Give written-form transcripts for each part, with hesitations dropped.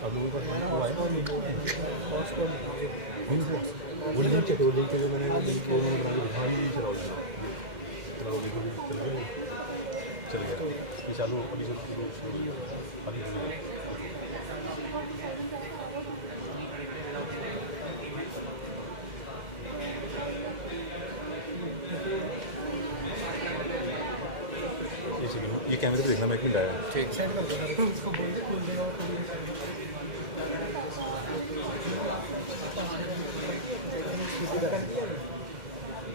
अब लोगों का वो आया वो लिंक के तो लिंक जो मैंने लिंक को हाँ ही चलाओ चल गया ये चालू अभी से अभी ये कैमरे पे देखना मैं एक मिनट आया ठीक सेट कर देना उसको बोल देगा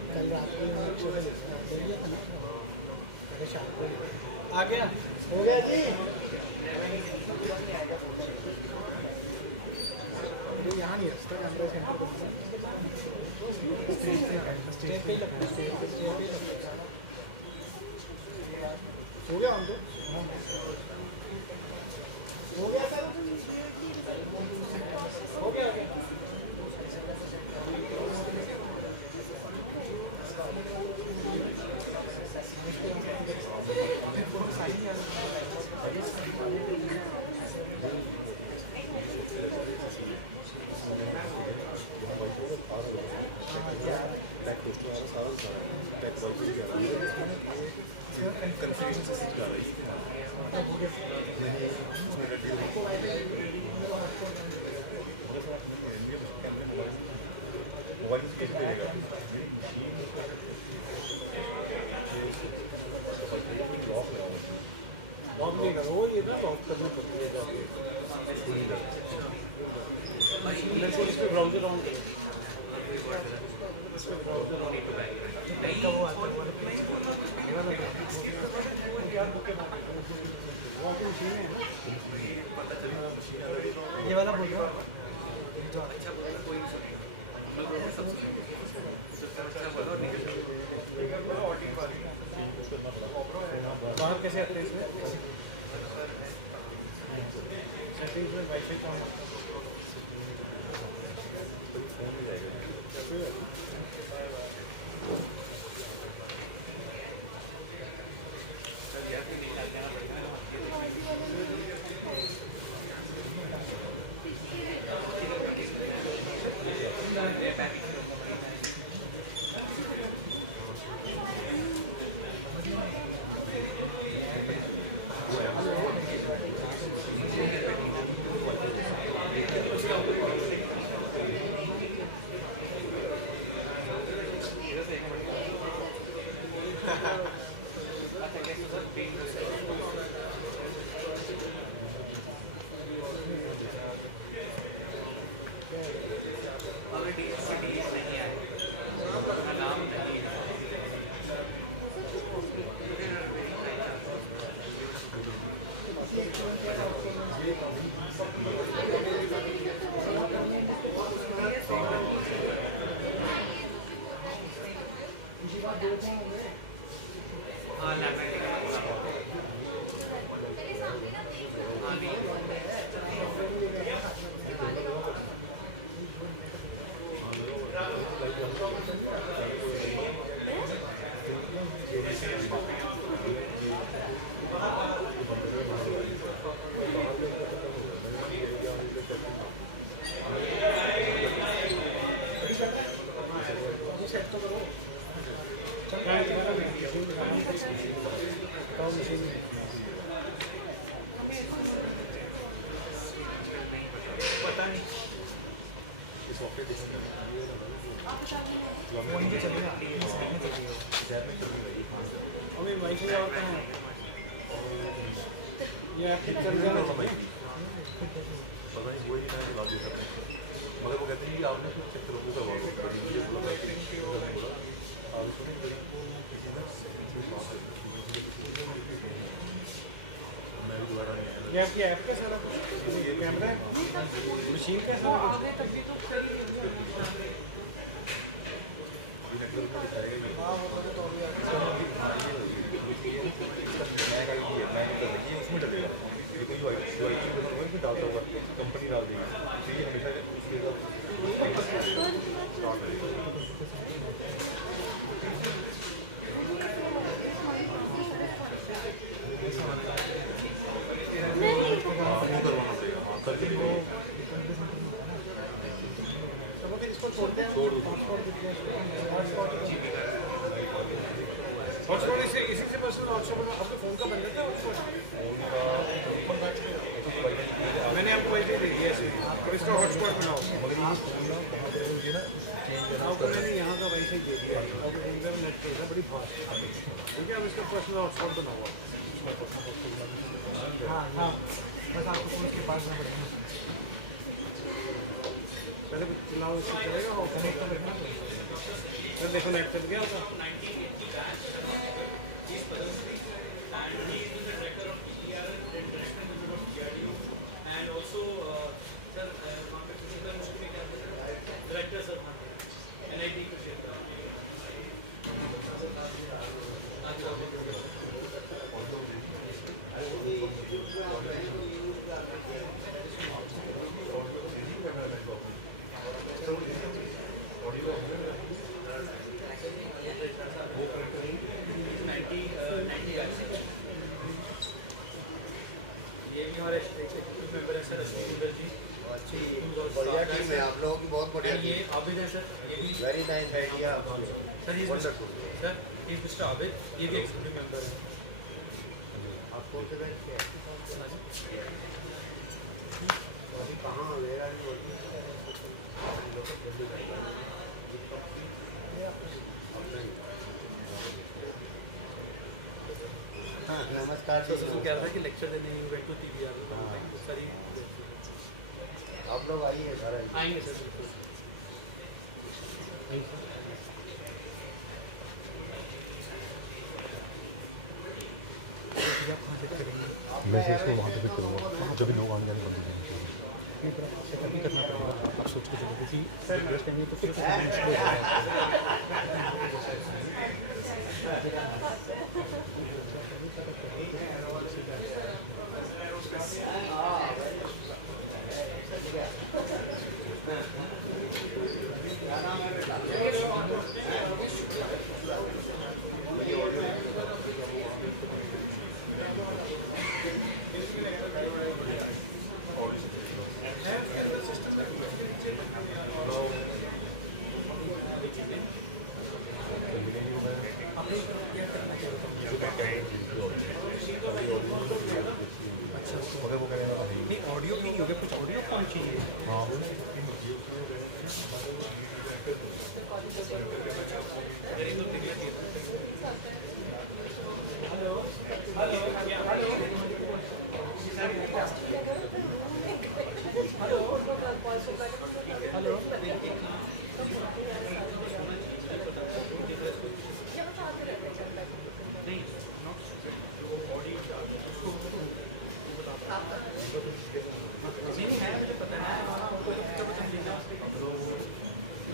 कल रात को आ गया हो गया जी यहाँ नहीं रखता कैमरा सेंटर स्टेज पे हो गया हमको हो गया सर हो गया कंफ्यूजन से सीख जा रही है मोबाइल कैसे देगा लॉक नहीं करो वो ये ना लॉक करना पड़ता है जाके इस पे ब्राउज़र ऑन करो इस पे ब्राउज़र ऑन करो का वो आता है ये वाला बोल रहा बाहर कैसे आते हैं इसमें सेटिंग्स में वाईफाई कौन आपकी ऐप कैसा लगा कैमरा मशीन कैसा लगा उसमें डलेगा डालता होगा कंपनी डाल देगी हमेशा उसके करवाना पड़ेगा हॉटस्पॉट इसी से पर्सनल हॉटस्पॉट आपके फ़ोन का बन जाता है हॉटस्पॉट? मैंने आपको वैसे ही दे दिया इसे, और इसका हॉटस्पॉट बनाओ। आपको मैंने यहाँ का वैसे ही दे दिया, आपको फ़ोन का नेट चल रहा है बड़ी फास्ट। ठीक है, अब इसका पर्सनल हॉटस्पॉट बनाओ। हाँ, बस आपको फ़ोन के पास ना पड़ेगा। पहले कुछ चलाओ, इससे चलेगा और कनेक्ट कर रखना। सर देखो नेट चल गया होगा। And also, sir, director sir, NIT ये भी हमारे एक्सिक्यूटिव मेंबर है सर esteemed जी। अच्छी बढ़िया टीम है आप लोगों की, बहुत बढ़िया। ये आबिद है सर, ये भी वेरी नाइस आइडिया सर। ये वंडरफुल सर, ये मिस्टर आबिद, ये भी एक्सिक्यूटिव मेंबर है। आपको तो बैंक क्या है अभी कहाँ वेरा भी होती है? हाँ नमस्कार सर। कह रहा था कि लेक्चर देने वेट टू TVR सर। आप लोग आइए सर। आएंगे सर, बिल्कुल मैं इसको वहाँ पे पिक करूँगा, जब भी लोग आने जाने बंद हो जाएंगे। भी करना पड़ेगा, आप सोच के चलो क्योंकि इस टाइम में तो फिर मुश्किल हो ऑडियो भी नहीं हो गया, कुछ ऑडियो कौन चाहिए? हाँ हेलो हेलो हेलो नहीं है, मुझे पता है।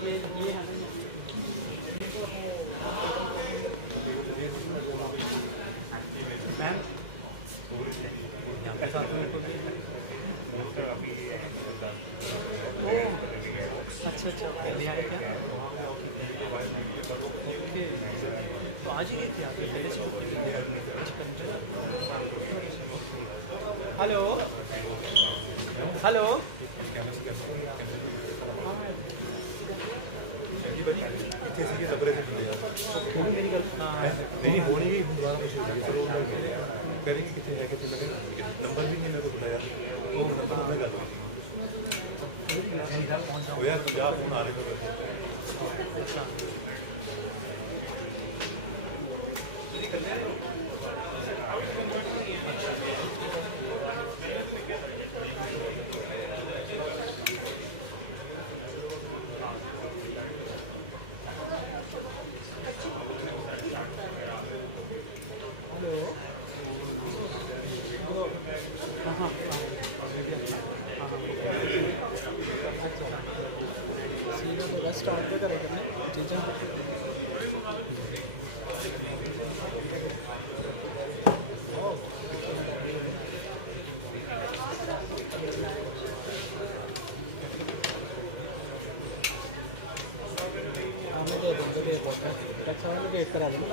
ये है मैम ऐसा तो अच्छा अच्छा लिया है क्या? ओके, तो आज ही गए थे आप? हेलो हेलो मेरी गल नहीं होनी ही दोबारा करेंगे कितने है कितने लगे नंबर भी नहीं मेरे को बताया वो नंबर में गल हो यार तू जा फोन आ रहे हो स्टार्ट तो करेगा ना चीज़ें हमें दे देंगे रक्षा में वेट करा देंगे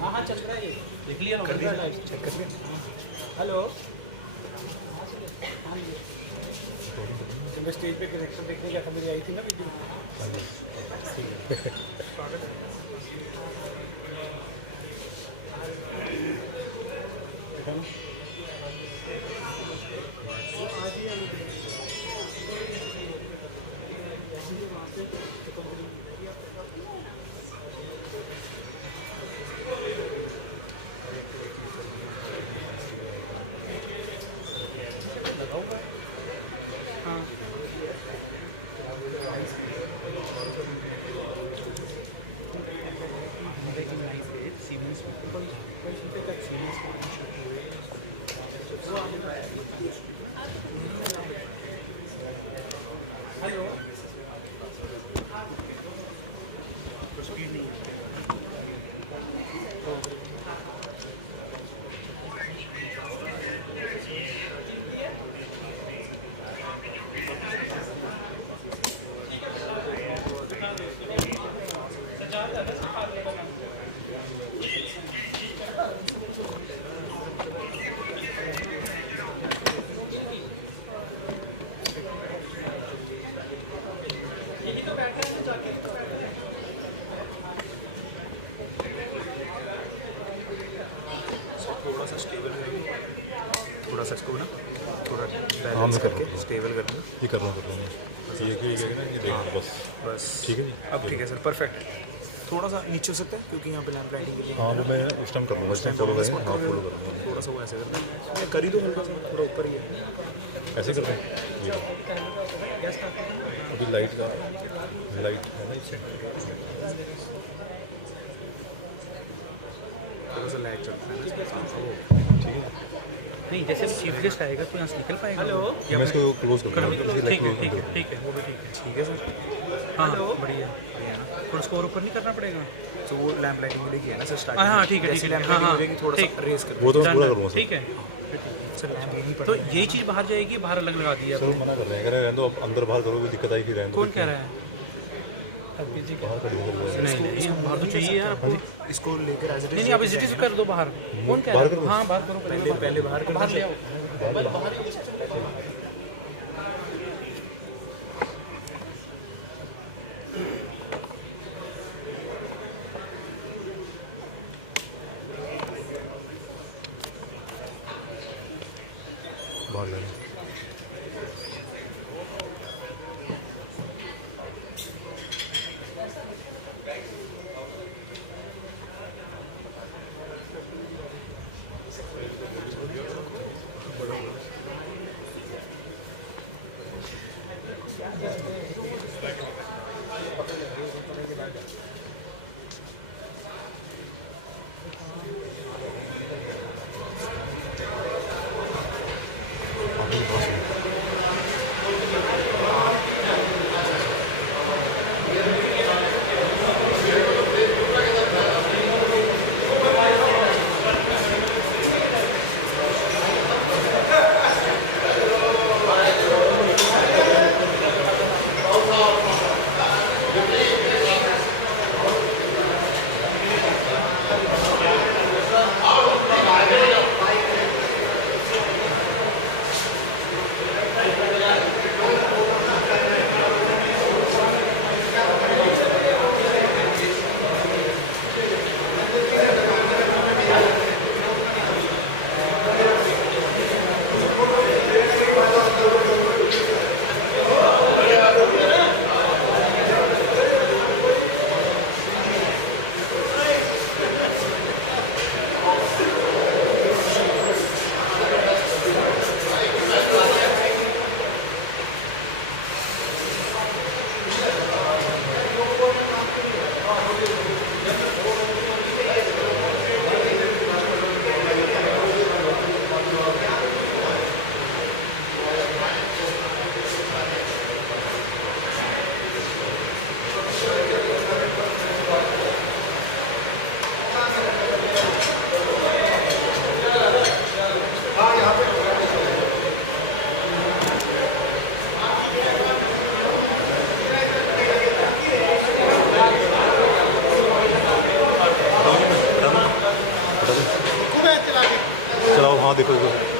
हाँ हाँ चल रहा है, देख लिया चेक कर लिया। हेलो, मैं स्टेज पे करेक्टर देखने का मेरी आई थी ना वीडियो। बैलेंस करके स्टेबल करना, ये कर रहा हूँ ये देखना बस ठीक है जी। अब ठीक है सर, परफेक्ट। थोड़ा सा नीचे हो सकता है क्योंकि यहाँ पे लैंप लाइटिंग के लिए। हाँ, वो मैं उस टाइम कर लूँगा, इस टाइम फॉलो करेंगे। हाँ, फॉलो करूँगा। थोड़ा सा वो ऐसे करना है, कर ही दो हल्का सा, थोड़ा ऊपर ही है, ऐसे करते हैं। ये अभी लाइट का लाइट है ना, इससे थोड़ा सा लाइट चलता है, ठीक है। नहीं, जैसे चीफ गेस्ट आएगा तो यहाँ से निकल पाएगा। हेलो, मैं इसको क्लोज कर दूँगा। ठीक है ठीक है ठीक है, वो भी ठीक है। ठीक है सर। हाँ बढ़िया, थोड़ा स्कोर ऊपर नहीं करना पड़ेगा। तो वो लैंप लाइटिंग के लिए किया ना सर स्टार्ट। हाँ ठीक है ठीक है, हाँ हाँ थोड़ा सा रेस कर वो तो पूरा करूँगा सर। ठीक है सर, लैंप यहीं पर। तो यही चीज़ बाहर जाएगी, बाहर अलग लगा दी है। सर मना कर रहे हैं, कह रहे हैं तो अब अंदर बाहर करोगे दिक्कत आएगी, रहने दो। कौन कह रहा है? बाहर कर दीजिए। नहीं बाहर तो चाहिए यार आपको। इसको लेकर एज इट इज। नहीं आप विजिट कर दो बाहर। कौन कह रहा है? हाँ बाहर करो, पहले बाहर कर, बाहर ले आओ। बाहर ले लो। हाँ देखो देखो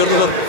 कर दो सर।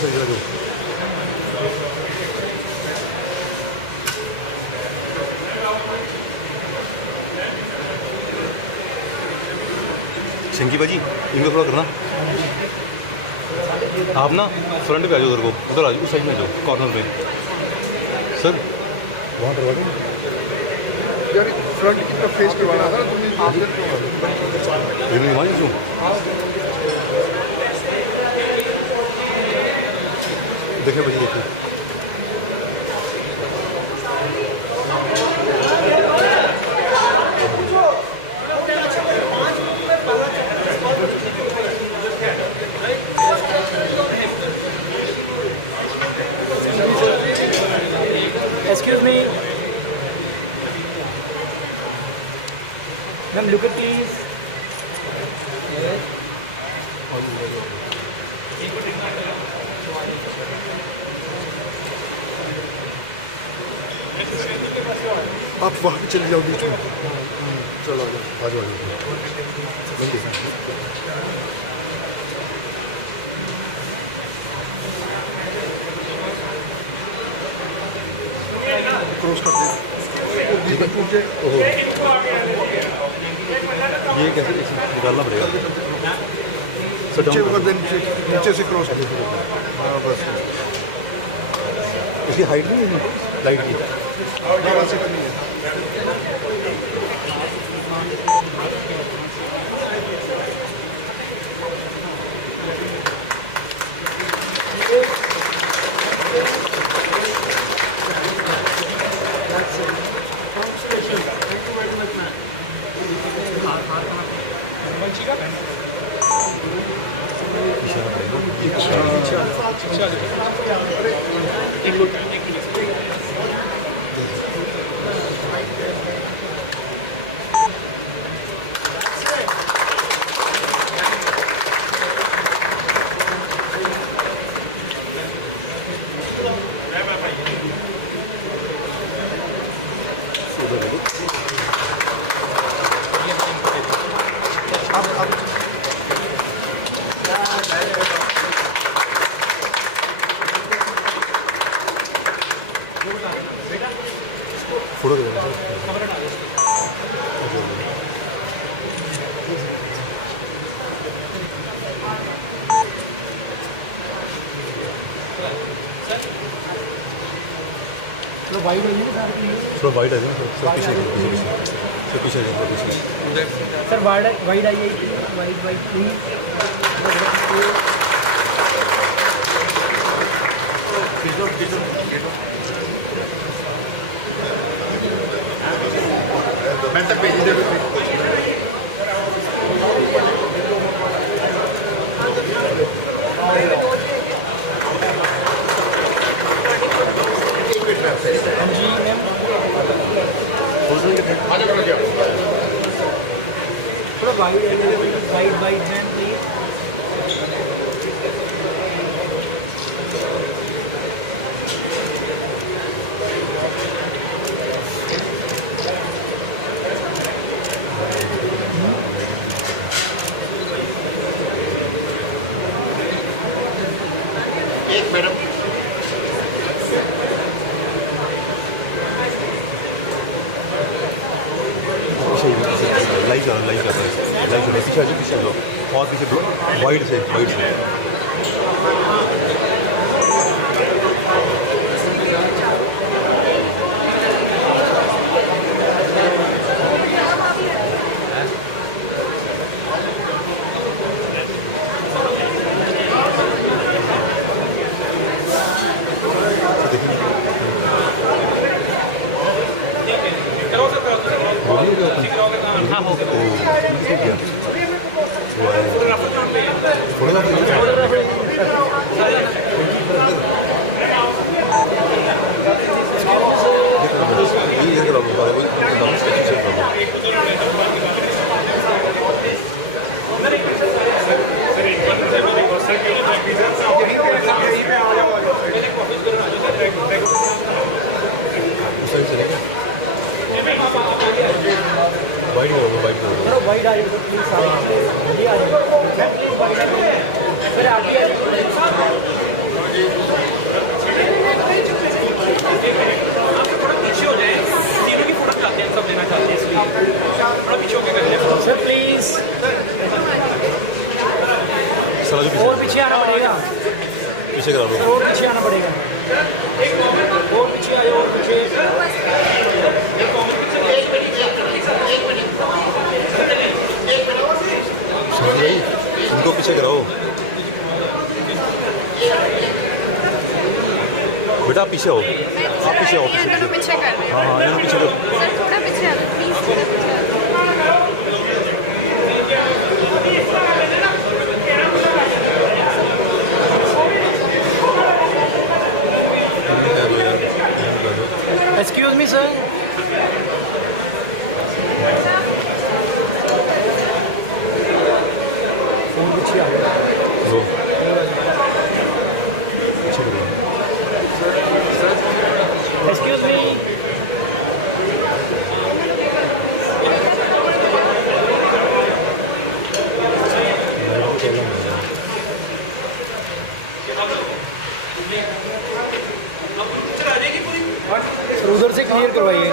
सर इधर जो सिंह भाजी इनको थोड़ा करना आप ना फ्रंट पे आ जाओ उधर को उधर आ जाओ उस साइड में आ जाओ कॉर्नर पे सर वहाँ करवा दो यार फ्रंट की तरफ फेस करवाना था तुमने वहाँ क्यों देखिए भाजी देखिए Excuse me. Ma'am, look at please. Yes. आप वहाँ पे चले जाओ बीच में चलो आ जाओ क्रॉस कर दे ये कैसे निकालना पड़ेगा सर नीचे कर दे नीचे से क्रॉस कर दे हाँ बस इसकी हाइट नहीं है लाइट की बस इतनी है फोटो दे देना थोड़ा वाइड है थोड़ा वाइड आ जाए सर पीछे सर पीछे पीछे सर वाइड आइए वाइड प्लीज मैं तक भेज दे जी मैम थोड़ा वाइड आइए वाइड मैम प्लीज लाइव कर रहा है पीछे आ जाओ और पीछे वाइड से वाइड आ जाइए प्लीज ये आ जाइए प्लीज वाइड आ जाइए फिर आगे आ जाइए सब देना चाहते हैं, इसलिए थोड़ा पीछे होकर कर लेफ्ट सर प्लीज। और पीछे आना पड़ेगा, पीछे करा लो, और पीछे आना पड़ेगा, और पीछे आए, और पीछे। उनको पीछे कराओ बेटा, पीछे आओ, आप पीछे आओ, पीछे कर रहे हैं। हाँ हाँ यहाँ पीछे करो सर थोड़ा पीछे आ जाओ प्लीज, थोड़ा पीछे आ जाओ। एक्सक्यूज मी सर, और पीछे आ गया, लो पीछे करो। Excuse me. उधर से क्लियर करवाइए,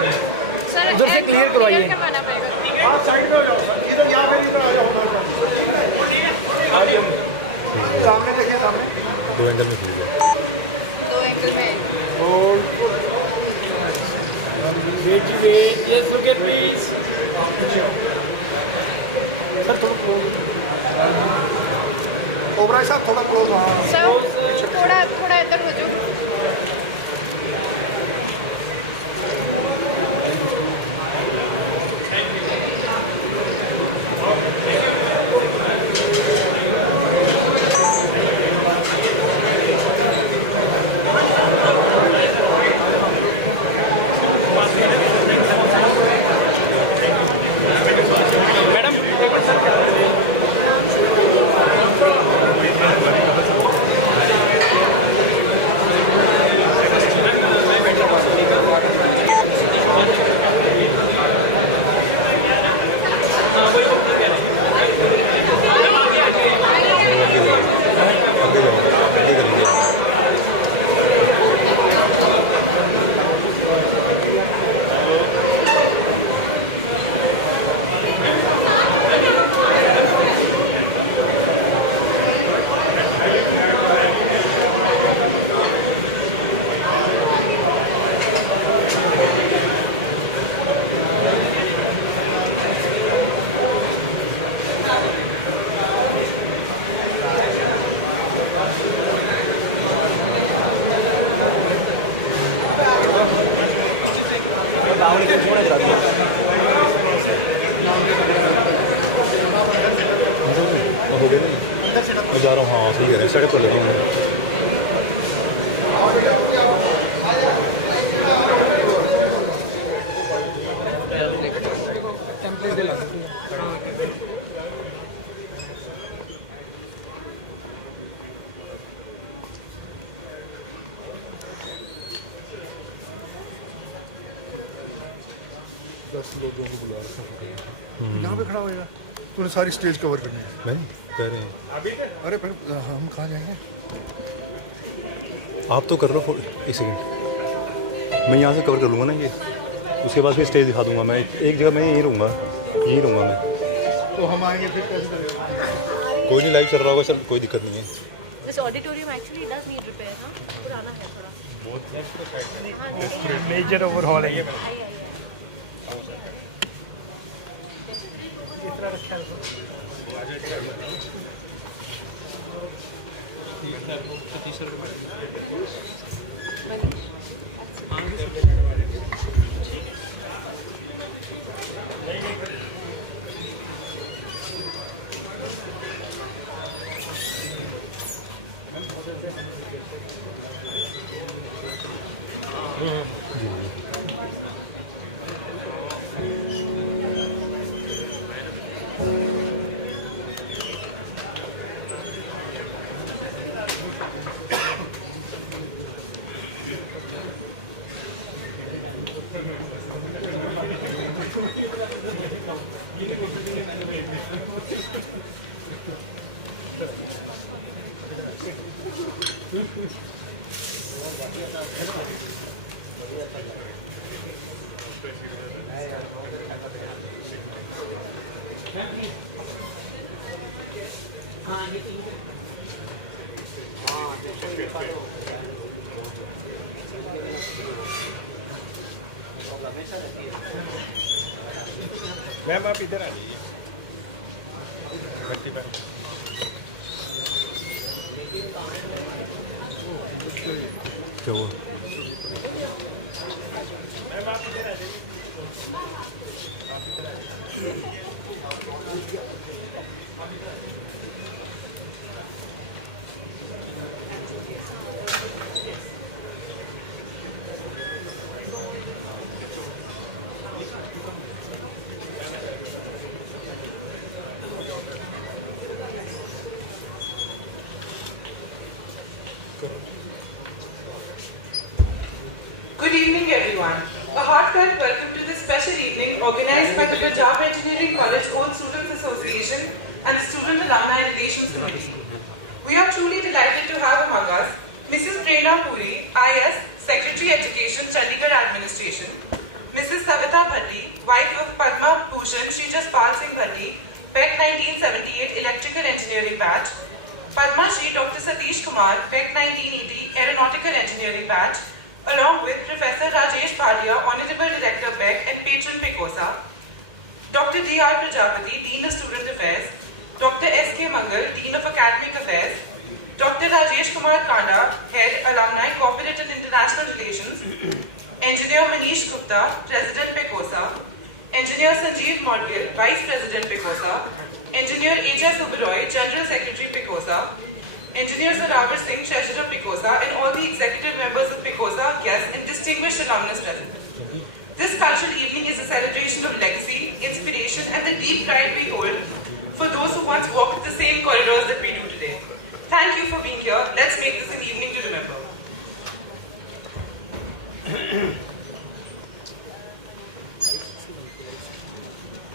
सर उधर से क्लियर करवाइए। करवाना पड़ेगा। आप साइड में हो जाओ, इधर यहाँ पे इधर आ जाओ, सामने देखिए, सामने दो एंगल में खींच जाओ। दो एंगल में। वेट जी wait, yes look at please. Sir Oberoi साहब थोड़ा क्लोज, हाँ सर थोड़ा थोड़ा इधर हो जाओ। मैं जा रहा हूँ, हाँ सही कह रहे हैं, सेटअप कर लेता हूँ। यहाँ पे खड़ा होएगा, तूने सारी स्टेज कवर करनी है। नहीं कह रहे हैं, अरे फिर हम कहाँ जाएंगे? आप तो कर लो, एक सेकंड मैं यहाँ से कवर कर लूँगा ना ये, उसके बाद फिर स्टेज दिखा दूँगा। मैं एक जगह मैं यहीं रहूँगा मैं। तो हम आएंगे फिर कैसे करेंगे? कोई नहीं, लाइव चल रहा होगा, चल कोई दिक्कत नहीं है। This auditorium actually does need repair, ना? पुराना है थोड़ा। मेजर ओवरहॉल है ये। मैम आप इधर आ जाइए। भट्टी मैम। क्या हुआ? मैम आप इधर आ जाइए। Good evening, everyone. A heartfelt welcome to this special evening organized by the Punjab Engineering College Old Students Association and the Student Alumni Relations Committee. We are truly delighted to have among us Mrs. Prerna Puri, IAS Secretary Education, Chandigarh Administration, Mrs. Savita Bhatti, wife of Padma Bhushan Jaspal Bhatti, PEC 1978 Electrical Engineering Batch, Padma Shri Dr. Satish Kumar, PEC 1980 Aeronautical Engineering Batch, along with Professor Rajesh Bhatia, Honorable Director PEC and Patron PECOSA, Dr. D.R. Prajapati, Dean of Student Affairs, Dr. S.K. Mangal, Dean of Academic Affairs, Dr. Rajesh Kumar Kanda, Head, Alumni, Corporate and International Relations, Engineer Manish Gupta, President PECOSA, Engineer Sanjeev Modgil, Vice President PECOSA, Engineer H.S. Oberoi, General Secretary PECOSA, Engineer Singh, Treasurer PECOSA, and all the executive members of PECOSA, guests, and distinguished alumnus present. This cultural evening is a celebration of legacy, inspiration, and the deep pride we hold for those who once walked the same corridors that we do today. Thank you for being here. Let's make this an evening to remember.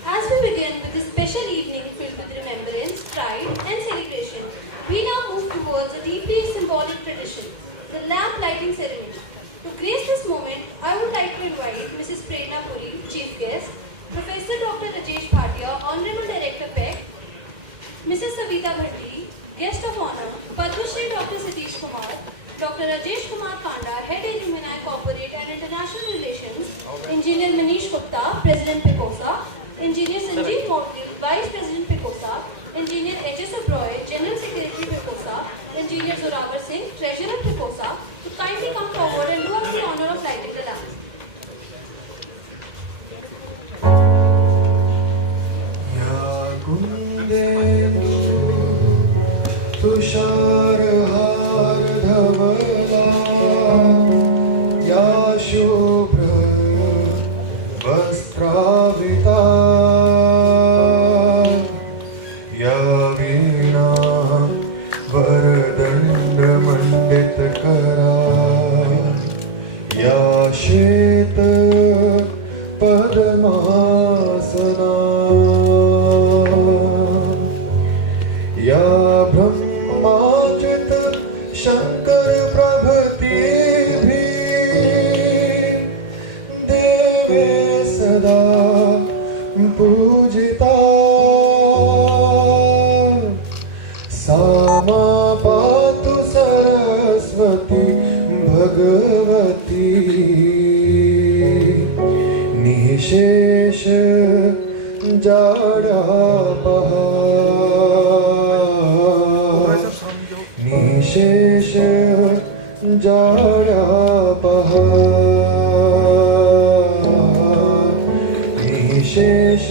As we begin with this special evening filled with remembrance, pride, and celebration, we now move towards a deeply symbolic tradition, the lamp lighting ceremony. To grace this moment, I would like to invite Mrs. Prerna Puri, Chief Guest, Professor Dr. Rajesh Bhatia, Honorable Director PEC, Mrs. Savita Bhatti, Guest of Honor, Padma Shri Dr. Satish Kumar, Dr. Rajesh Kumar Kanda, Head Alumni Corporate and International Relations, Engineer Manish Gupta, President PECOSA, Engineer Sanjeev Modgil, Vice President PECOSA, Engineer H.S. Oberoi, General Secretary PECOSA, Engineer Singh, Treasurer PECOSA, to kindly come forward and do us the honor of lighting the lamp. तुषारहार धवला या शुभ्र वस्त्रावृता या वीणा वरदंड मंडित करा या श्वेत पद्मासना या ब्रह्माच्युत शंकर प्रभृति भी देवे सदा पूजिता सामा पातु सरस्वती भगवती निशेष जाड्यापहा निशेष जाड्यापहा निशेष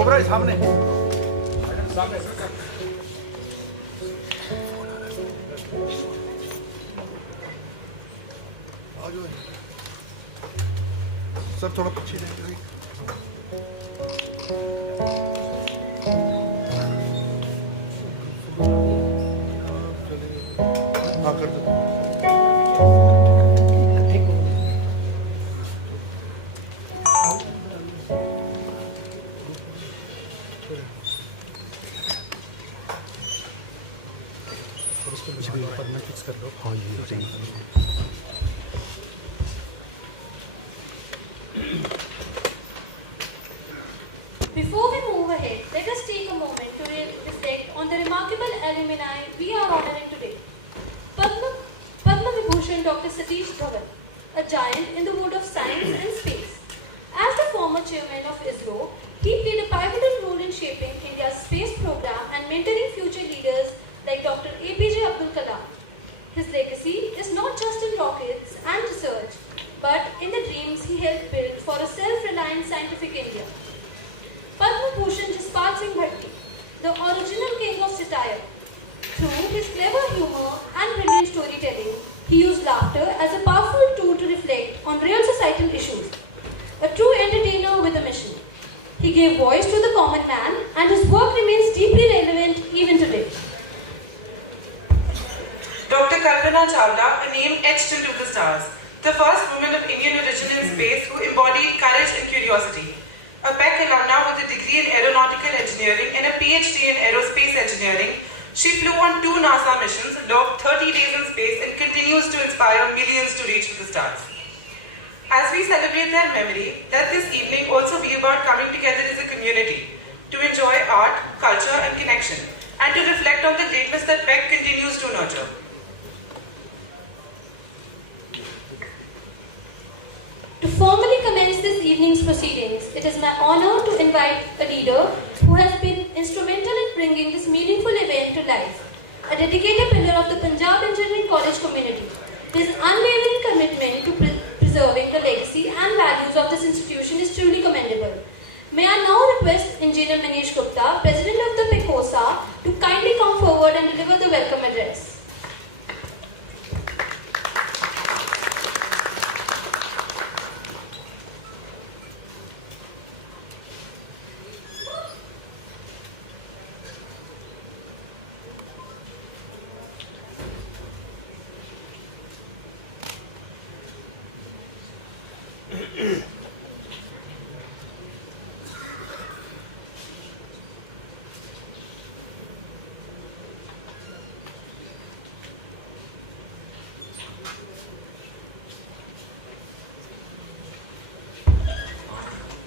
ओबराय सामने सर थोड़ा पीछे जाएंगे हाँ कर दो और उसके पीछे भी पढ़ना कुछ पास कर लो। हाँ जी। Before we move ahead, let us take a moment to reflect on the remarkable alumni we are honoring today. Padma Bhushan Dr. Satish Dhawan, a giant in the world of science and space. As the former chairman of ISRO, he played a pivotal role in shaping India's space program and mentoring future leaders like Dr. APJ Abdul Kalam. His legacy is not just in rockets and research, but in the dreams he helped build for a self-reliant scientific India. Padma Bhushan Jaspal Bhatti, the original king of satire. Through his clever humor and brilliant storytelling, he used laughter as a powerful tool to reflect on real societal issues. A true entertainer with a mission. He gave voice to the common man, and his work remains deeply relevant even today. Dr. Kalpana Chawla, a name etched into the stars, the first woman of Indian origin in space who embodied courage and curiosity. A PEC alumna with a degree in aeronautical engineering and a PhD in aerospace engineering, she flew on 2 NASA missions, logged 30 days in space, and continues to inspire millions to reach for the stars. As we celebrate their memory, let this evening also be about coming together as a community to enjoy art, culture, and connection, and to reflect on the greatness that PEC continues to nurture. To formally commence this evening's proceedings, it is my honor to invite a leader who has been instrumental in bringing this meaningful event to life, a dedicated pillar of the Punjab Engineering College community. His unwavering commitment to preserving the legacy and values of this institution is truly commendable. May I now request Engineer Manish Gupta, President of the PECOSA, to kindly come forward and deliver the welcome address.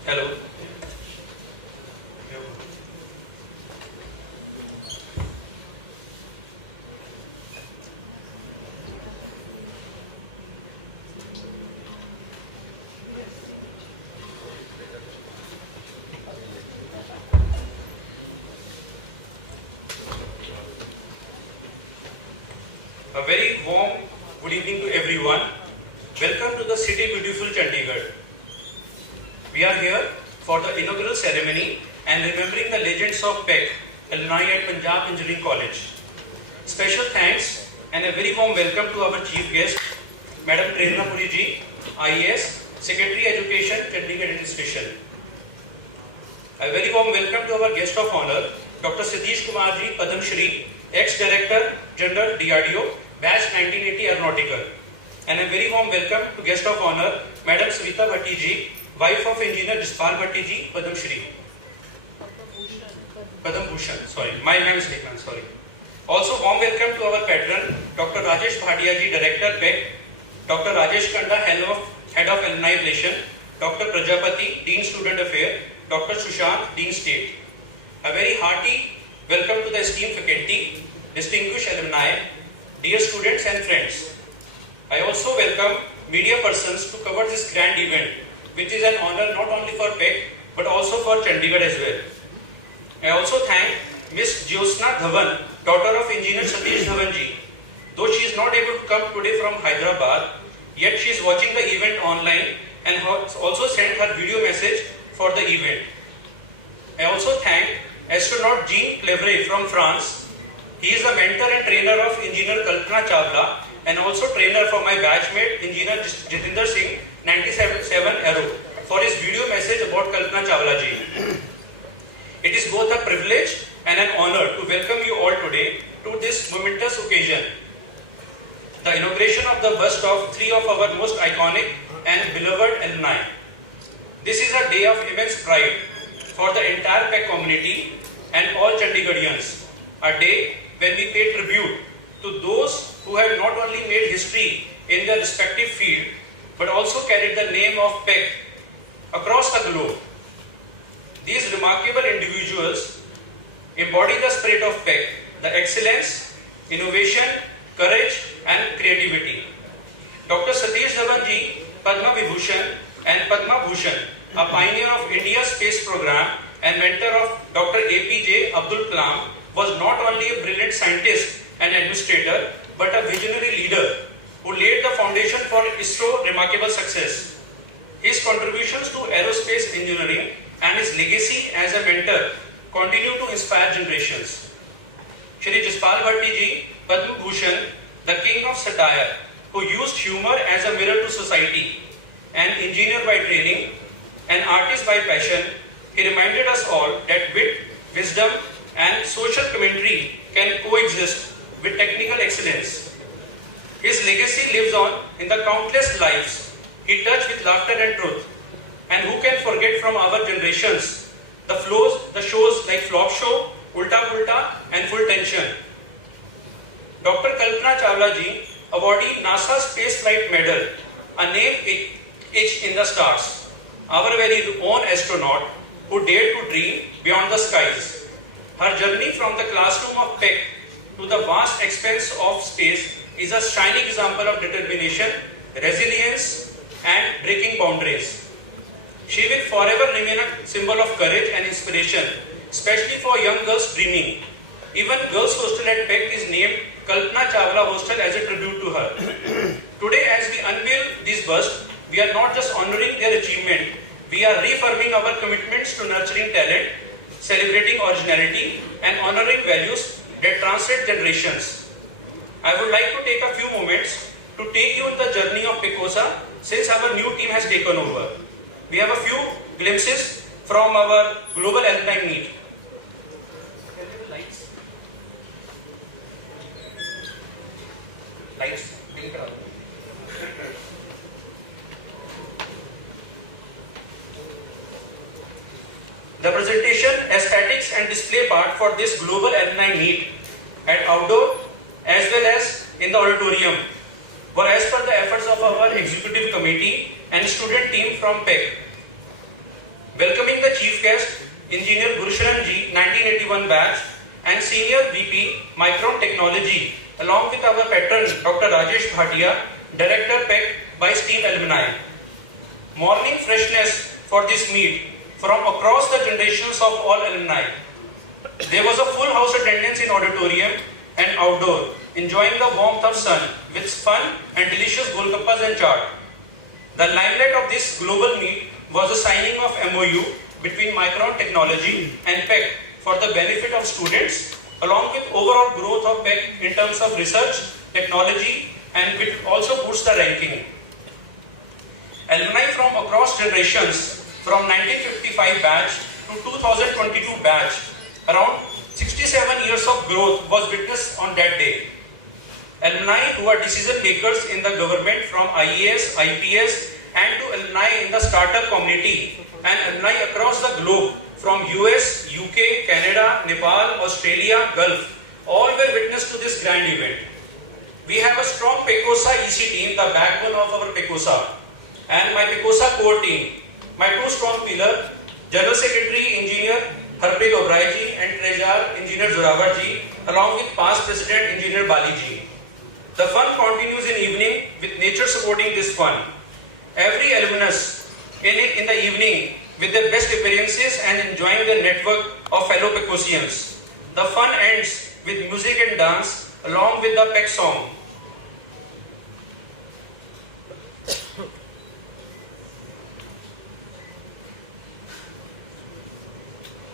Hello. A very warm good evening to everyone. Welcome to the city beautiful Chandigarh. We are here for the inaugural ceremony and remembering the legends of PEC, alumni at Punjab Engineering College. Special thanks and a very warm welcome to our chief guest, Madam Prerna Puri ji, IAS Secretary Education, Chandigarh Administration. A very warm welcome to our guest of honor, Dr. Satish Kumar Padma Shri, ex-Director General DRDO, Batch 1980 Aeronautical. And a very warm welcome to guest of honor, Madam Savita Bhatti ji, wife of Engineer Jaspal Bhatti ji, Padma Shri. Padma Bhushan, sorry, my mistake, I'm sorry. Also warm welcome to our patron, Dr. Rajesh Bhatia ji, Director PEC, Dr. Rajesh Kanda, Head of Alumni Relation, Dr. Prajapati, Dean Student Affairs, Dr. Sushant, Dean State. A very hearty welcome to the esteemed faculty, distinguished alumni, dear students and friends. I also welcome media persons to cover this grand event, which is an honor not only for PEC but also for Chandigarh as well. I also thank Miss Jyosna Dhawan, daughter of Engineer Satish Dhawan ji. Though she is not able to come today from Hyderabad, yet she is watching the event online and also sent her video message for the event. I also thank astronaut Jean Clevray from France. He is the mentor and trainer of Engineer Kalpana Chawla and also trainer for my batchmate Engineer Jitinder Singh 97 Aero for his video message about Kalpana Chawla ji. It is both a privilege and an honor to welcome you all today to this momentous occasion, the inauguration of the bust of 3 of our most iconic and beloved alumni. This is a day of immense pride for the entire PEC community and all Chandigarhians, a day when we pay tribute to those who have not only made history in their respective field, but also carried the name of PEC across the globe. These remarkable individuals embody the spirit of PEC, the excellence, innovation, courage and creativity. Dr. Satish Dhawan Padma Bhushan and Padma Bhushan, a pioneer of India's space program and mentor of Dr. APJ Abdul Kalam, was not only a brilliant scientist and administrator, but a visionary leader who laid the foundation for ISRO remarkable success. His contributions to aerospace engineering and his legacy as a mentor continue to inspire generations. Shri Jaspal Bhatti Padma Bhushan, the king of satire, who used humor as a mirror to society, an engineer by training, an artist by passion, he reminded us all that wit, wisdom and social commentary can coexist with technical excellence. His legacy lives on in the countless lives he touched with laughter and truth. And who can forget from our generations the shows like Flop Show, Ulta Pulta and Full Tension. Dr. Kalpana Chawla awardee NASA Space Flight Medal, a name etched in the stars. Our very own astronaut who dared to dream beyond the skies. Her journey from the classroom of PEC to the vast expanse of space is a shining example of determination, resilience and breaking boundaries. She will forever remain a symbol of courage and inspiration, especially for young girls dreaming. Even Girls Hostel at PEC is named Kalpana Chawla Hostel as a tribute to her. Today, as we unveil this bust, we are not just honoring their achievement, we are reaffirming our commitments to nurturing talent, celebrating originality and honoring values that transcend generations. I would like to take a few moments to take you on the journey of PECOSA since our new team has taken over. We have a few glimpses from our global alumni meet. Lights. The presentation, aesthetics and display part for this global alumni meet at outdoor as well as in the auditorium were as per the efforts of our Executive Committee and student team from PEC. Welcoming the chief guest, Engineer Vibhushan 1981 batch and Senior VP Micron Technology along with our patron Dr. Rajesh Bhatia, Director PEC by esteemed alumni. Morning freshness for this meet from across the generations of all alumni. There was a full house attendance in auditorium and outdoor, enjoying the warmth of sun with fun and delicious golgappas and chaat. The limelight of this global meet was the signing of MOU between Micron Technology and PEC for the benefit of students, along with overall growth of PEC in terms of research, technology, and which also boosts the ranking. Alumni from across generations, from 1955 batch to 2022 batch, around 67 years of growth was witnessed on that day. Alumni who are decision makers in the government from IAS, IPS, and to alumni in the startup community and alumni across the globe from US, UK, Canada, Nepal, Australia, Gulf, all were witness to this grand event. We have a strong PECOSA EC team, the backbone of our PECOSA, and my PECOSA core team. My two strong pillars, General Secretary Engineer Oberoi and Treasurer Engineer Zorawar ji, along with past President Engineer Bali ji. The fun continues in evening with nature supporting this fun. Every alumnus in the evening with their best appearances and enjoying the network of fellow PECOSians. The fun ends with music and dance along with the PEC song.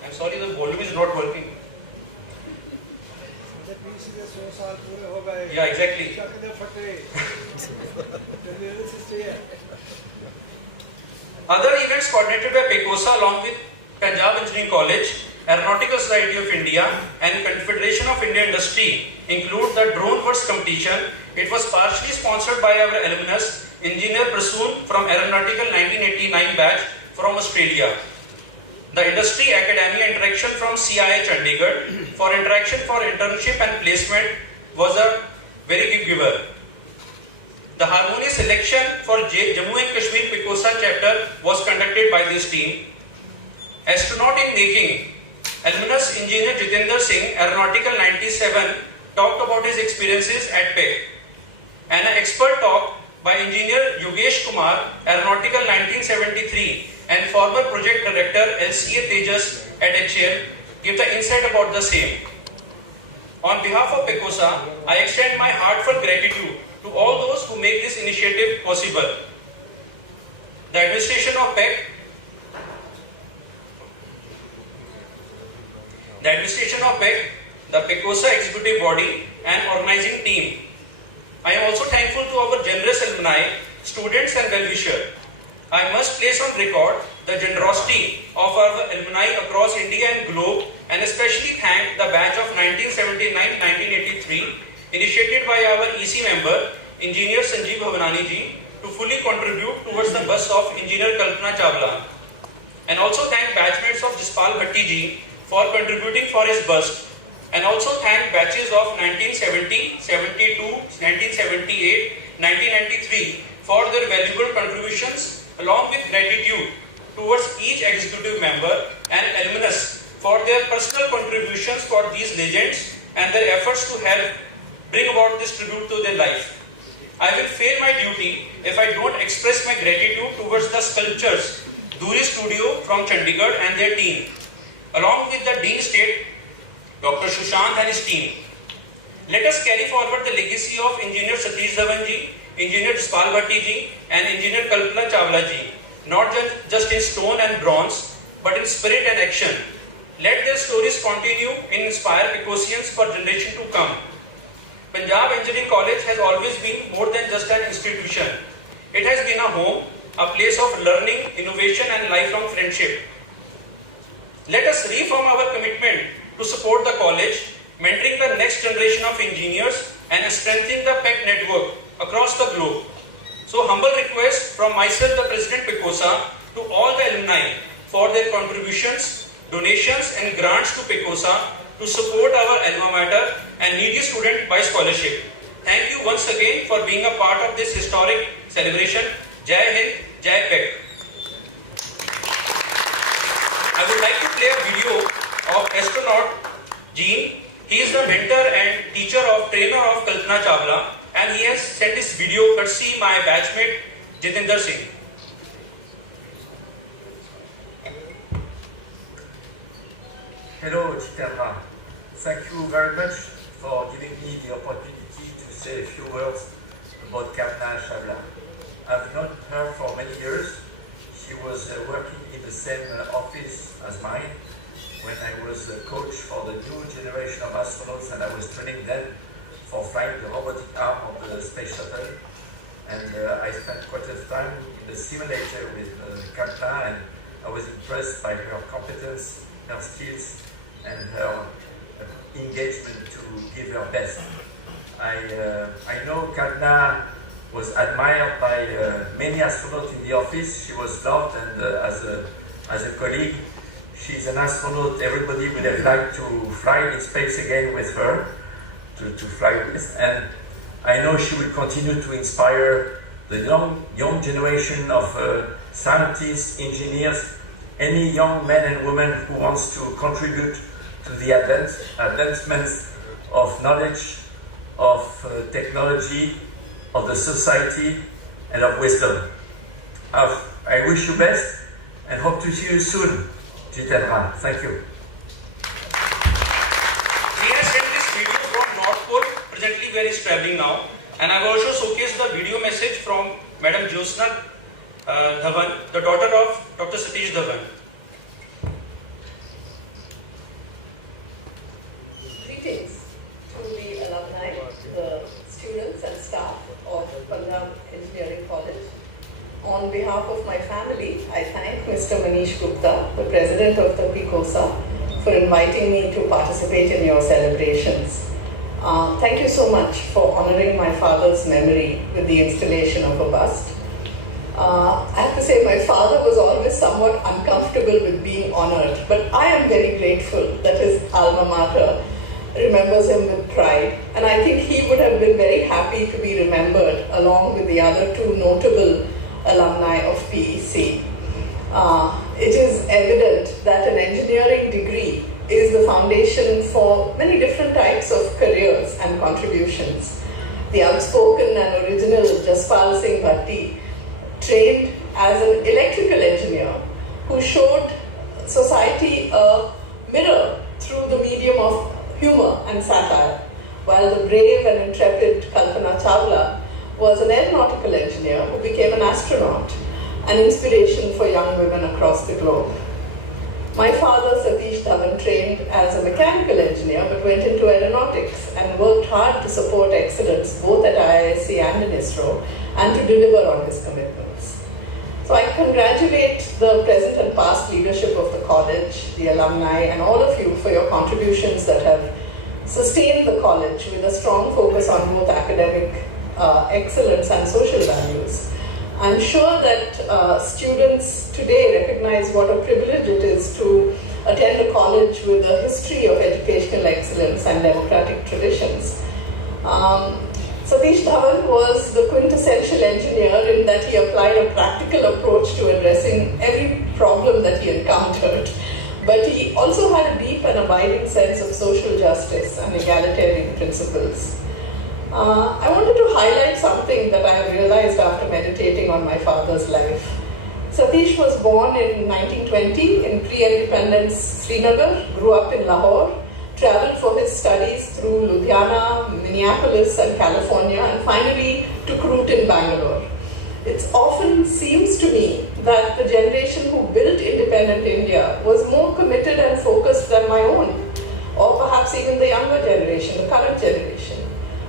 I'm sorry, the volume is not working. Yeah, exactly. Other events coordinated by PECOSA along with Punjab Engineering College, Aeronautical Society of India and Confederation of Indian Industry include the Drone Works competition. It was partially sponsored by our alumnus, Engineer Prasoon from Aeronautical 1989 batch from Australia. The Industry Academia Interaction from CIA Chandigarh for interaction for internship and placement was a very giver. The harmonious election for Jammu and Kashmir PECOSA chapter was conducted by this team. Astronaut in making, alumnus engineer Jitendra Singh, Aeronautical 97, talked about his experiences at PEC. And an expert talk by engineer Yogesh Kumar, Aeronautical 1973, and former project director LCA Tejas at HAL, give the insight about the same. On behalf of PECOSA, I extend my heartfelt gratitude to all those who make this initiative possible. The administration of PEC, the PECOSA executive body and organizing team. I am also thankful to our generous alumni, students and well-wishers. I must place on record the generosity of our alumni across India and globe, and especially thank the batch of 1979-1983 initiated by our EC member, Engineer Sanjeev Bhavanani ji, to fully contribute towards the bust of Engineer Kalpana Chawla. And also thank batchmates of Jaspal Bhatti ji for contributing for his bust. And also thank batches of 1970, 72, 1978, 1993 for their valuable contributions, along with gratitude towards each executive member and alumnus for their personal contributions for these legends and their efforts to help bring about this tribute to their life. I will fail my duty if I don't express my gratitude towards the sculptors, Duri Studio from Chandigarh and their team, along with the Dean State, Dr. Sushant and his team. Let us carry forward the legacy of Engineer Satish Dhawan ji, Engineer Jaspal Bhatti ji, and Engineer Kalpana Chawla ji, not just in stone and bronze, but in spirit and action. Let their stories continue and inspire PECOSians for generations to come. Punjab Engineering College has always been more than just an institution. It has been a home, a place of learning, innovation and lifelong friendship. Let us reaffirm our commitment to support the college, mentoring the next generation of engineers and strengthening the PEC network across the globe. So humble request from myself, the President PECOSA, to all the alumni for their contributions, donations and grants to PECOSA to support our alma mater and needy student by scholarship. Thank you once again for being a part of this historic celebration. Jai Hind, Jai PEC. I would like to play a video of astronaut Gene. He is the mentor and teacher of trainer of Kalpana Chawla, and he has sent this video courtesy my batchmate Jitendra Singh. Hello Jitendra, thank you very much for giving me the opportunity to say a few words about Kalpana Chawla. I've known her for many years. She was working in the same office as mine when I was a coach for the new generation of astronauts, and I was training them for flying the robotic arm of the space shuttle. And I spent quite a time in the simulator with Kalpana, and I was impressed by her competence, her skills, and her engagement to give her best. I know Kalpana was admired by many astronauts in the office. She was loved, and as a colleague, she's an astronaut everybody would have liked to fly in space again with her, to fly with. And I know she will continue to inspire the young generation of scientists, engineers, any young man and woman who wants to contribute to the advancements of knowledge, of technology, of the society, and of wisdom. I wish you best and hope to see you soon, Jitendra. Thank you. He has sent this video from North Pole, presently where he is traveling now, and I have also showcased the video message from Madam Jyosna Dhawan, the daughter of Dr. Satish Dhawan. Greetings to the alumni, the students and staff of Punjab Engineering College. On behalf of my family, I thank Mr. Manish Gupta, the President of the PECOSA, for inviting me to participate in your celebrations. Thank you so much for honoring my father's memory with the installation of a bust. I have to say my father was always somewhat uncomfortable with being honored, but I am very grateful that his alma mater remembers him with pride, and I think he would have been very happy to be remembered along with the other two notable alumni of PEC. It is evident that an engineering degree is the foundation for many different types of careers and contributions. The outspoken and original Jaspal Singh Bhatti trained as an electrical engineer who showed society a mirror through the medium of humor and satire, while the brave and intrepid Kalpana Chawla was an aeronautical engineer who became an astronaut, an inspiration for young women across the globe. My father, Satish Dhawan, trained as a mechanical engineer but went into aeronautics and worked hard to support excellence both at IAS and in ISRO and to deliver on his commitments. So I congratulate the present and past leadership of the college, the alumni, and all of you for your contributions that have sustained the college with a strong focus on both academic excellence and social values. I'm sure that students today recognize what a privilege it is to attend a college with a history of educational excellence and democratic traditions. Satish Dhawan was the quintessential engineer in that he applied a practical approach to addressing every problem that he encountered. But he also had a deep and abiding sense of social justice and egalitarian principles. I wanted to highlight something that I have realized after meditating on my father's life. Satish was born in 1920 in pre-independence Srinagar, grew up in Lahore, traveled for his studies through Ludhiana, Minneapolis and California, and finally took root in Bangalore. It often seems to me that the generation who built independent India was more committed and focused than my own, or perhaps even the younger generation, the current generation.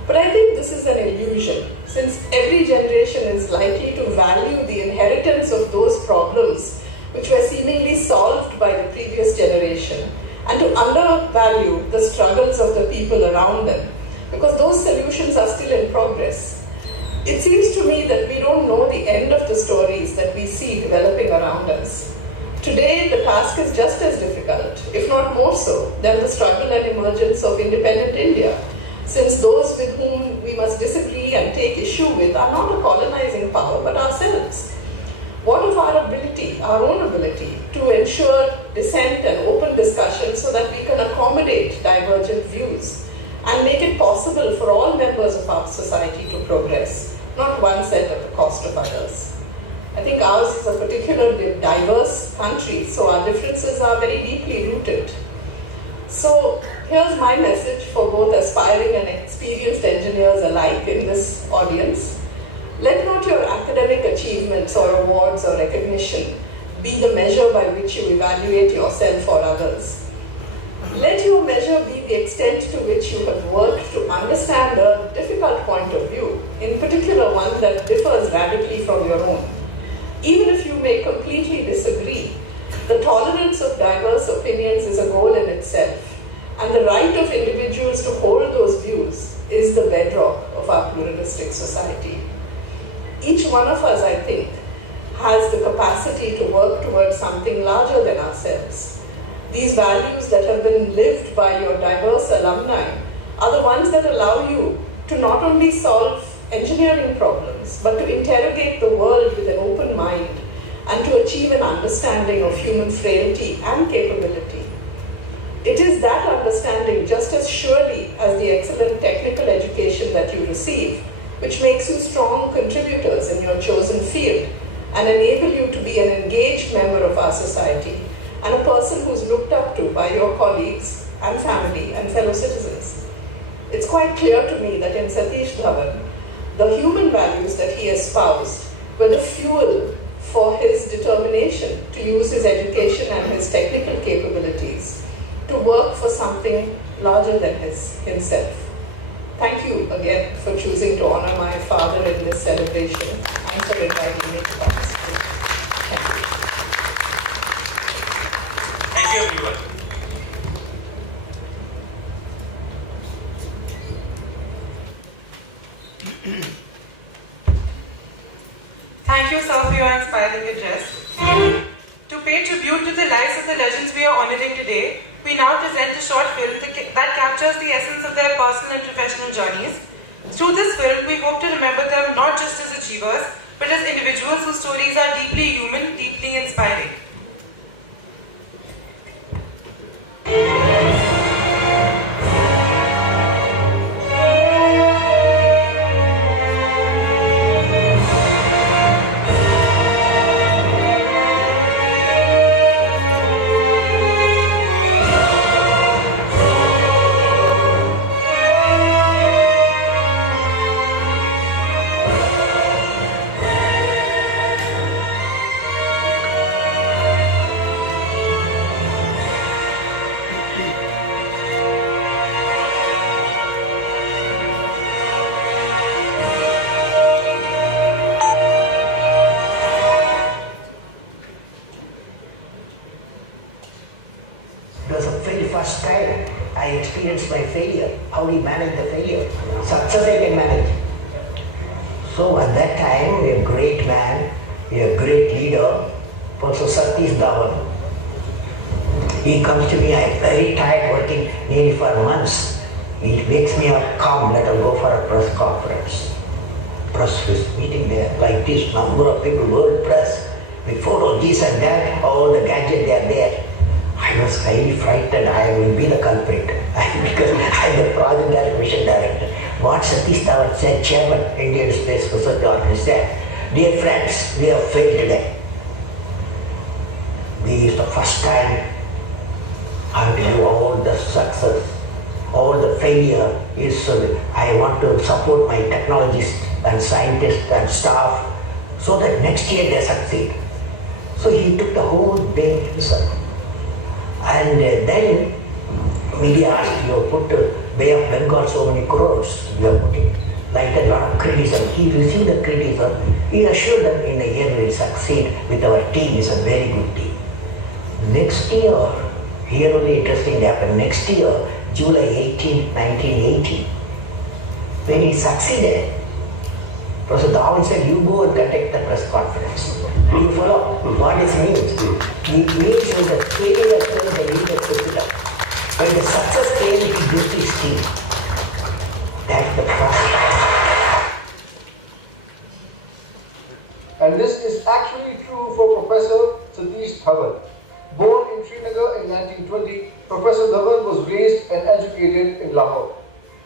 But I think this is an illusion, since every generation is likely to value the inheritance of those problems which were seemingly solved by the previous generation, and to undervalue the struggles of the people around them, because those solutions are still in progress. It seems to me that we don't know the end of the stories that we see developing around us. Today, the task is just as difficult, if not more so, than the struggle and emergence of independent India, since those with whom we must disagree and take issue with are not a colonizing power, but ourselves. What of our ability, our own ability, to ensure dissent and open discussion so that we can accommodate divergent views and make it possible for all members of our society to progress, not one set at the cost of others? I think ours is a particularly diverse country, so our differences are very deeply rooted. So here's my message for both aspiring and experienced engineers alike in this audience. Let not your academic achievements or awards or recognition be the measure by which you evaluate yourself or others. Let your measure be the extent to which you have worked to understand a difficult point of view, in particular one that differs radically from your own. Even if you may completely disagree, the tolerance of diverse opinions is a goal in itself, and the right of individuals to hold those views is the bedrock of our pluralistic society. Each one of us, I think, has the capacity to work towards something larger than ourselves. These values that have been lived by your diverse alumni are the ones that allow you to not only solve engineering problems, but to interrogate the world with an open mind and to achieve an understanding of human frailty and capability. It is that understanding, just as surely as the excellent technical education that you receive, which makes you strong contributors in your chosen field and enable you to be an engaged member of our society and a person who's looked up to by your colleagues and family and fellow citizens. It's quite clear to me that in Satish Dhawan, the human values that he espoused were the fuel for his determination to use his education and his technical capabilities to work for something larger than himself. Thank you again for choosing to honor my father in this celebration and for inviting me to participate. Thank you. Thank you, everyone. Thank you, sir, for your inspiring address. To pay tribute to the lives of of the legends we are honouring today, we now present a short film that captures the essence of their personal and professional journeys. Through this film, we hope to remember them not just as achievers, but as individuals whose stories are deeply human, deeply inspiring. My failure, how do you manage the failure? Success I can manage. So at that time, a great man, a great leader, also Satish Dhawan, he comes to me, I'm very tired working nearly for months. He wakes me up, come, let us go for a press conference. Press is meeting there, like this number of people, world press, with photos, this and that, all the gadgets, they are there. I was highly frightened, I will be the culprit because I am the project director, mission director. What Satish Dhawan said, Chairman, Indian Space Research Organization, dear friends, we have failed today. This is the first time I will all the success, all the failure is, I want to support my technologists and scientists and staff so that next year they succeed. So he took the whole day himself. And then media asked, you put Bay of Bengal so many crores, you are putting like a lot of criticism. He received the criticism. He assured them in a year we will succeed with our team. It's a very good team. Next year, here only interesting happened. Next year, July 18, 1980, when he succeeded, Professor Dhawan said, you go and conduct the press conference. Do you follow what this means? It means when the failure occurs, the leader puts it up. When the success came, he built his team. That's the process. And this is actually true for Professor Satish Dhawan. Born in Srinagar in 1920, Professor Dhawan was raised and educated in Lahore.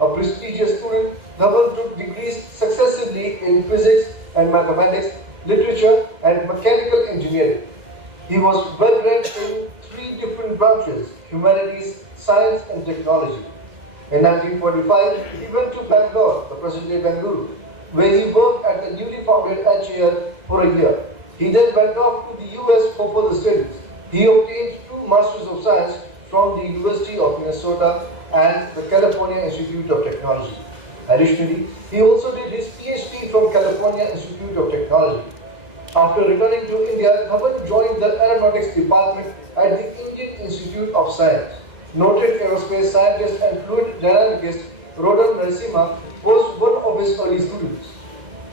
A prestigious student, Dhawan took degrees successively in physics and mathematics, literature and mechanical engineering. He was well-read in 3 different branches, humanities, science and technology. In 1945, he went to Bangalore, the present-day Bengaluru, where he worked at the newly founded HAL for a year. He then went off to the US for further studies. He obtained 2 Masters of Science from the University of Minnesota and the California Institute of Technology. Additionally, he also did his PhD from California Institute of Technology. After returning to India, Dhawan joined the Aeronautics Department at the Indian Institute of Science. Noted aerospace scientist and fluid dynamicist Rodan Narasimha was one of his early students.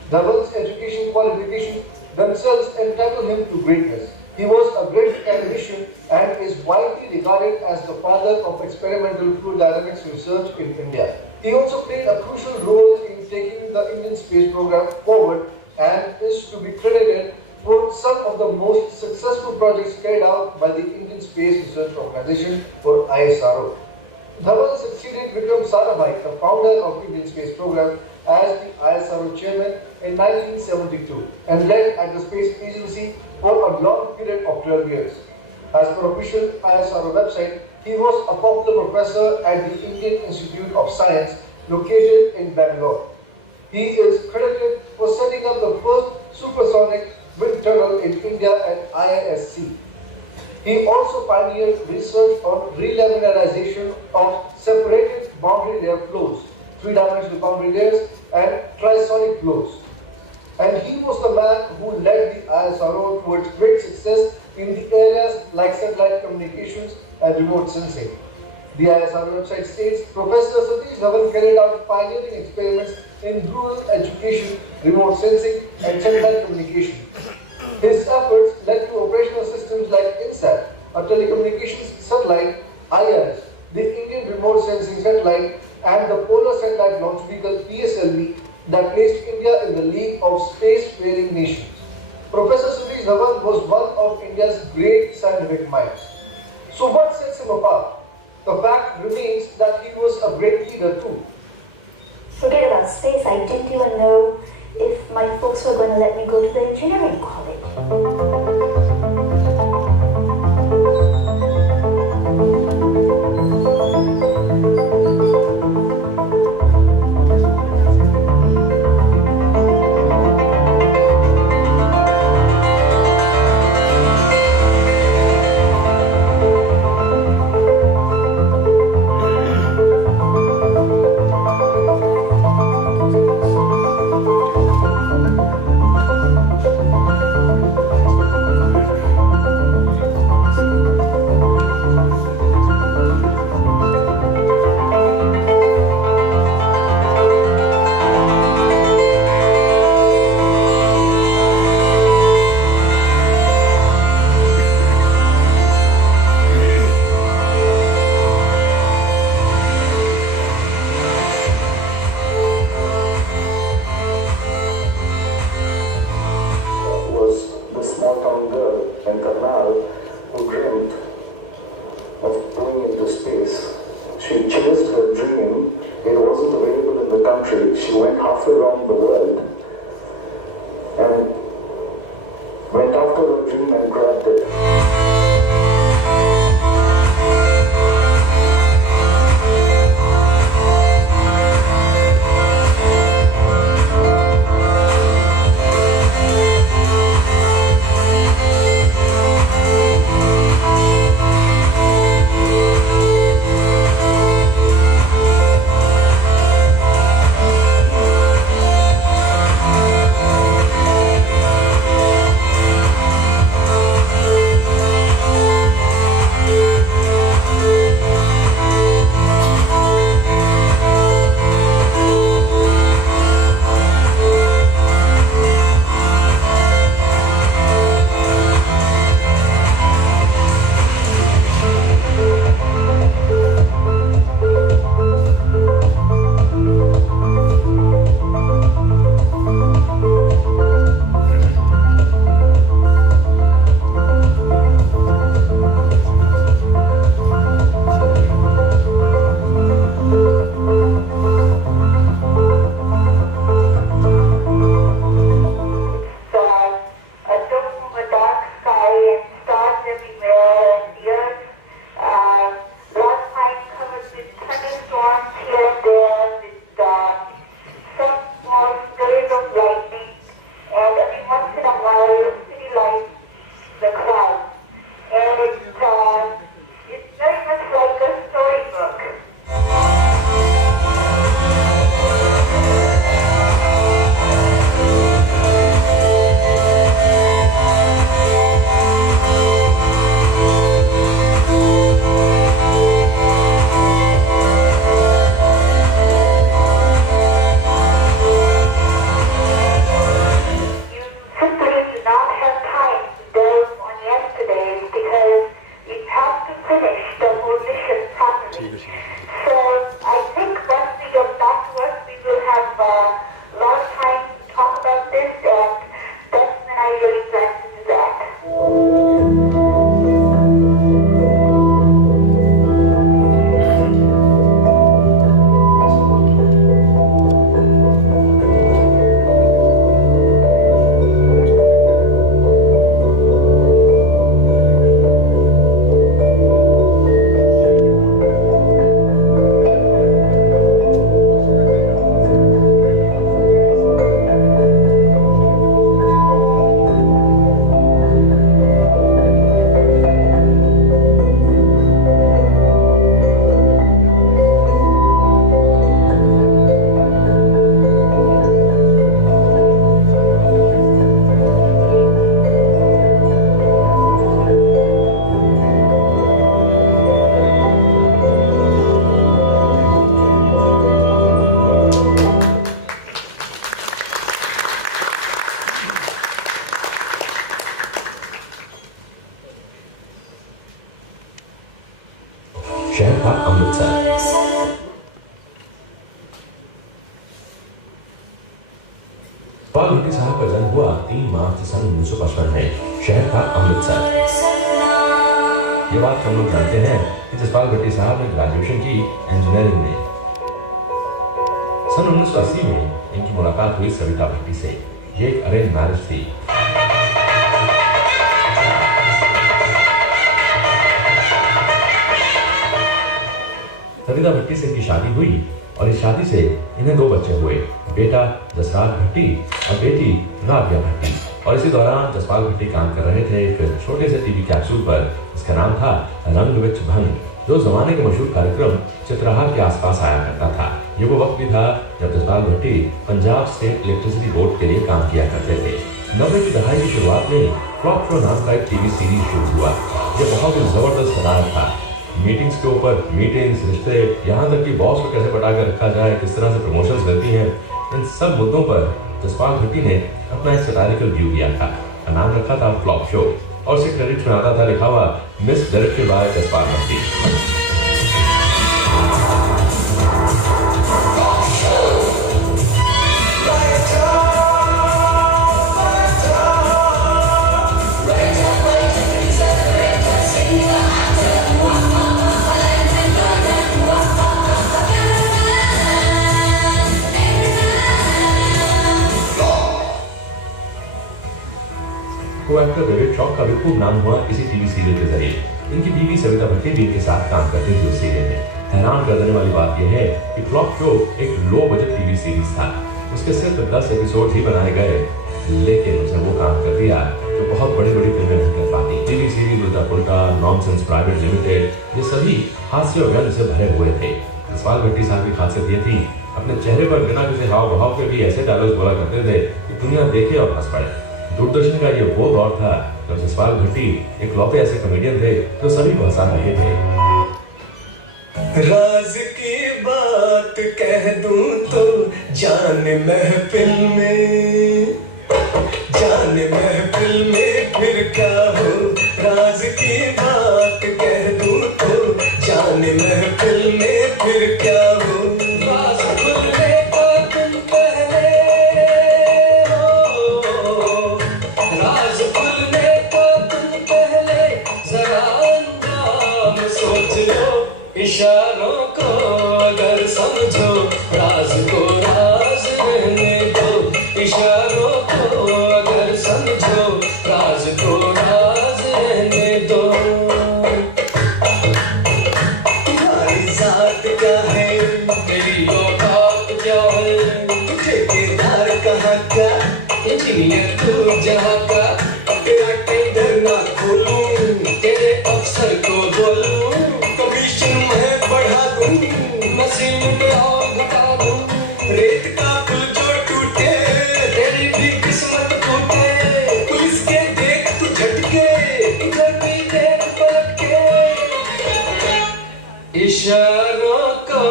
Dhawan's education qualifications themselves entitled him to greatness. He was a great academician and is widely regarded as the father of experimental fluid dynamics research in India. He also played a crucial role in taking the Indian space program forward and is to be credited for some of the most successful projects carried out by the Indian Space Research Organization or ISRO. Dhawan succeeded Vikram Sarabhai, the founder of Indian Space Program, as the ISRO chairman in 1972 and led at the Space Agency for a long period of 12 years. As per official ISRO website, he was a popular professor at the Indian Institute of Science located in Bangalore. He is credited for setting up the first supersonic wind tunnel in India at IISc. He also pioneered research on relaminarization of separated boundary layer flows, 3-dimensional boundary layers and trisonic flows. And he was the man who led the ISRO towards great success in the areas like satellite communications and remote sensing. The ISRO website states, Professor Satish Dhawan carried out pioneering experiments in rural education, remote sensing and satellite communication. His efforts led to operational systems like INSAT, a telecommunications satellite, IAS, the Indian Remote Sensing Satellite, and the Polar Satellite Launch Vehicle PSLV that placed India in the league of space-faring nations. Professor Satish Dhawan was one of India's great scientific minds. So what sets him apart? The fact remains that he was a great leader too. Forget about space, I didn't even know if my folks were going to let me go to the engineering college. शहर था अमृतसर। जसपाल भट्टी साहब का जन्म हुआ 3 मार्च सन 1955 में। शहर था अमृतसर। ये बात हम लोग जानते हैं कि जसपाल भट्टी साहब ने ग्रेजुएशन की इंजीनियरिंग में। सन 1980 में इनकी मुलाकात हुई सविता भट्टी से। ये एक अरेंज मैरिज थी। सविता भट्टी से इनकी शादी हुई और इस शादी से इन्हें 2 बच्चे हुए, बेटा जसराज भट्टी और बेटी राबिया भट्टी। और इसी दौरान जसपाल भट्टी काम कर रहे थे एक छोटे से टीवी कैप्सूल पर, जिसका नाम था रंग विच भंग, जो जमाने के मशहूर कार्यक्रम चित्रहार के आसपास आया करता था। ये वो वक्त भी था जब जसपाल भट्टी पंजाब स्टेट इलेक्ट्रिसिटी बोर्ड के लिए काम किया करते थे। 90 की दहाई की शुरुआत में प्रॉफ नाम का एक टीवी सीरीज शुरू हुआ। ये बहुत ही जबरदस्त बनाया था। मीटिंग्स के ऊपर मीटिंग्स, रिश्ते, यहाँ तक कि बॉस को कैसे पटा कर रखा जाए, किस तरह से प्रमोशंस मिलती हैं, इन सब मुद्दों पर जसपाल भट्टी ने अपना एक सैटारिकल व्यू दिया था। नाम रखा था फ्लॉप शो और उसे क्रेडिट में आता था लिखा हुआ Miss directed by Jaspal Bhatti. Co-actor Vivek Shauq का भी खूब नाम हुआ इसी टीवी सीरियल के जरिए। इनकी बीवी सविता भट्टी भी इनके साथ काम करती थी उस सीरियल में। हैरान कर देने वाली बात यह है कि फ्लॉप शो एक लो बजट टीवी सीरीज था। उसके सिर्फ 10 एपिसोड ही बनाए गए, लेकिन उसने वो काम कर दिया जो बहुत बड़ी बड़ी फिल्में नहीं कर पाती। टीवी सीरीज उल्टा पुल्टा, नॉनसेंस प्राइवेट लिमिटेड, ये सभी हास्य और व्यंग्य से भरे हुए थे। जसपाल भट्टी साहब की खासियत ये थी, अपने चेहरे पर बिना किसी हाव भाव के भी ऐसे डायलॉग बोला करते थे कि दुनिया देखे और हंस पड़े। दूरदर्शन का ये वो दौर था जब जसपाल भट्टी इकलौते ऐसे कॉमेडियन थे जो सभी को हंसा रहे थे। राज की बात कह दूं तो जान महफिल में फिर क्या हो। राज की बात कह दूं तो जान महफिल में फिर क्या हो। राज खुलने को तुम पहले हो, राज खुलने को तुम पहले जरा अंजाम सोच लो। इशारों को अगर समझो, राज को राज रहने दो। इशारों को अगर समझो, राज को राज रहने दो। तुम्हारी जात क्या है, मेरी औकात क्या है। ठेकेदार कहाँ का, इंजीनियर तू जहाँ का। तेरा टेंडर ना खोलूं, तेरे अफसर को बोलूं। कमीशन मैं बढ़ा दूं, मशीन में और घटा दूं। रेत का पुल जो टूटे, तेरी भी किस्मत टूटे। पुलिस के देख तू झटके, इधर भी देख पलट के। इशारों को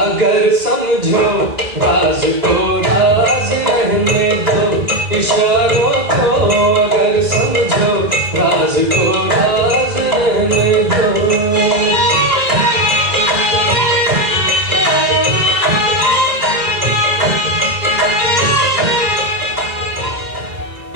अगर समझो, राज को राज रहने दो। इशारों को अगर समझो, राज को राज रहने दो।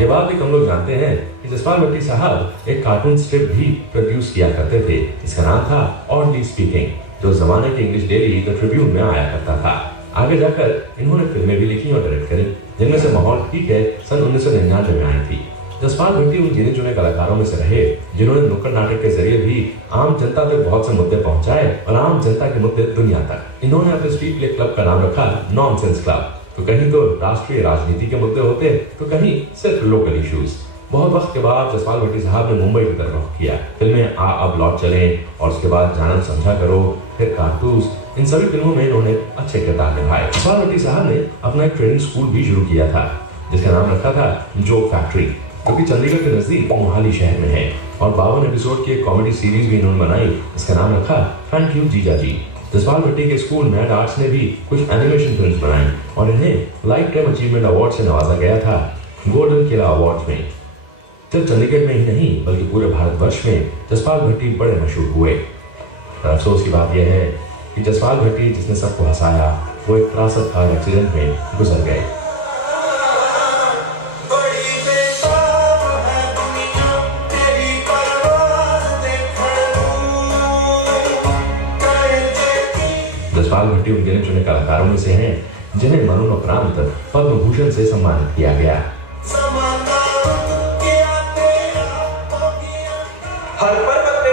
ये बात भी हम लोग जानते हैं कि जसपाल भट्टी साहब एक कार्टून स्ट्रिप भी प्रोड्यूस किया करते थे। इसका नाम था ऑडली स्पीकिंग, जो जमाने के इंग्लिश डेली द ट्रिब्यून में आया करता था। आगे जाकर इन्होंने फिल्में भी लिखी और डायरेक्ट करी, जिनमें से माहौल ठीक है सन 1999 में आई थी। जसपाल भट्टी उन गिने चुने कलाकारों में से रहे जिन्होंने नुक्कड़ नाटक के जरिए भी आम जनता तक बहुत से मुद्दे पहुंचाए और आम जनता के मुद्दे दुनिया तक। इन्होंने अपने स्ट्रीट प्ले क्लब का नाम रखा नॉनसेंस क्लब। तो कहीं तो राष्ट्रीय राजनीति के मुद्दे होते, तो कहीं सिर्फ लोकल इश्यूज। बहुत वक्त के बाद जसपाल भट्टी साहब ने मुंबई की तरफ रुख किया। फिल्में आ अब लौट चलें और उसके बाद जानम समझा करो, फिर कारतूस, इन सभी फिल्मों में इन्होंने अच्छे किरदार निभाए। जसपाल भट्टी साहब ने अपना एक ट्रेनिंग स्कूल भी शुरू किया था, जिसका नाम रखा था जोक फैक्ट्री, जो कि चंडीगढ़ के नजदीक मोहाली शहर में है। और 52 एपिसोड की एक कॉमेडी सीरीज भी इन्होंने बनाई, जिसका नाम रखा थैंक यू जीजा जी। जसपाल भट्टी के स्कूल मैड आर्ट्स ने भी कुछ एनिमेशन फिल्म्स बनाई और इन्हें लाइफ टाइम अचीवमेंट अवार्ड से नवाजा गया था, गोल्डन किला अवार्ड में। सिर्फ चंडीगढ़ में ही नहीं बल्कि पूरे भारतवर्ष में जसपाल भट्टी बड़े मशहूर हुए। पर अफसोस की बात यह है कि जसपाल भट्टी जिसने सबको हंसाया वो एक त्रासद कार एक्सीडेंट में गुजर गए। जसपाल भट्टी उन गिने चुने कलाकारों में से हैं जिन्हें मरणोपरांत पद्म भूषण से सम्मानित किया गया। हर पर्वत पे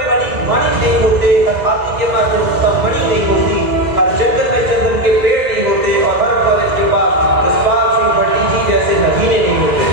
मणि नहीं होते, हर हाथी के पास मणि नहीं होती, हर जंगल में चंदन के पेड़ नहीं होते और हर कॉलेज के पास जसपाल सिंह भट्टी जी जैसे नगीने नहीं होते।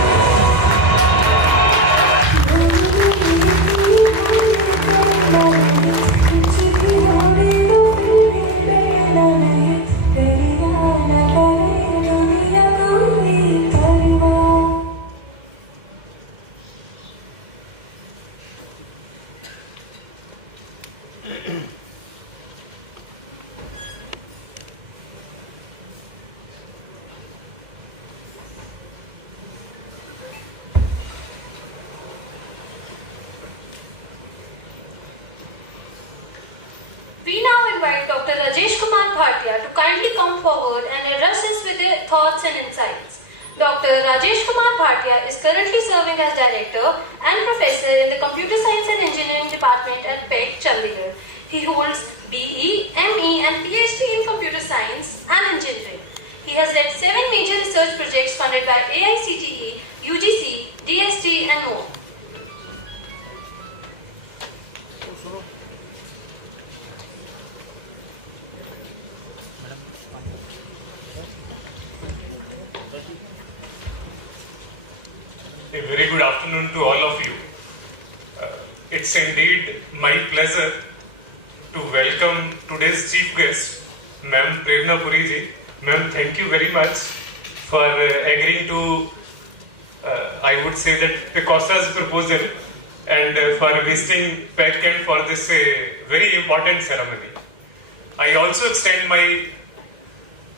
We now invite Dr. Rajesh Bhatia to kindly come forward and address us with their thoughts and insights. Dr. Rajesh Bhatia is currently serving as Director and Professor in the Computer Science and Engineering Department at PEC Chandigarh. He holds BE, ME and PhD in Computer Science and Engineering. He has led 7 major research projects funded by AICTE, UGC, DST and more. A very good afternoon to all of you. It's indeed my pleasure to welcome today's chief guest, Ma'am Prerna Puri ji. Ma'am, thank you very much for agreeing to, I would say that PECOSA's proposal and for visiting PEC and for this very important ceremony. I also extend my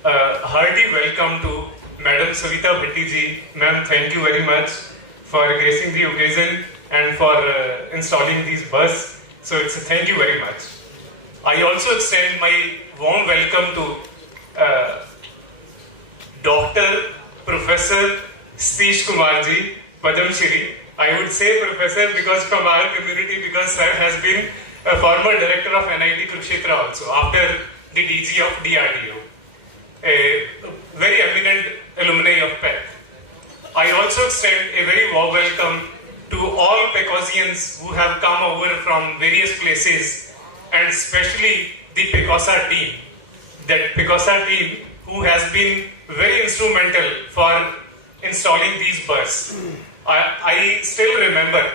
hearty welcome to Madam Savita Bhatti ji. Ma'am, thank you very much for gracing the occasion and for installing these bus. So it's a thank you very much. I also extend my warm welcome to Dr. Professor Satish Kumar Padma Shri. I would say professor because from our community, because sir has been a former director of NIT Kurukshetra also after the DG of DRDO. A very eminent alumni of PEC. I also extend a very warm welcome to all PECOSians who have come over from various places and especially the PECOSA team. That PECOSA team who has been very instrumental for installing these buses. I still remember,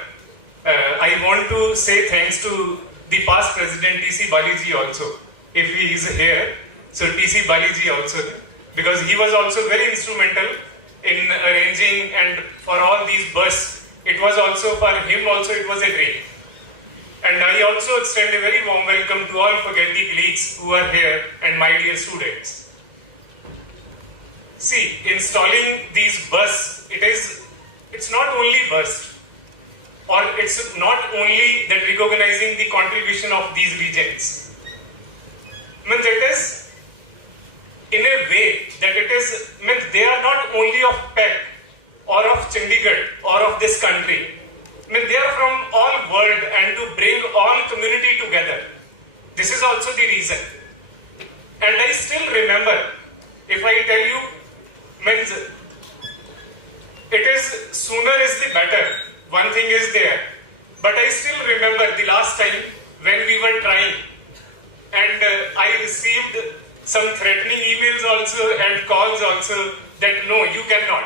I want to say thanks to the past President TC Baliji also, if he is here. So TC Baliji also, because he was also very instrumental in arranging and for all these buses. It was also for him also it was a dream. And I also extend a very warm welcome to all faculty colleagues who are here and my dear students. See, installing these buses, it's not only bus, or it's not only that recognizing the contribution of these regions. Means it is in a way that means they are not only of PEC or of Chandigarh or of this country. I mean, they are from all world and to bring all community together. This is also the reason. And I still remember, if I tell you, means it is sooner is the better. One thing is there. But I still remember the last time when we were trying and I received some threatening emails also and calls also that no, you cannot.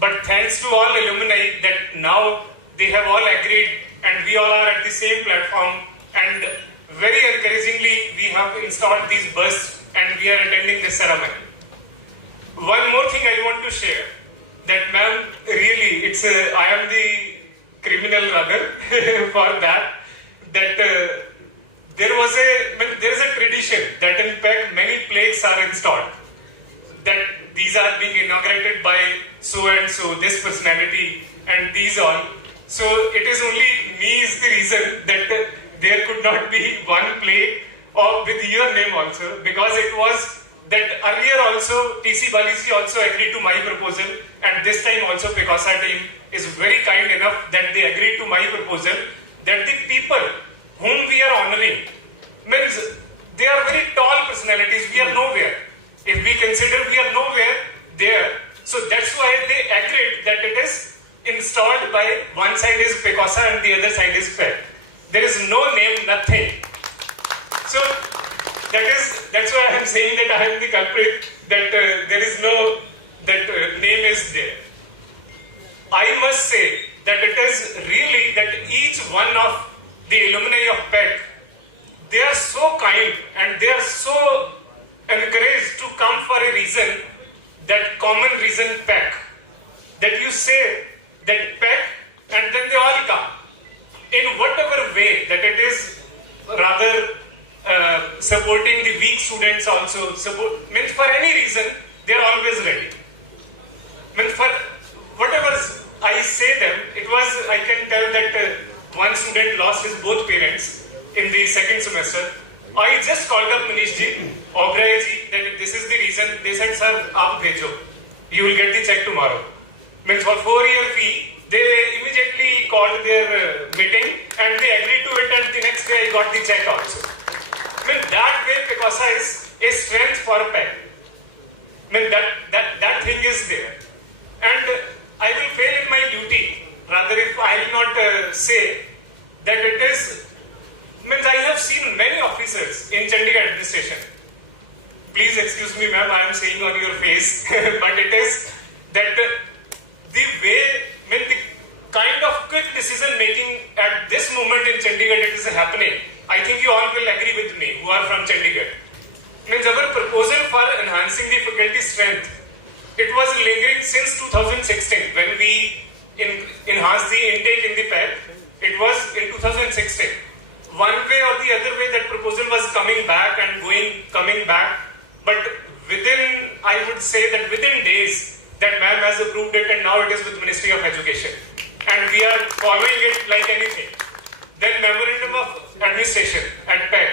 But thanks to all alumni that now they have all agreed and we all are at the same platform and very encouragingly we have installed these buses and we are attending the ceremony. One more thing I want to share that ma'am, really I am the criminal rather for that there is a tradition that in PEC many plaques are installed, that these are being inaugurated by so and so, this personality and these all. So it is only me is the reason that there could not be one play with your name also, because it was that earlier also TC Baliji also agreed to my proposal, and this time also PECOSA team is very kind enough that they agreed to my proposal, that the people whom we are honoring, means they are very tall personalities, we are nowhere. If we consider we are nowhere there, so that's why they agreed that it is installed by one side is PECOSA and the other side is PEC. There is no name, nothing. So that's why I am saying that I am the culprit, that there is no, that name is there. I must say that it is really that each one of the alumni of PEC, they are so kind and they are so encouraged to come for a reason, that common reason PEC, that you say that PEC and then they all come. In whatever way that it is rather supporting the weak students also, means for any reason, they are always ready. Means for whatever I say them, it was, I can tell that one student lost his both parents in the second semester. I just called up Manish ji, Oberoi ji, that this is the reason. They said, sir, aap bhejo. You will get the check tomorrow. Means for 4-year fee, they immediately called their meeting and they agreed to it, and the next day I got the check also. Means that way PECOSA is a strength for PEC. Means that thing is there. And I will fail in my duty, rather if I will not say that it is, means I have seen many officers in Chandigarh Administration. Please excuse me ma'am, I am saying on your face, but it is that the way, means the kind of quick decision making at this moment in Chandigarh it is happening. I think you all will agree with me who are from Chandigarh. Means our proposal for enhancing the faculty strength, it was lingering since 2016 when we enhanced the intake in the PEC. It was in 2016. One way or the other way that proposal was coming back and coming back, but within, I would say that within days that ma'am has approved it, and now it is with Ministry of Education and we are following it like anything. Then memorandum of administration at PEC,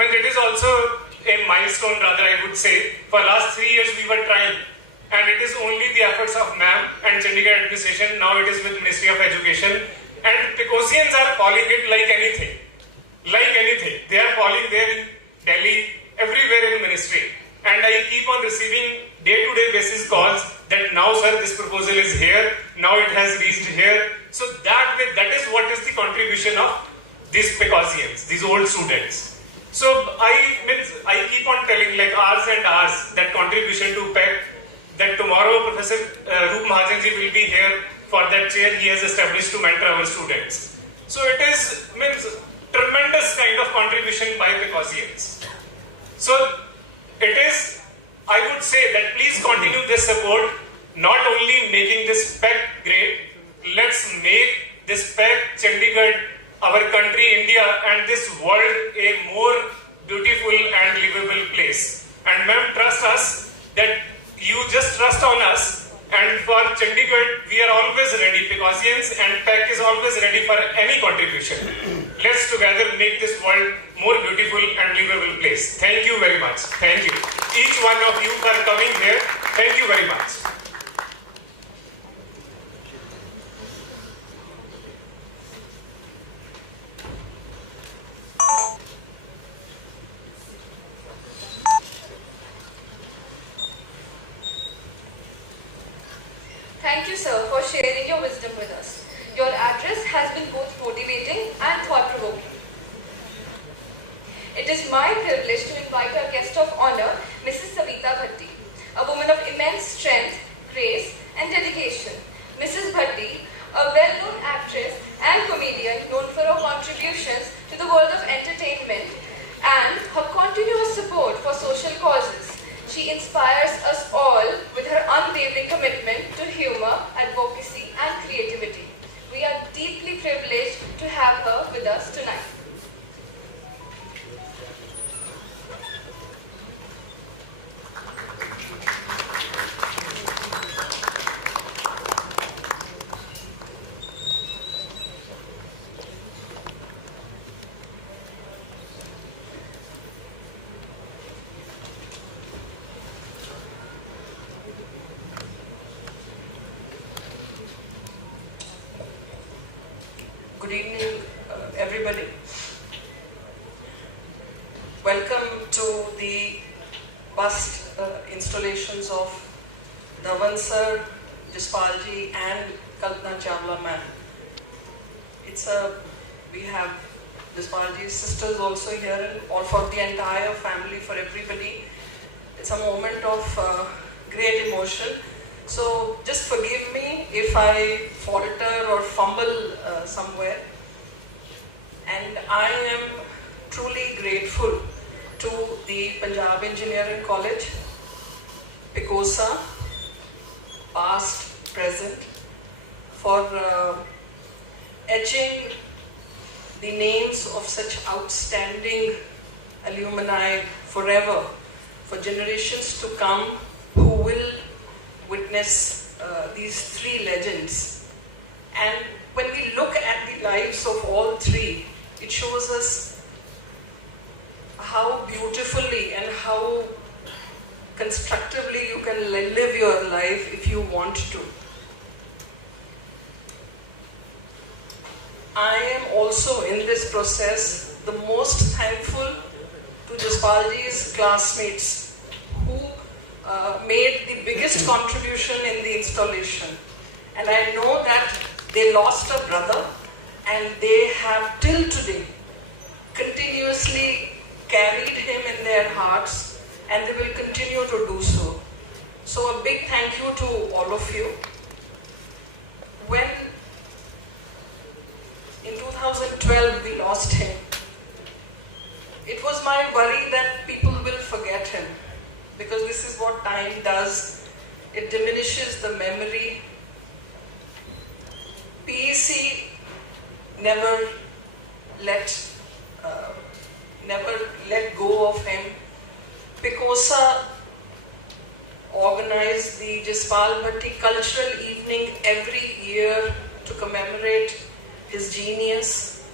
means it is also a milestone, rather I would say. For last 3 years we were trying, and it is only the efforts of ma'am and Chandigarh Administration. Now it is with Ministry of Education, and PECOSians are following it like anything. Like anything. They are following there in Delhi, everywhere in ministry. And I keep on receiving day-to-day basis calls that now sir, this proposal is here, now it has reached here. So that way, that is what is the contribution of these PECOSians, these old students. So I keep on telling like hours and hours that contribution to PEC, that tomorrow Professor Roop Mahajanji will be here for that chair he has established to mentor our students. So it is, means tremendous kind of contribution by PECOSians. So it is, I would say that please continue this support, not only making this PEC great, let's make this PEC, Chandigarh, our country, India, and this world a more beautiful and livable place. And ma'am, trust us, that you just trust on us, and for Chandigarh, we are always ready. PECOSians and PEC is always ready for any contribution. Let's together make this world more beautiful and livable place. Thank you very much. Thank you. Each one of you for coming here. Thank you very much. Thank you, sir, for sharing your wisdom with us. Your address has been both motivating and thought-provoking. It is my privilege to invite our guest of honor, Mrs. Savita Bhatti, a woman of immense strength, grace, and dedication. Mrs. Bhatti, a well-known actress and comedian known for her contributions to the world of entertainment and her continuous support for social causes. She inspires us all with her unwavering commitment to humor, advocacy, and creativity. We are deeply privileged to have her with us tonight. bust installations of Dhawan sir, Jaspal ji and Kalpana Chawla ma'am. We have Jaspal ji's sisters also here, and all for the entire family, for everybody. It's a moment of great emotion. So just forgive me if I falter or fumble somewhere. And I am truly grateful to the Punjab Engineering College, PECOSA, past, present, for etching the names of such outstanding alumni forever, for generations to come who will witness these three legends. And when we look at the lives of all three, it shows us how beautifully and how constructively you can live your life if you want to. I am also in this process the most thankful to Jaspalji's classmates who made the biggest contribution in the installation. And I know that they lost a brother and they have till today continuously carried him in their hearts, and they will continue to do so. So a big thank you to all of you. When in 2012 we lost him, it was my worry that people will forget him, because this is what time does. It diminishes the memory. PEC never let go of him. PECOSA organized the Jaspal Bhatti Cultural Evening every year to commemorate his genius.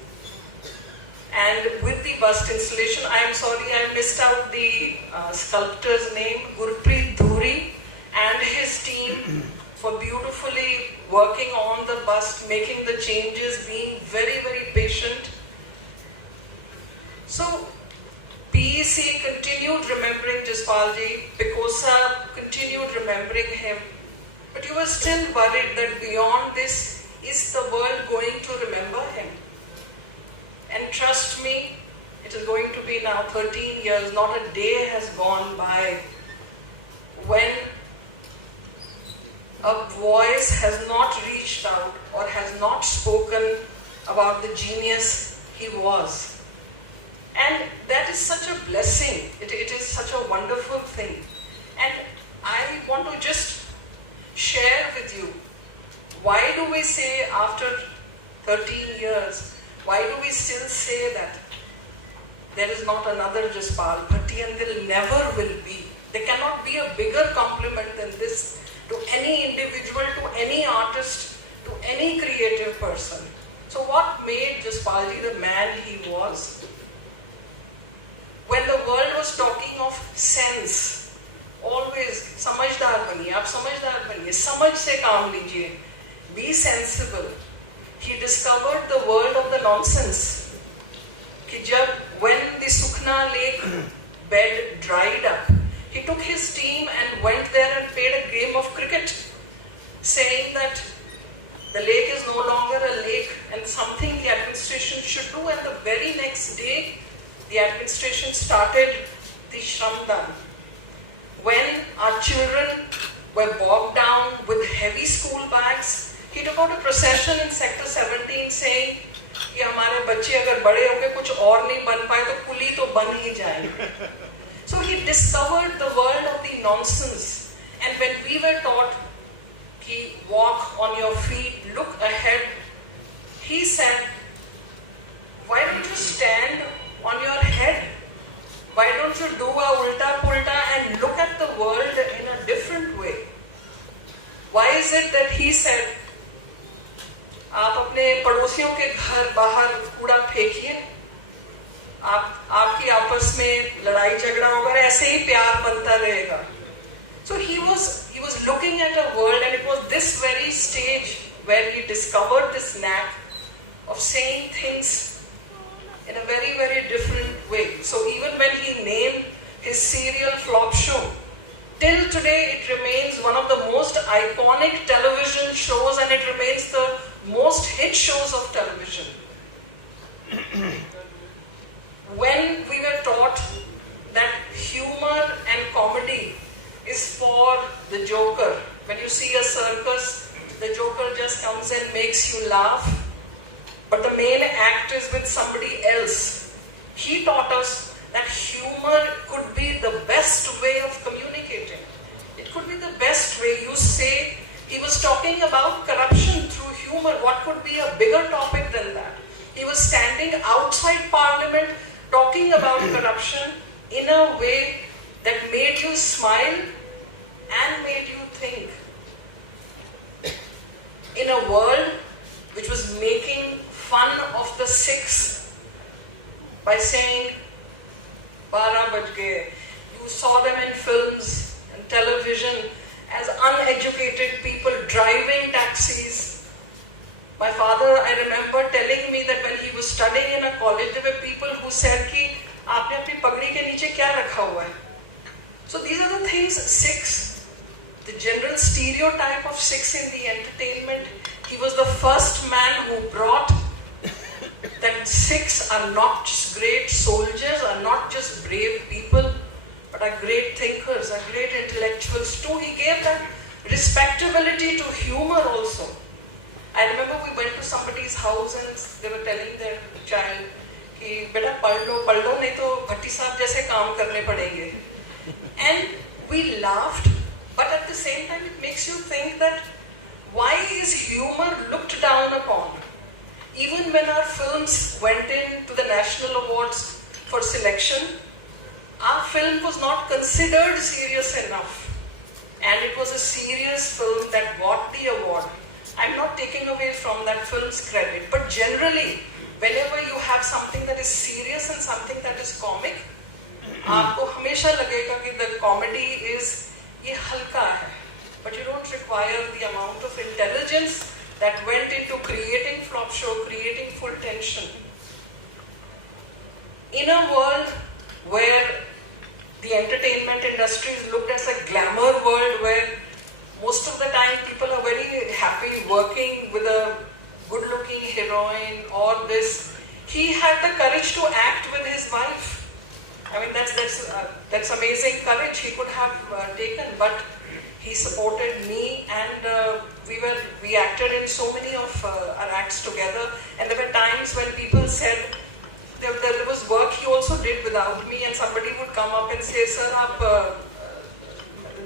And with the bust installation, I am sorry I missed out the sculptor's name, Gurpreet Dhuri, and his team for beautifully working on the bust, making the changes, being very, very patient. So PEC continued remembering Jaspalji, PECOSA continued remembering him, but you were still worried that beyond this, is the world going to remember him? And trust me, it is going to be now 13 years, not a day has gone by when a voice has not reached out or has not spoken about the genius he was. And that is such a blessing. It is such a wonderful thing. And I want to just share with you, why do we say after 13 years, why do we still say that there is not another Jaspal Bhatti, and there never will be? There cannot be a bigger compliment than this to any individual, to any artist, to any creative person. So what made Jaspalji the man he was? When the world was talking of sense, always समझदार बनिए, आप समझदार बनिए, समझ से काम लीजिए, be sensible. He discovered the world of the nonsense. कि जब when the Sukhna Lake bed dried up, he took his team and went there and played a game of cricket, saying that the lake is no longer a lake and something the administration should do. And the very next day, the administration started the Shramdan. When our children were bogged down with heavy school bags, he took out a procession in Sector 17 saying कि हमारे बच्चे अगर बड़े होके कुछ और नहीं बन पाए तो कुली तो बन ही जाएंगे. So he discovered the world of the nonsense. And when we were taught कि walk on your feet, look ahead, he said, why don't you stand on your head? Why don't you do a ulta pulta and look at the world in a different way? Why is it that he said, आप अपने पड़ोसियों के घर बाहर कूड़ा फेंकिए, आपकी आपस में लड़ाई झगड़ा होगा, ऐसे ही प्यार बनता रहेगा. So he was looking at a world, and it was this very stage where he discovered this knack of saying things in a very, very different way. So even when he named his serial flop show iconic television shows, and it remains the most hit shows of television. When we were taught that humor and comedy is for the joker, when you see a circus, the joker just comes and makes you laugh, but the main act is with somebody else. He taught us that humor could be the best way of communicating. It could be the best way. You say, he was talking about corruption through humor. What could be a bigger topic than that? He was standing outside Parliament talking about corruption in a way that made you smile and made you think. In a world which was making fun of the Sikhs by saying, 12 baj gaye. You saw them in films and television as uneducated people driving taxis. My father, I remember telling me that when he was studying in a college, there were people who said ki, aapne apni pagdi ke niche kya rakha hua hai? So these are the things Sikhs, the general stereotype of Sikhs in the entertainment. He was the first man who brought that Sikhs are not just great soldiers, are not just brave people, but are great thinkers, are great intellectuals too. He gave that respectability to humor also. I remember we went to somebody's house and they were telling their child, कि बेटा पढ़ लो नहीं तो भट्टी साहब जैसे काम करने पड़ेंगे. And we laughed, but at the same time it makes you think that why is humor looked down upon? Even when our films went into the national awards for selection, our film was not considered serious enough. And it was a serious film that got the award. I'm not taking away from that film's credit, but generally, whenever you have something that is serious and something that is comic, आपको हमेशा लगेगा कि the comedy is ये हल्का है, but you don't require the amount of intelligence that went into creating flop show, creating full tension. In a world where the entertainment industry is looked as a glamour world where most of the time people are very happy working with a good-looking heroine or this, he had the courage to act with his wife. I mean, that's amazing courage he could have taken, but he supported me, and we acted in so many of our acts together. And there were times when people said there was work he also did without me, and somebody would come up and say, "Sir, आप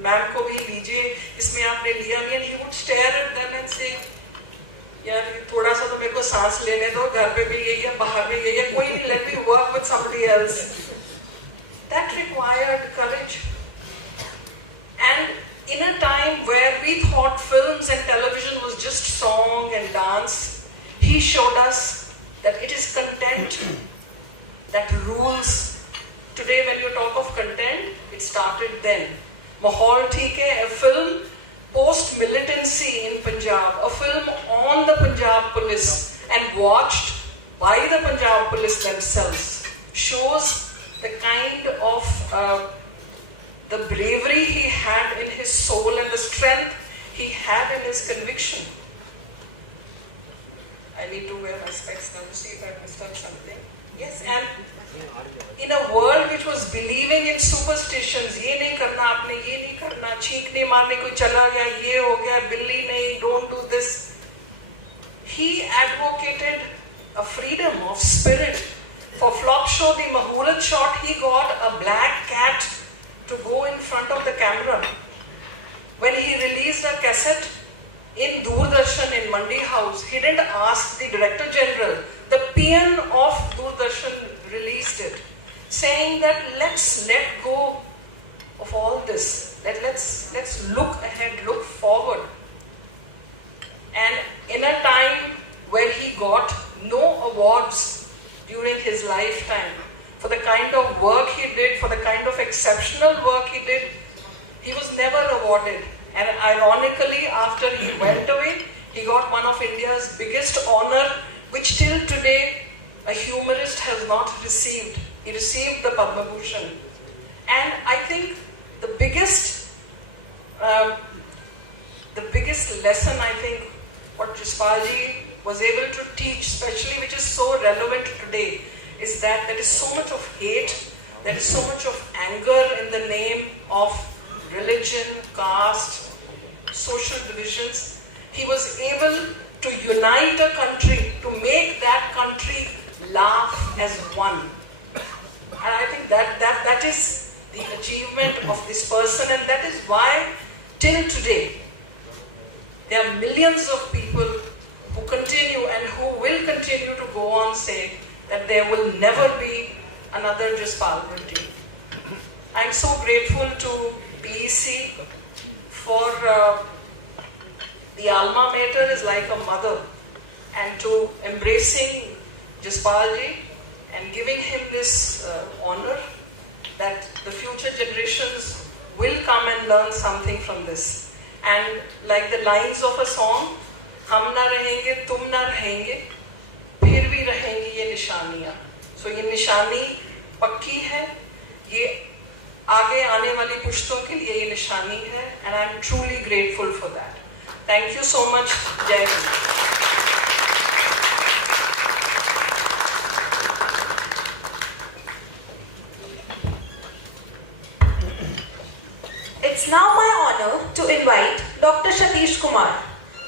ma'am को भी लीजिए, इसमें आपने लिया नहीं," and he would stare at them and say, "यार थोड़ा सा तो मेरे को सांस लेने दो, घर पे भी यही है, बाहर में यही है, कोई नहीं, let me work with somebody else." That required courage. And in a time where we thought films and television was just song and dance, he showed us that it is content that rules. Today when you talk of content, it started then. Mahal Theek Hai, a film post-militancy in Punjab, a film on the Punjab police and watched by the Punjab police themselves, shows the kind of the bravery he had in his soul and the strength he had in his conviction. I need to wear my specs now to see if I've missed out something. Yes, and in a world which was believing in superstitions, ये नहीं करना आपने, ये नहीं करना, छींक नहीं मारने, कोई चला गया, ये हो गया, बिल्ली नहीं, don't do this. He advocated a freedom of spirit. For flop show, the Mahurat shot, he got a black cat to go in front of the camera. When he released a cassette in Doordarshan in Mandi House, he didn't ask the Director General. The peon of Doordarshan released it, saying that let's let go of all this. Let's look ahead, look forward. And in a time where he got no awards during his lifetime, for the kind of work he did, for the kind of exceptional work he did, he was never awarded. And ironically, after he went away, he got one of India's biggest honor, which till today a humorist has not received. He received the Padma Bhushan. And I think the biggest the biggest lesson, I think, what Jaspalji was able to teach, especially which is so relevant today, is that there is so much of hate, there is so much of anger in the name of religion, caste, social divisions. He was able to unite a country, to make that country laugh as one. And I think that is the achievement of this person, and that is why till today there are millions of people who continue and who will continue to go on saying that there will never be another Jaspal Bhatti. I am so grateful to PEC for the alma mater is like a mother, and to embracing Jaspalji and giving him this honor that the future generations will come and learn something from this. And like the lines of a song, हम ना रहेंगे, तुम ना रहेंगे, फिर भी रहेंगी ये निशानियाँ. So ये निशानी पक्की है, ये आगे आने वाली पुश्तों के लिए ये निशानी है, and I am truly grateful for that. Thank you so much. Jai Hind. It's now my honor to invite Dr. Satish Kumar.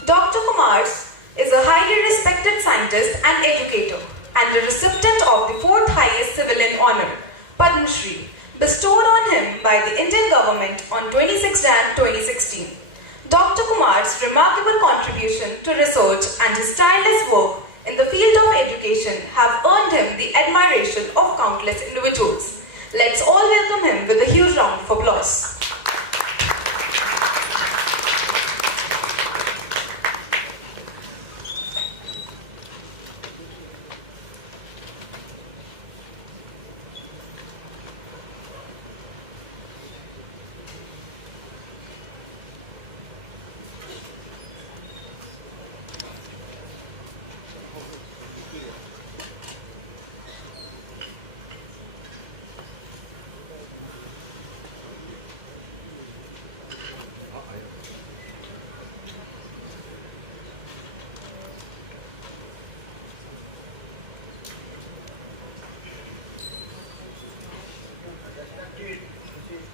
Dr. Kumar is a highly respected scientist and educator and the recipient of the 4th highest civilian honor, Padma Shri, bestowed on him by the Indian government on 26 Jan 2016. Dr. Kumar's remarkable contribution to research and his tireless work in the field of education have earned him the admiration of countless individuals. Let's all welcome him with a huge round of applause.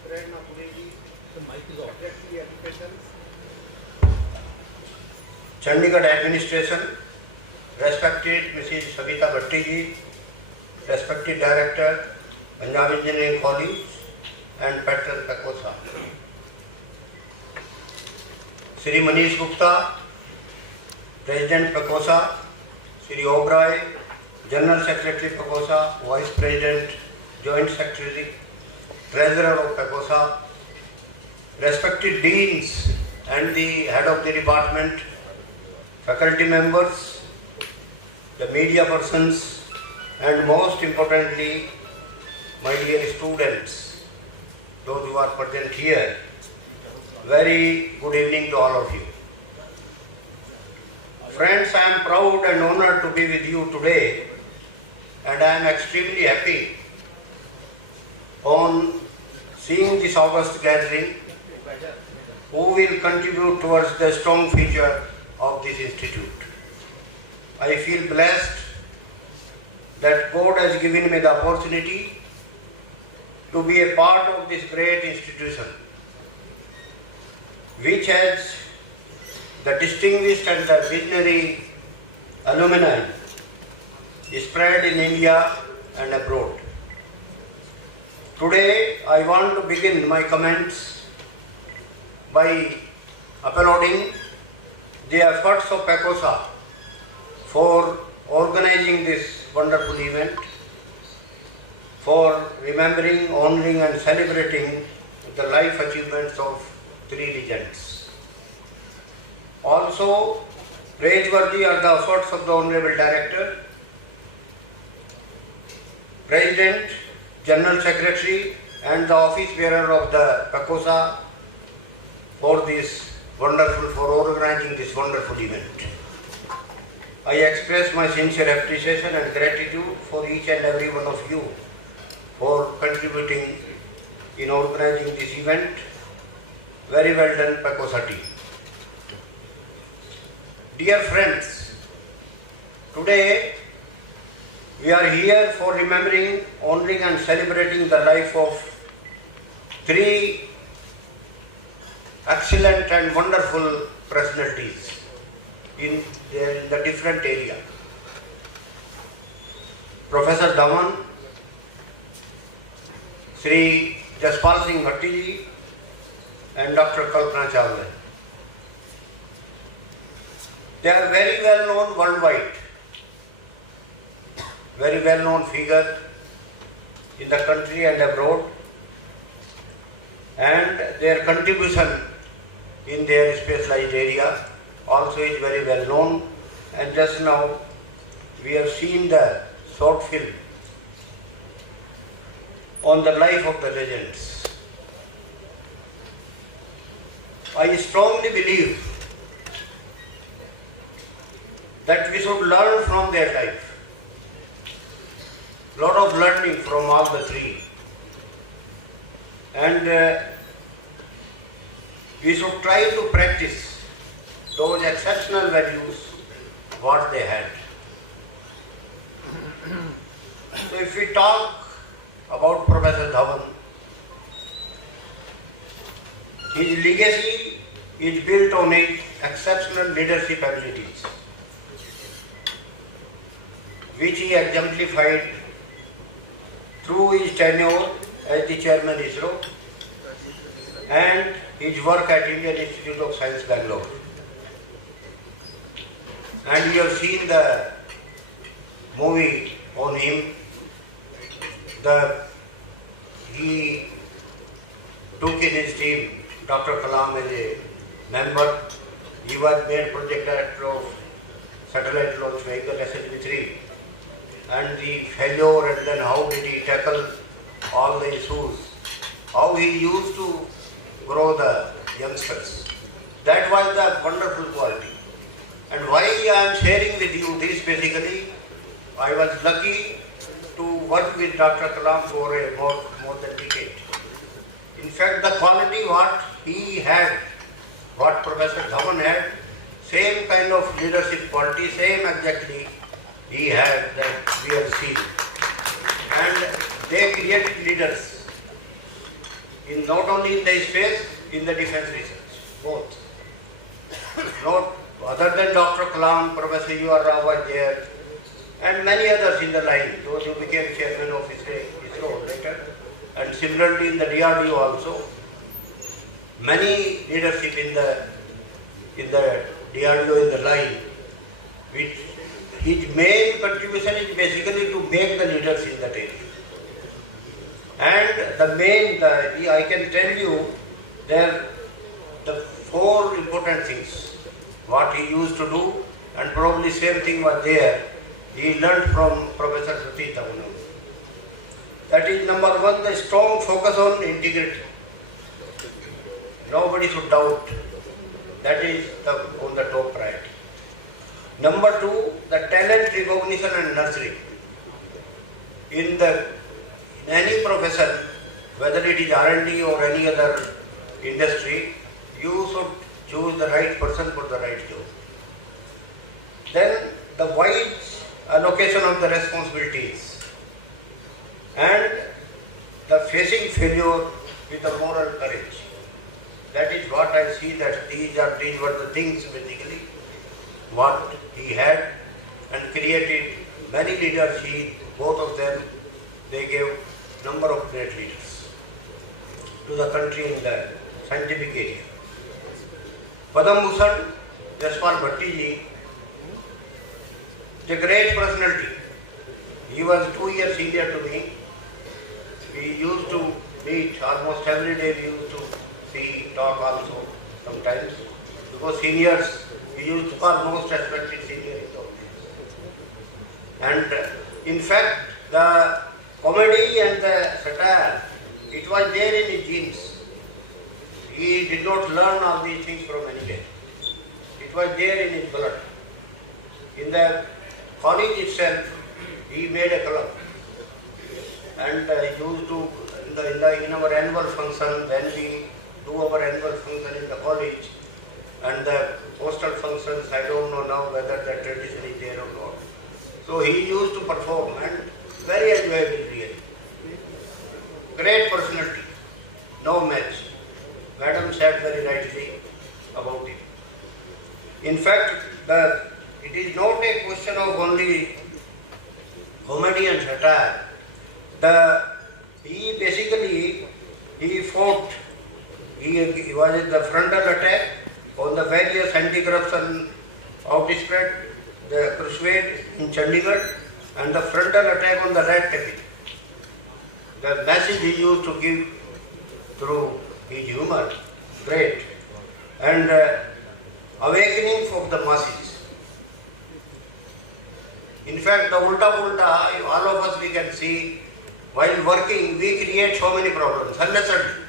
Prerna Puri, the mic is off. Secretary Education, Chandigarh Administration, respected Mrs. Savita Bhatti ji, respected Director, Punjab Engineering College and Patron PECOSA, Shri Manish Gupta, President PECOSA, Shri Oberoi, General Secretary PECOSA, Vice President, Joint Secretary, Treasurer of PECOSA, respected Deans and the Head of the Department, faculty members, the media persons, and most importantly, my dear students, those who are present here, very good evening to all of you. Friends, I am proud and honored to be with you today, and I am extremely happy on seeing this august gathering who will contribute towards the strong future of this institute. I feel blessed that God has given me the opportunity to be a part of this great institution, which has the distinguished and the visionary alumni spread in India and abroad. Today, I want to begin my comments by applauding the efforts of PECOSA for organizing this wonderful event, for remembering, honoring and celebrating the life achievements of three legends. Also, praiseworthy are the efforts of the Honorable Director, President, General Secretary and the Office Bearer of the PECOSA for organizing this wonderful event. I express my sincere appreciation and gratitude for each and every one of you for contributing in organizing this event. Very well done, PECOSA team. Dear friends, today we are here for remembering, honoring and celebrating the life of three excellent and wonderful personalities in the different area. Professor Dhawan, Sri Jaspal Singh Bhatti and Dr. Kalpana Chawla. They are very well known worldwide, very well known figure in the country and abroad, and their contribution in their specialized area also is very well known. And just now we have seen the short film on the life of the legends. I strongly believe that we should learn from their life. Lot of learning from all the three. And we should try to practice those exceptional values what they had. So if we talk about Professor Dhawan, his legacy is built on his exceptional leadership abilities, which he exemplified through his tenure as the chairman ISRO and his work at Indian Institute of Science, Bangalore. And you have seen the movie on him. He took in his team Dr. Kalam as a member. He was made project director of satellite launch vehicle SLV-3. And the failure, and then how did he tackle all the issues, how he used to grow the youngsters. That was the wonderful quality. And why I am sharing with you this basically, I was lucky to work with Dr. Kalam for a more than a decade. In fact, the quality what he had, what Professor Dhawan had, same kind of leadership quality, same exactly he had that we have seen. And they created leaders, in not only in the space, in the defense research, both. Not other than Dr. Kalam, Professor U.R. Rao was there, and many others in the line, those who became chairman of ISRO later, and similarly in the DRDO also. Many leadership in the DRDO in the line, which his main contribution is basically to make the leaders in the team. And I can tell you, the four important things, what he used to do, and probably same thing was there, he learned from Professor Satish Kumar. That is number one, the strong focus on integrity. Nobody should doubt. That is on the top priority. Number two, the talent recognition and nurturing. In any profession, whether it is R&D or any other industry, you should choose the right person for the right job. Then the wise allocation of the responsibilities and the facing failure with a moral courage. That is what I see, that these were the things basically what he had, and created many leaders. Both of them, they gave number of great leaders to the country in the scientific area. Padma Bhushan Jaspal Bhatti ji, a great personality. He was 2 years senior to me. We used to meet almost every day. We used to see, talk also sometimes. Because seniors, we used to call most respected seniors. And in fact, the comedy and the satire, it was there in his genes. He did not learn all these things from anywhere. It was there in his blood. In the college itself, he made a club. And used to, in our annual function, when we do our annual function in the college, and the postal functions, I don't know now whether that tradition is there or not. So he used to perform and very enjoyable really. Great personality, no match. Madam said very rightly about it. In fact, it is not a question of only comedy and satire. He fought, he was in the frontal attack on the various anti-corruption outspread, the crusade in Chandigarh, and the frontal attack on the red taping. The message he used to give through his humor, great. And awakening of the masses. In fact, the ulta, all of us we can see, while working, we create so many problems, unnecessarily.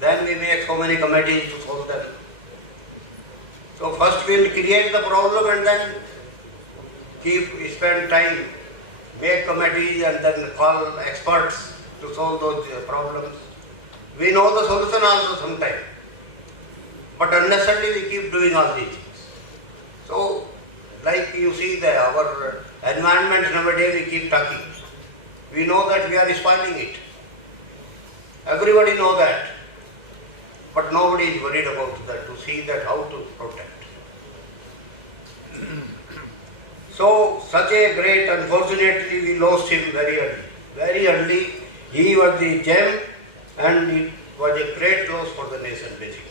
Then we make so many committees to solve them. So first we will create the problem and then spend time, make committees and then call experts to solve those problems. We know the solution also sometimes. But unnecessarily we keep doing all these things. So, like you see our environment nowadays, we keep talking. We know that we are spoiling it. Everybody knows that. But nobody is worried about that, to see that how to protect. So, such a great, unfortunately we lost him very early. Very early, he was the gem and it was a great loss for the nation basically.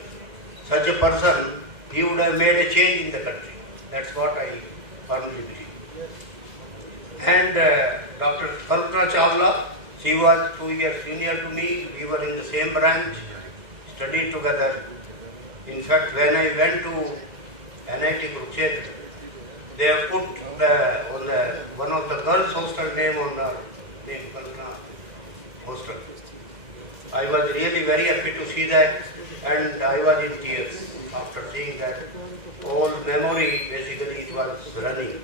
Such a person, he would have made a change in the country. That's what I firmly believe. And Dr. Kalpana Chawla, she was 2 years senior to me. We were in the same branch, studied together. In fact, when I went to NIT Kurukshetra, they have put one of the girls' hostel name on the name Kalpana hostel. I was really very happy to see that, and I was in tears after seeing that. All memory basically it was running.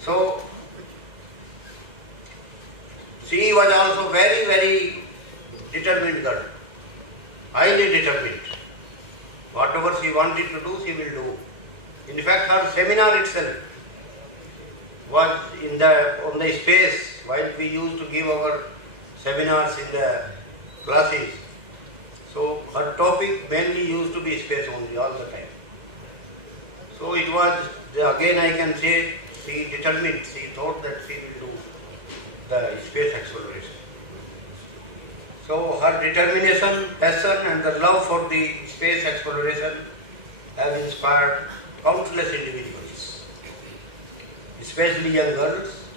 So she was also very, very determined girl, highly determined. Whatever she wanted to do, she will do. In fact, her seminar itself was on the space while we used to give our seminars in the classes. So her topic mainly used to be space only all the time. So it was, again I can say, she determined, she thought that she will do the space exploration. So her determination, passion and the love for the space exploration have inspired countless individuals, especially young girls,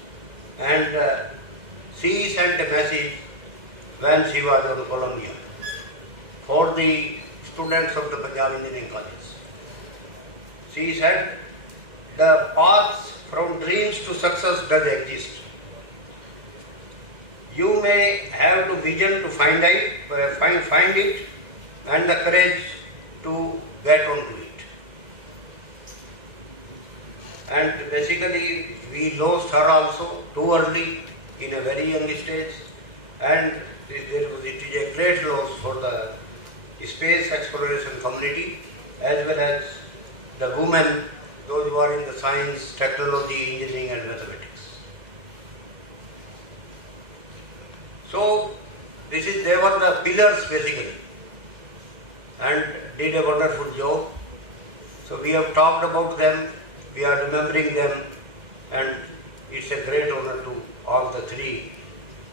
and she sent a message when she was on Columbia for the students of the Punjab Engineering College. She said, the paths from dreams to success does exist. You may have the vision to find it and the courage to get onto it. And basically we lost her also too early in a very young stage, and it is a great loss for the space exploration community as well as the women, those who are in the science, technology, engineering and mathematics. So they were the pillars basically and did a wonderful job. So we have talked about them, we are remembering them, and it's a great honor to all the three.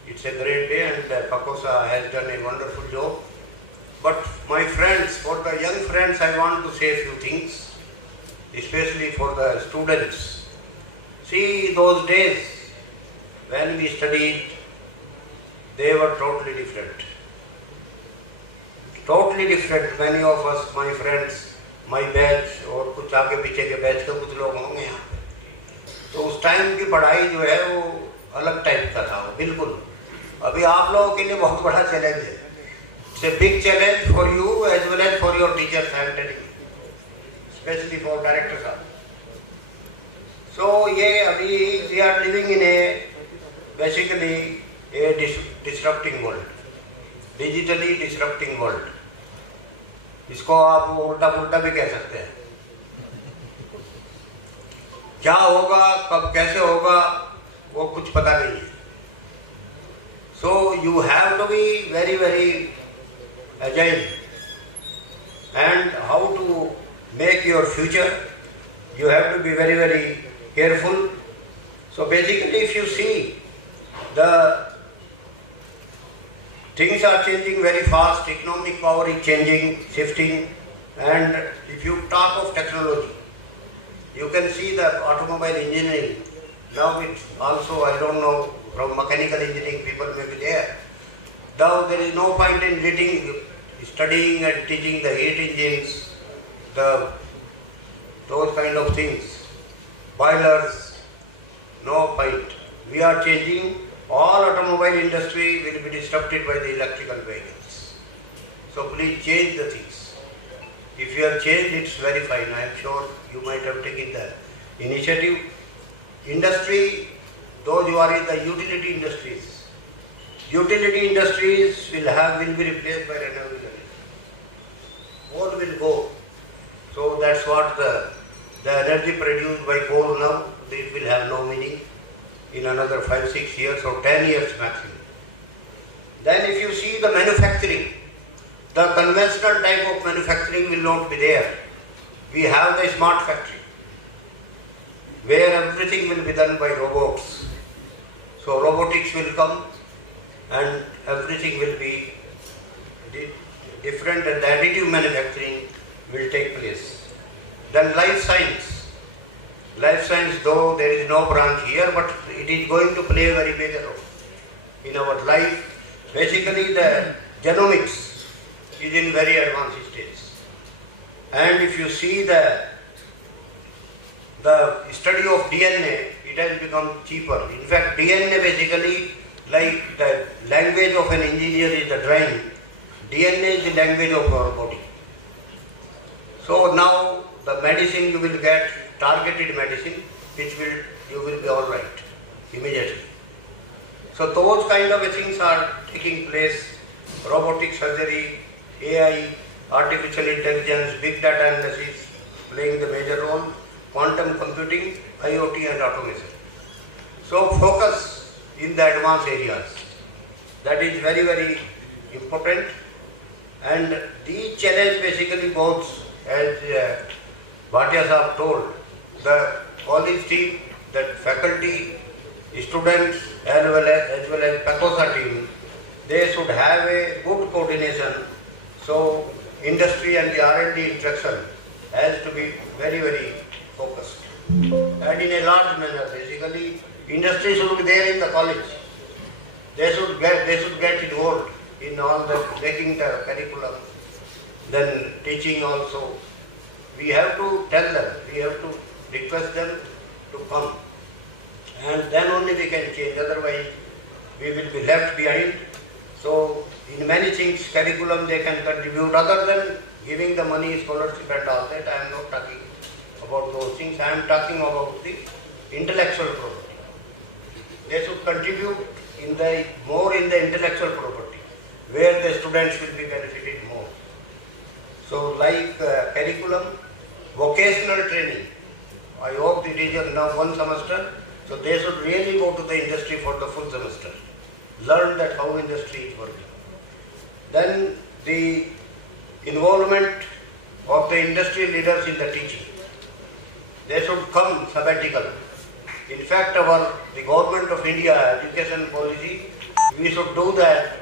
It's a great day and PECOSA has done a wonderful job. But my friends, for the young friends, I want to say a few things, especially for the students. See, those days when we studied, they were totally different. Totally different. Many of us, my friends, my batch और कुछ आगे पीछे के batch के कुछ लोग होंगे यहाँ पे, तो उस टाइम की पढ़ाई जो है वो अलग टाइप का था, बिल्कुल. अभी आप लोगों के लिए बहुत बड़ा चैलेंज है. It's a big challenge for you as well as for your teachers, I am telling you, especially for directors. So ये अभी we are living in a basically a disrupting world, digitally disrupting world. इसको आप उल्टा पुल्टा भी कह सकते हैं। क्या होगा, कब कैसे होगा, वो कुछ पता नहीं है। So you have to be very, very agile, and how to make your future, you have to be very, very careful. So basically, if you see, the things are changing very fast, economic power is changing, shifting, and if you talk of technology, you can see the automobile engineering. Now it's also, I don't know, from mechanical engineering people may be there. Now there is no point in studying and teaching the heat engines, those kind of things, boilers, no point. We are changing, all automobile industry will be disrupted by the electrical vehicles. So please change the things. If you have changed, it's very fine. I am sure you might have taken the initiative. Industry, those who are in the utility industries will be replaced by renewable energy. Coal will go. So that's what the energy produced by coal now, it will have no meaning in another 5-6 years or 10 years maximum. Then if you see the manufacturing, the conventional type of manufacturing will not be there. We have the smart factory, where everything will be done by robots. So robotics will come and everything will be different, and the additive manufacturing will take place. Then life science. Life science, though there is no branch here, but it is going to play a very major role in our life. Basically the genomics is in very advanced stage. And if you see the study of DNA, it has become cheaper. In fact, DNA basically, like the language of an engineer is the drawing, DNA is the language of our body. So now the medicine you will get, targeted medicine, you will be all right immediately. So those kind of things are taking place. Robotic surgery, AI, artificial intelligence, big data analysis playing the major role, quantum computing, IoT and automation. So focus in the advanced areas. That is very, very important. And these challenge basically both, as Bhatia Sahab told, the college team, that faculty, students, as well as PECOSA team, they should have a good coordination. So industry and the R&D interaction has to be very, very focused. And in a large manner, basically, industry should be there in the college. They should get involved in all the making the curriculum, then teaching also. We have to tell them, we have to request them to come, and then only we can change, otherwise we will be left behind. So in many things, curriculum they can contribute other than giving the money, scholarship and all that. I am not talking about those things. I am talking about the intellectual property. They should contribute more in the intellectual property, where the students will be benefited more. So like curriculum, vocational training, I hope it is now 1 semester, so they should really go to the industry for the full semester, learn that how industry is working. Then the involvement of the industry leaders in the teaching. They should come sabbatical. In fact, the government of India education policy, we should do that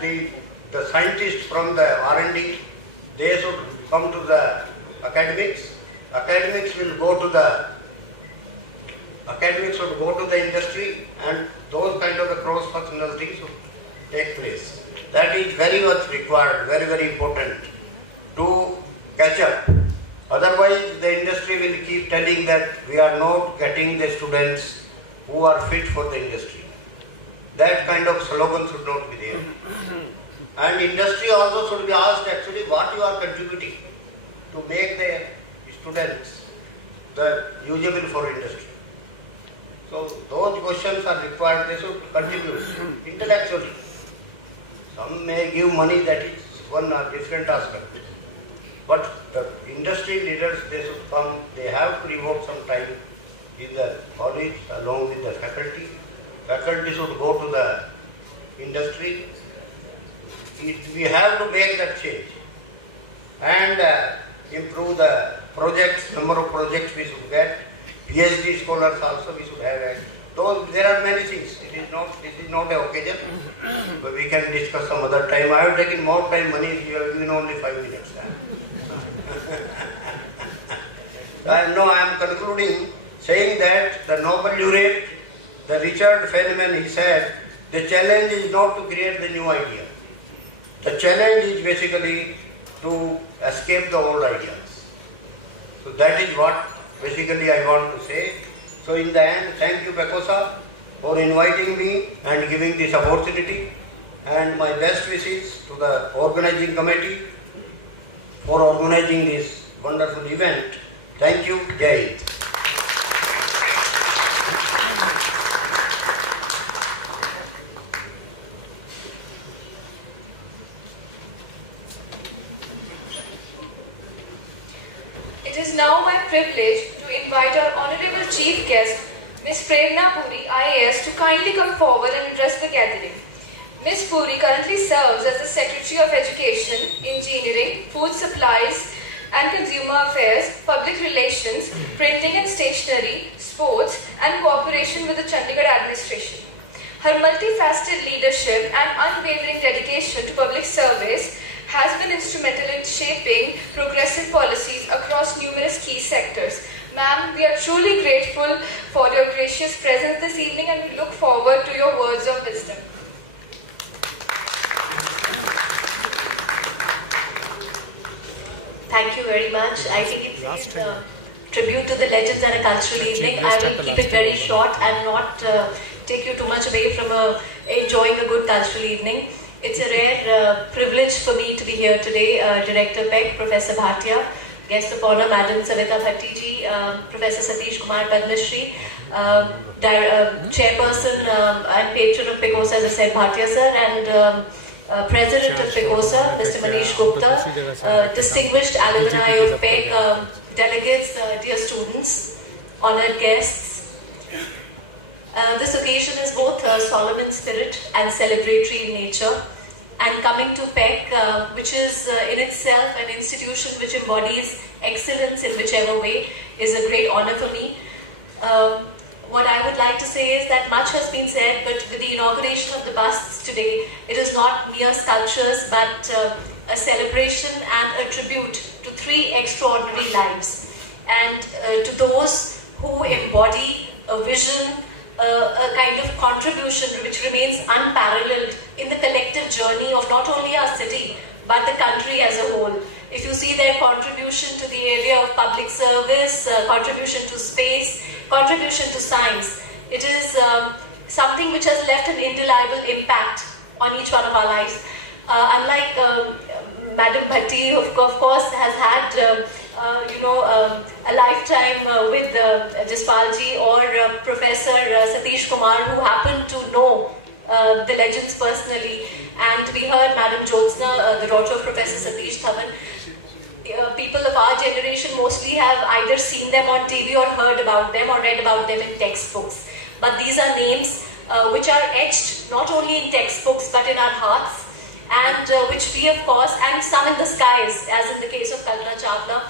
the scientists from the R&D, they should come to the academics. Academics should go to the industry, and those kind of cross-functional things should take place. That is very much required, very, very important to catch up. Otherwise, the industry will keep telling that we are not getting the students who are fit for the industry. That kind of slogan should not be there. And industry also should be asked actually what you are contributing to make the students usable for industry. So those questions are required, they should contribute intellectually. Some may give money, that is one different aspect. But the industry leaders, they should come, they have to devote some time in the college along with the faculty. Faculty should go to the industry. We have to make that change and improve the projects, number of projects we should get. PhD scholars also we should have. Though there are many things, this is not an occasion, but we can discuss some other time. I have taken more time, Manish, you have given only 5 minutes. I am concluding saying that the Nobel laureate, the Richard Feynman, he said, the challenge is not to create the new idea. The challenge is basically to escape the old ideas. So that is what basically I want to say. So in the end, thank you PECOSA for inviting me and giving this opportunity, and my best wishes to the organizing committee for organizing this wonderful event. Thank you. Jai Hind. It is now my privilege to invite our Honorable Chief Guest, Ms. Prerna Puri, IAS, to kindly come forward and address the gathering. Ms. Puri currently serves as the Secretary of Education, Engineering, Food Supplies and Consumer Affairs, Public Relations, Printing and Stationery, Sports and Cooperation with the Chandigarh Administration. Her multifaceted leadership and unwavering dedication to public service has been instrumental in shaping progressive policies across numerous key sectors. Ma'am, we are truly grateful for your gracious presence this evening and we look forward to your words of wisdom. Thank you very much. I think it's a tribute to the legends and a cultural evening. I will keep it very short and not take you too much away from enjoying a good cultural evening. It's a rare privilege for me to be here today. Director PEC, Professor Bhatia, guest of honor, Madam Savita Bhatti ji, Professor Satish Kumar Padma Shri, Chairperson and Patron of PECOSA, as I said, Bhatia sir, and President of PECOSA, Mr. Manish Gupta, distinguished alumni of PEC, delegates, dear students, honored guests. This occasion is both solemn in spirit and celebratory in nature. And coming to PEC, which is in itself an institution which embodies excellence in whichever way, is a great honor for me. What I would like to say is that much has been said, but with the inauguration of the busts today, it is not mere sculptures, but a celebration and a tribute to 3 extraordinary lives. And to those who embody a vision, a kind of contribution which remains unparalleled in the collective journey of not only our city, but the country as a whole. If you see their contribution to the area of public service, contribution to space, contribution to science, it is something which has left an indelible impact on each one of our lives. Unlike Madam Bhatti, of course, has had a lifetime with Jaspalji, or Professor Satish Kumar, who happened to know the legends personally. And we heard Madam Jyotsna, the daughter of Professor Satish Dhawan. People of our generation mostly have either seen them on TV or heard about them or read about them in textbooks. But these are names which are etched not only in textbooks but in our hearts, and which we, of course, and some in the skies, as in the case of Kalpana Chawla.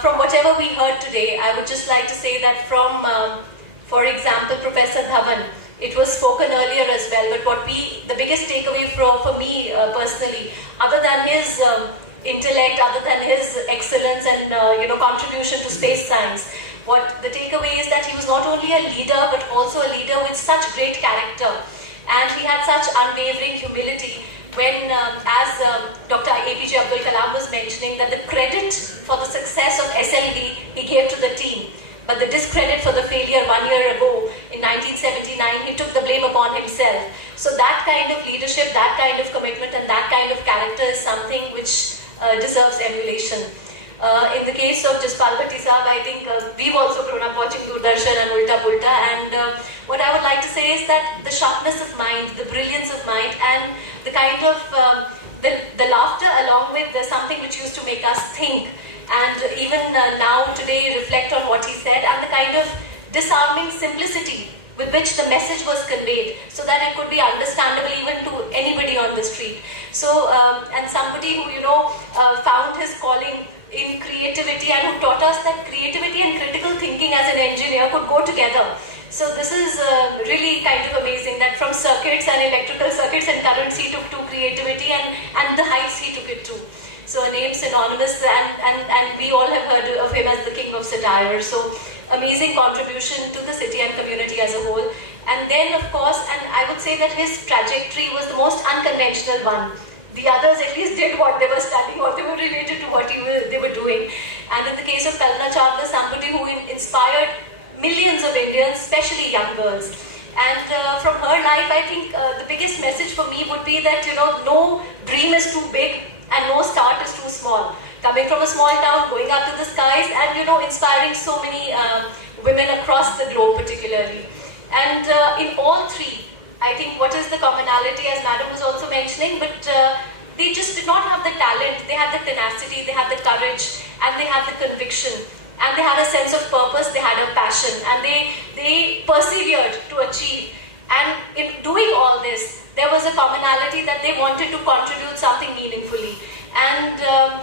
From whatever we heard today, I would just like to say that from, for example, Professor Dhawan, it was spoken earlier as well, but the biggest takeaway for me personally, other than his intellect, other than his excellence and contribution to space science, what the takeaway is that he was not only a leader, but also a leader with such great character, and he had such unwavering humility. When, as Dr. APJ Abdul Kalam was mentioning, that the credit for the success of SLV he gave to the team, but the discredit for the failure 1 year ago in 1979, he took the blame upon himself. So that kind of leadership, that kind of commitment and that kind of character is something which deserves emulation. In the case of Jaspal Bhatti Sahab, I think we've also grown up watching Doordarshan and Ulta Pulta, and what I would like to say is that the sharpness of mind, the brilliance of mind, and the kind of the laughter along with something which used to make us think, and even now today reflect on what he said, and the kind of disarming simplicity with which the message was conveyed, so that it could be understandable even to anybody on the street. So, and somebody who, found his calling in creativity, and who taught us that creativity and critical thinking as an engineer could go together. So this is really kind of amazing that from circuits and electrical circuits and currents he took to creativity, and the heights he took it to. So a name synonymous, and we all have heard of him as the king of satire. So amazing contribution to the city and community as a whole. And then of course, and I would say that his trajectory was the most unconventional one. The others at least did what they were studying, or they were related to what they were doing. And in the case of Kalpana Chawla, somebody who inspired millions of Indians, especially young girls. And from her life, I think the biggest message for me would be that, no dream is too big and no start is too small. Coming from a small town, going up to the skies, and, inspiring so many women across the globe particularly. And in all three, I think what is the commonality, as Madam was also mentioning, but they just did not have the talent, they had the tenacity, they had the courage, and they had the conviction, and they had a sense of purpose, they had a passion, and they persevered to achieve. And in doing all this, there was a commonality that they wanted to contribute something meaningfully. And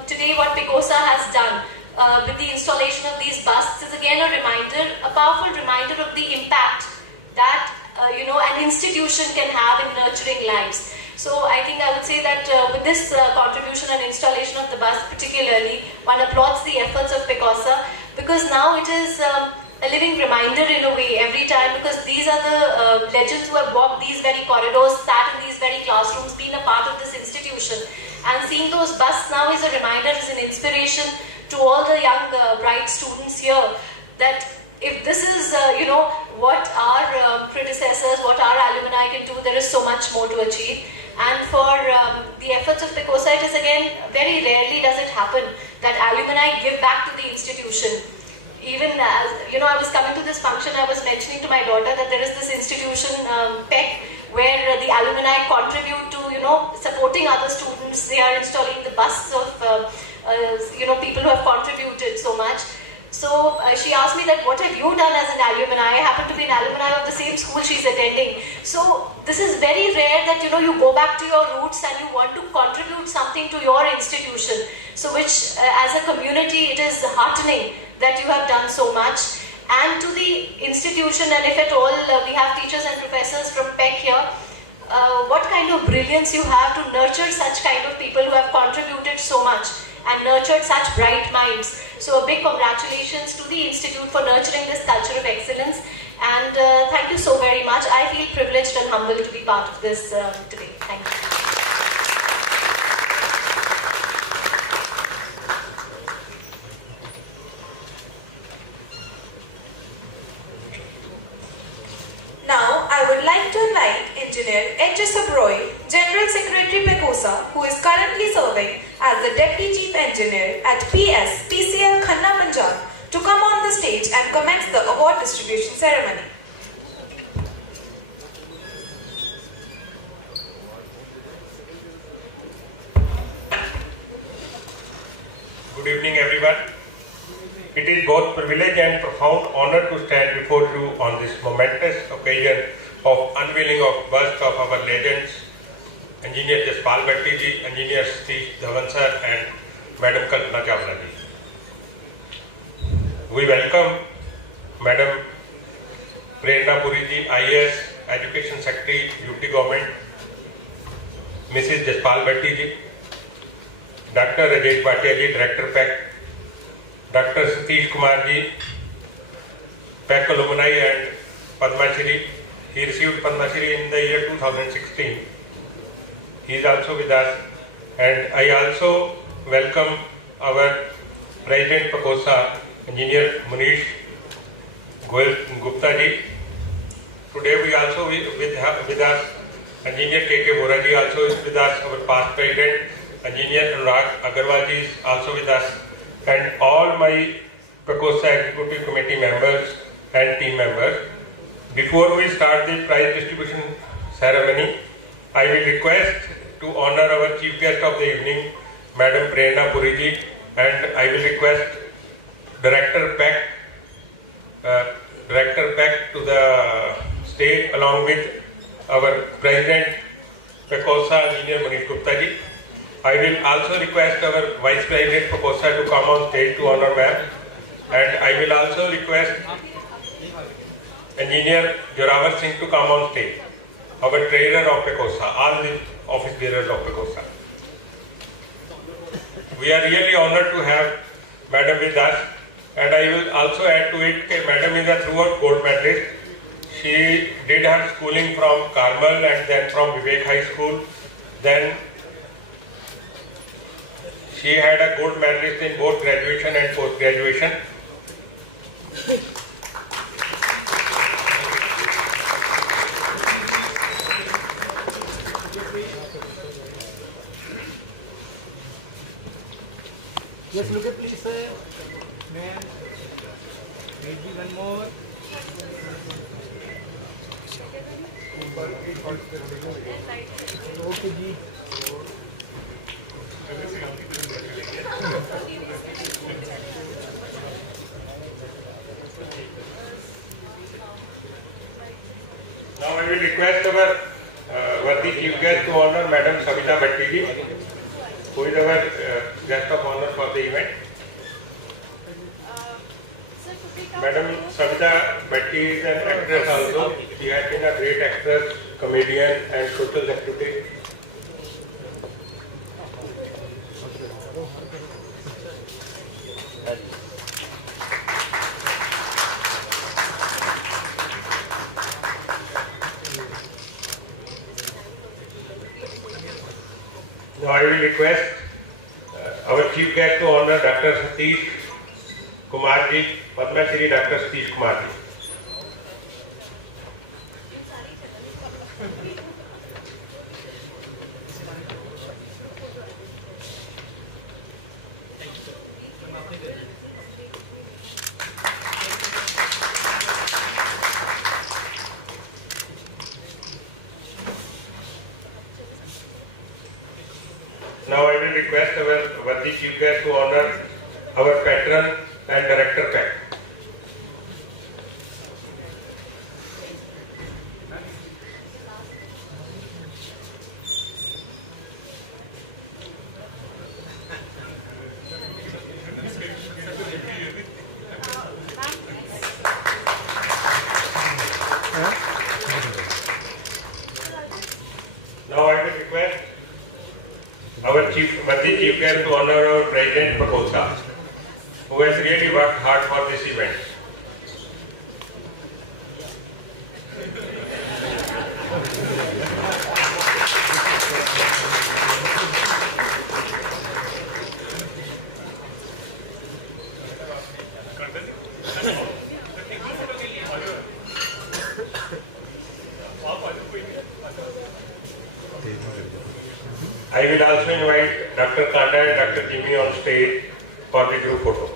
today what PECOSA has done with the installation of these busts is again a reminder, a powerful reminder of the impact that an institution can have in nurturing lives. So I think I would say that with this contribution and installation of the bust particularly, one applauds the efforts of PECOSA, because now it is a living reminder in a way every time, because these are the legends who have walked these very corridors, sat in these very classrooms, been a part of this institution. And seeing those busts now is a reminder, is an inspiration to all the young bright students here, that if this is, what our predecessors, what our alumni can do, there is so much more to achieve. And for the efforts of PECOSA, it is again, very rarely does it happen that alumni give back to the institution. Even as, I was coming to this function, I was mentioning to my daughter that there is this institution, PEC, where the alumni contribute to, supporting other students. They are installing the busts of, people who have contributed so much. So she asked me that, what have you done as an alumni? I happen to be an alumni of the same school she's attending. So this is very rare that, you go back to your roots and you want to contribute something to your institution. So which, as a community, it is heartening that you have done so much. And to the institution, and if at all we have teachers and professors from PEC here, what kind of brilliance you have to nurture such kind of people who have contributed so much and nurtured such bright minds. So a big congratulations to the Institute for nurturing this culture of excellence, and thank you so very much. I feel privileged and humbled to be part of this today. Thank you. Now, I would like to invite Engineer H.S. Oberoi, General Secretary PECOSA, who is currently serving as the Deputy Chief Engineer at PCL Khanna, Punjab, to come on the stage and commence the award distribution ceremony. Good evening, everyone. It is both privilege and profound honor to stand before you on this momentous occasion of unveiling of bust of our legends, Engineer Jaspal Bhatti ji, Engineer Satish Dhawan sir, and Madam Kalpana Chawla ji. We welcome Madam Prerna Puri ji, IAS Education Secretary, UT Government, Mrs. Jaspal Bhatti ji, Dr. Rajesh Bhatia ji, Director PEC, Dr. Satish Kumar ji, PEC alumni and Padma Shri. He received Padma Shri in the year 2016. He is also with us, and I also welcome our President PECOSA, Engineer Manish Gupta ji. Today we also with us Engineer K.K. Bora ji also is with us, our past President. Engineer Agarwal ji is also with us, and all my PECOSA Executive Committee members and team members. Before we start the prize distribution ceremony, I will request to honor our chief guest of the evening, Madam Prerna Puri ji, and I will request Director PEC to the stage along with our President PECOSA, Engineer Manish Gupta ji. I will also request our Vice President PECOSA to come on stage to honor ma'am, and I will also request Engineer Joravar Singh to come on stage, our Treasurer of PECOSA, all the office bearers of PECOSA. We are really honored to have Madam with us, and I will also add to it that Madam is a throughout gold medalist. She did her schooling from Carmel and then from Vivek High School. Then she had a gold medalist in both graduation and post-graduation. Yes, look at please, sir. Ma'am. Maybe one more. Okay, ji. Now I will request our worthy chief guest to honor Madam Savita Bhatti ji, who is our guest of honor for the event. Madam Savita Bhatti is an actress also. She has been a great actress, comedian and social secretary. Now I will request our chief guest to honor Dr. Satish Kumar Padma Shri Dr. Satish Kumar ji. Now I will request our worthy chief guest to honor our patron and Director PEC. Now I will request our worthy chief guest to honor our President PECOSA, who has really worked hard for this event. I will also invite Dr. Kanda and Dr. Jimmy on stage for the group photo.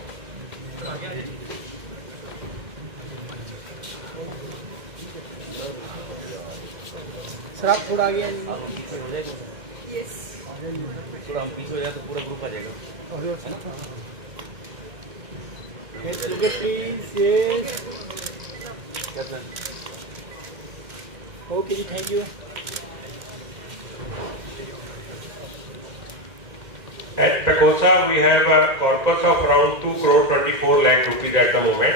Sir आप थोड़ा आगे आइए। Yes. थोड़ा हम पीछे हो जाए तो पूरा ग्रुप आ जाएगा। Yes, look at please. Yes. Okay, thank you. At PECOSA, we have a corpus of around 2 crore 24 lakh rupees at the moment,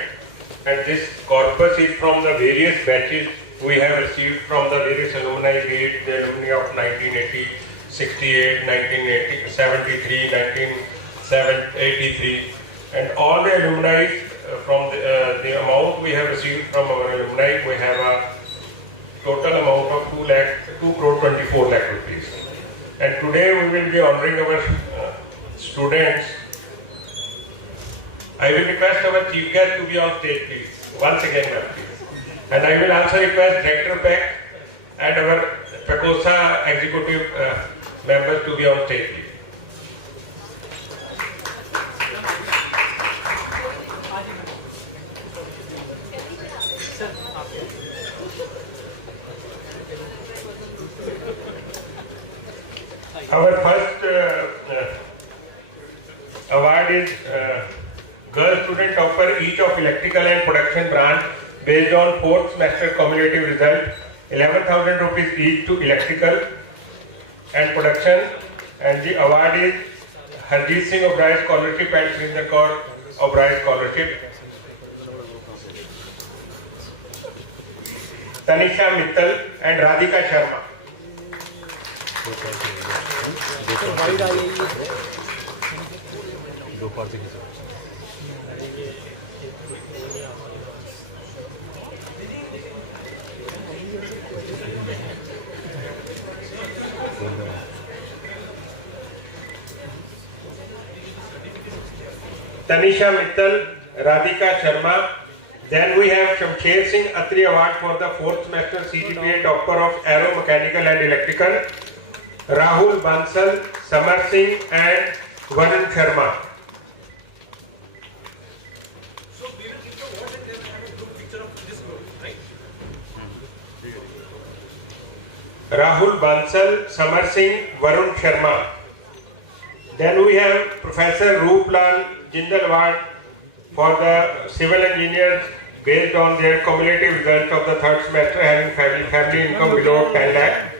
and this corpus is from the various batches we have received from the various alumni, be it the alumni of 1980, 68, 1980, 73, 1983, and all the alumni from the amount we have received from our alumni, we have a total amount of 2 crore 24 lakh rupees. And today we will be honoring our students. I will request our chief guest to be on stage, please. Once again, ma'am, please. And I will also request Director PEC and our PECOSA executive members to be on stage, please. Our first award is Girl Student Topper, each of Electrical and Production branch, based on 4th semester cumulative result, 11,000 rupees each to Electrical and Production, and the award is Harjeet Singh Oberoi Scholarship and Srinder Kaur Oberoi Scholarship. Tanisha Mittal and Radhika Sharma. Tanisha Mittal, Radhika Sharma. Then we have Shamsher Singh Atri Award for the 4th semester CGPA topper of Aero Mechanical and Electrical, Rahul Bansal, Samar Singh and Varun Sharma. Rahul Bansal, Samar Singh, Varun Sharma. Then we have Professor Rooplal Jindal Award for the civil engineers based on their cumulative results of the 3rd semester having family income below 10 lakh.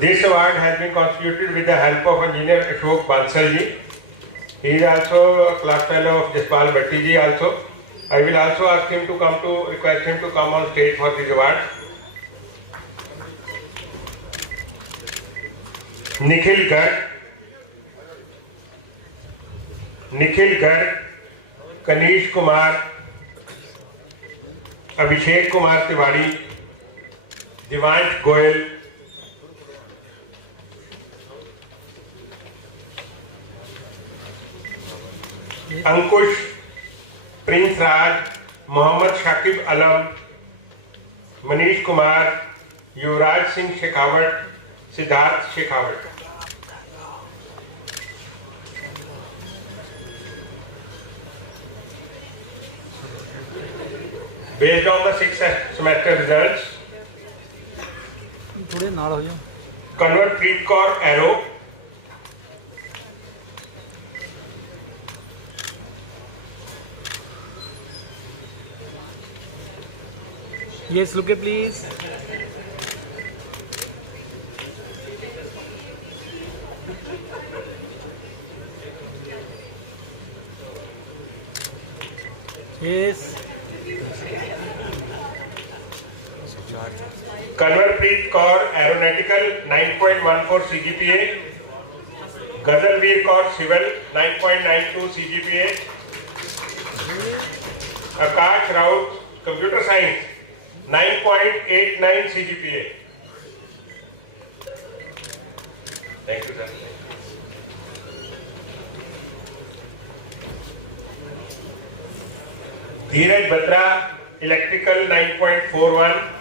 This award has been constituted with the help of engineer Ashok Bansal ji. He is also a class fellow of Jaspal Bhatti ji also. I will also ask him to request him to come on stage for this award. Nikhil Garg, Kanish Kumar, Abhishek Kumar Tiwari, Divansh Goyal, Ankush, Prince Raj, Mohammad Shakib Alam, Manish Kumar, Yuvraj Singh Shekhawat, Siddharth Shekhawat. Based on the 6th semester results, Convert Preet Kaur Aero, Yes, look at please. Yes. Kanwarpreet Kaur Aeronautical 9.14 CGPA, Ghazalveer Kaur Civil 9.92 CGPA, Akash Raut Computer Science 9.89 CGPA. Thank you, sir. Dheeraj Batra Electrical 9.41.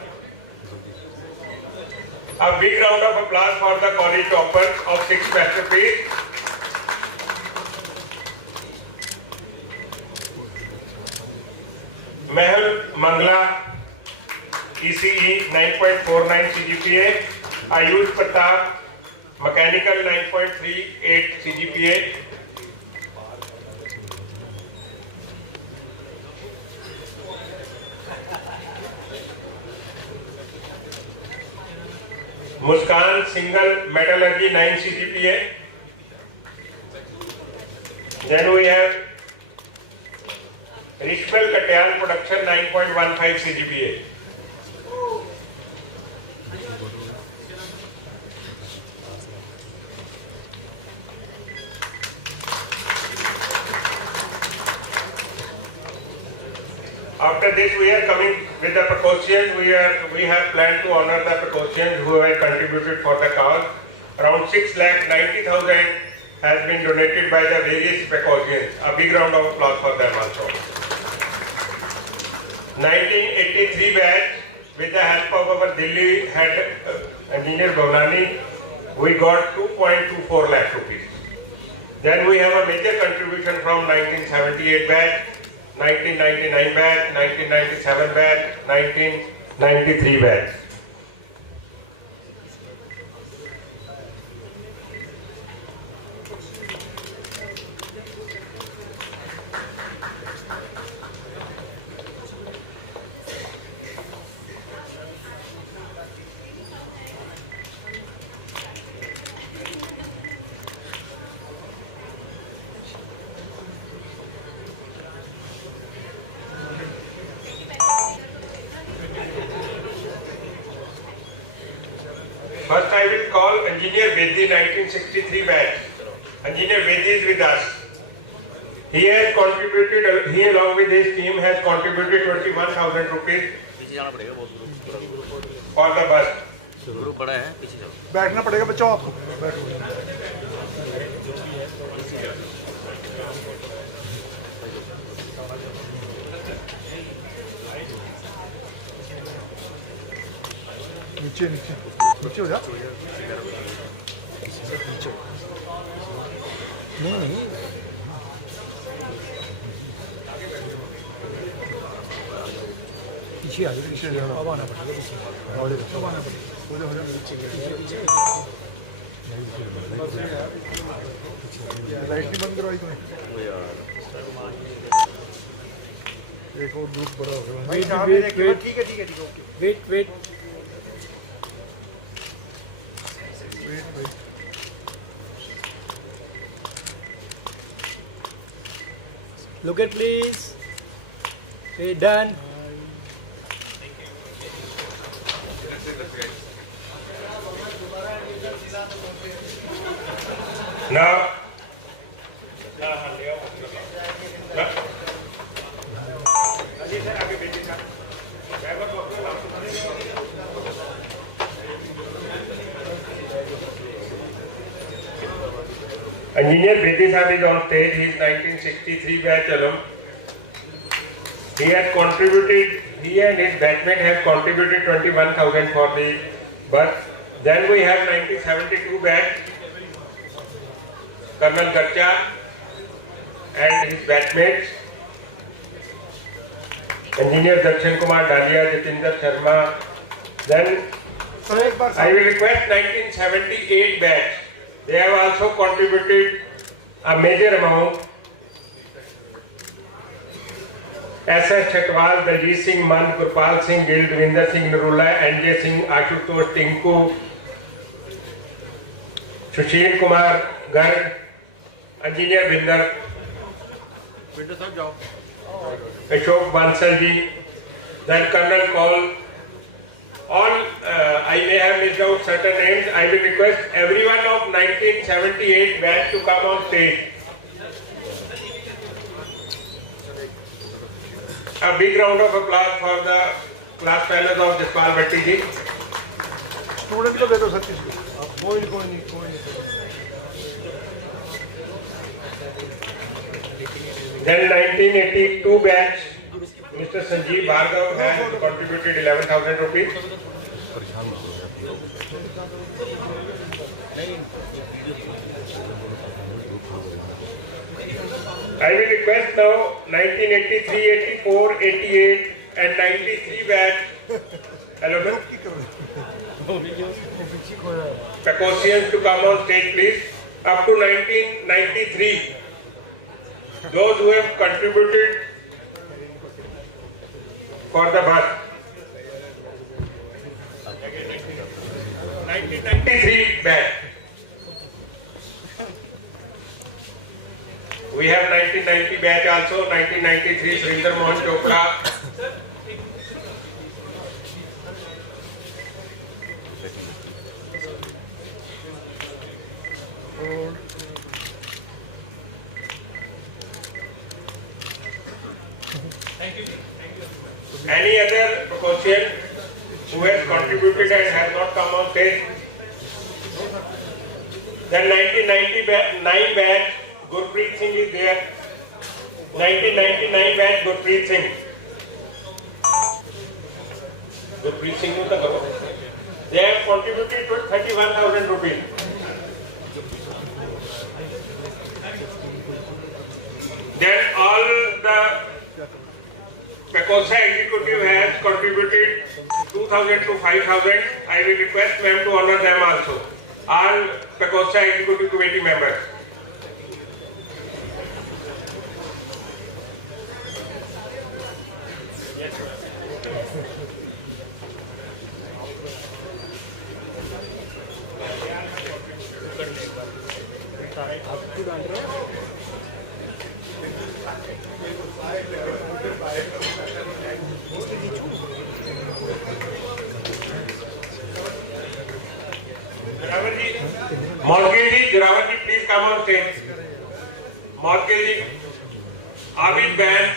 A big round of applause for the college toppers of 6th semester please. Mehul Mangla ECE 9.49 CGPA. Ayush Pratap Mechanical 9.38 CGPA. Muskan Single Metallurgy 9 CGPA. Then we have Rishmal Katyal Production 9.15 CGPA. After this, we are coming with the precautions. We have planned to honor the precautions who have contributed for the cause. Around 6,90,000 has been donated by the various precautions. A big round of applause for them also. 1983 batch, with the help of our Delhi head engineer Bhavnani, we got 2.24 lakh rupees. Then we have a major contribution from 1978 batch. 1999 batch, 1997 batch, 1993 batch. First I will call Engineer Bhatti 1963 batch. Engineer Bhatti is with us. He has contributed, he along with his team has contributed 21,000 rupees for the bus. Group बड़ा है, पीछे जाओ. बैठना पड़ेगा बच्चों आपको. नीचे नीचे नीचे हो जा. नहीं पीछे आ जाओ. पीछे अब आना पड़ेगा. पीछे अब आना पड़ेगा. हो जा पीछे लाइट नहीं बंद करवाई तुमने. एक और ग्रुप बड़ा हो गया. वेट ठीक है okay. Wait Look at please. Okay, done. Now, Engineer Bhatti Sahib is on stage. He is 1963 batch alum. He has contributed, he and his batchmate have contributed 21,000 for the bus. Then we have 1972 batch, Colonel Garcha and his batchmates, Engineer Dakshin Kumar Dalia, Jatinder Sharma. Then I will request 1978 batch. They have also contributed a major amount. S.S. Chatwal, Daljeet Singh Man, Gurpal Singh Gill, Devinder Singh Narula, N.J. Singh, Ashutosh Tinku, Sushil Kumar Garg, Engineer Binder, Ashok Bansal ji, then Colonel Kaul. All I may have missed out certain names. I will request everyone of 1978 batch to come on stage. A big round of applause for the class fellows of Jaspal Bhatti ji. Student को दे दो सतीश को. कोई नहीं. Then 1982 batch, Mr. Sanjeev Bhargav has contributed 11,000 rupees. I will request now 1983, 84, 88 and 93 batch alumni PECOSians to come on stage please. Up to 1993, those who have contributed for the bus. 1993 batch. We have 1990 batch also, 1993 Surinder Mohan Chopra. Any other PECOSian who has contributed and has not come on stage? Then 1999 batch, Gurpreet Singh is there. 1999 batch, Gurpreet Singh. Gurpreet Singh was the governor. They have contributed to 31,000 rupees. Then all the PECOSA executive has contributed 2,000 to 5,000. I will request ma'am to honor them also. All PECOSA executive committee members. Dhawan, please come on stage. Mortgage, Abid Band.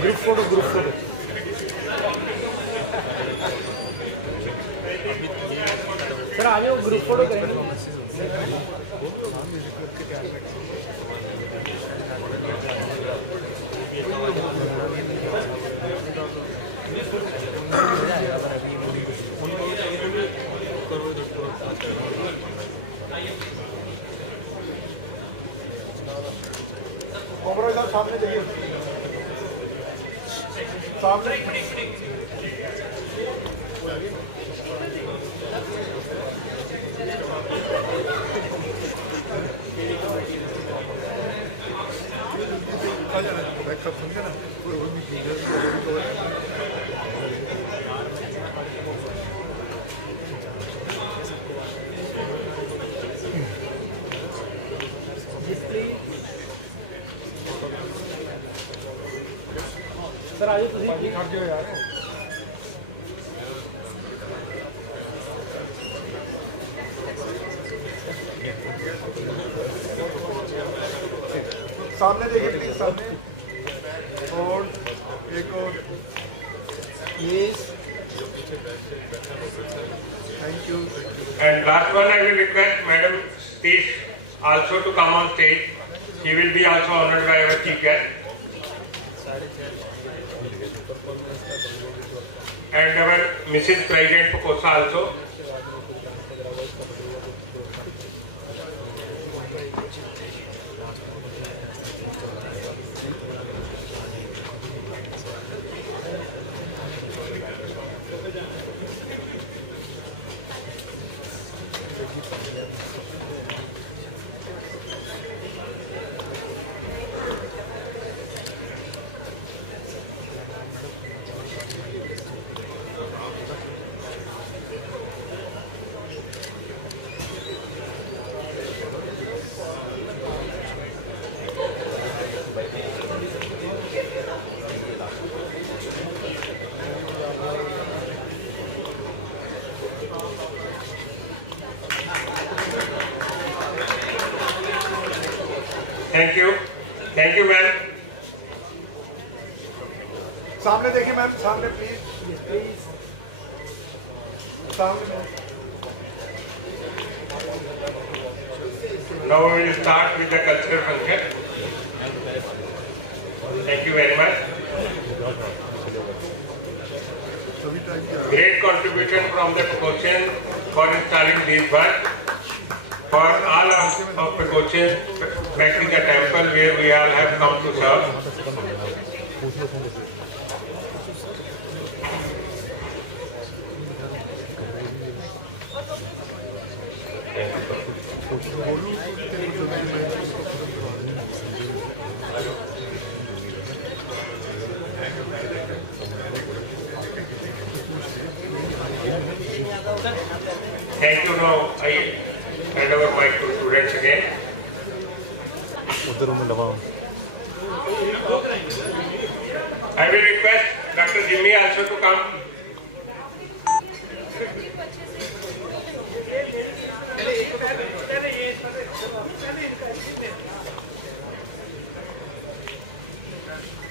Group photo sir आ जाओ group photo करेंगे ओबरॉय साहब सामने देखिए सामने sir आज तुम खड़ जाओ यार सामने देखिए प्लीज सामने और एक और yes thank you And last one, I will request Madam Satish also to come on stage. She will be also honored by our chief guest. And our Mrs. President PECOSA also. Thank you, ma'am. सामने देखिए ma'am सामने please सामने Now we will start with the cultural function. Thank you very much. Great contribution from the PECOSA for installing these works. For all of PECOSA, back in the temple where we all have come to serve. Thank you. Now I hand over mic to students again. I will request Dr. Jimmy also to come.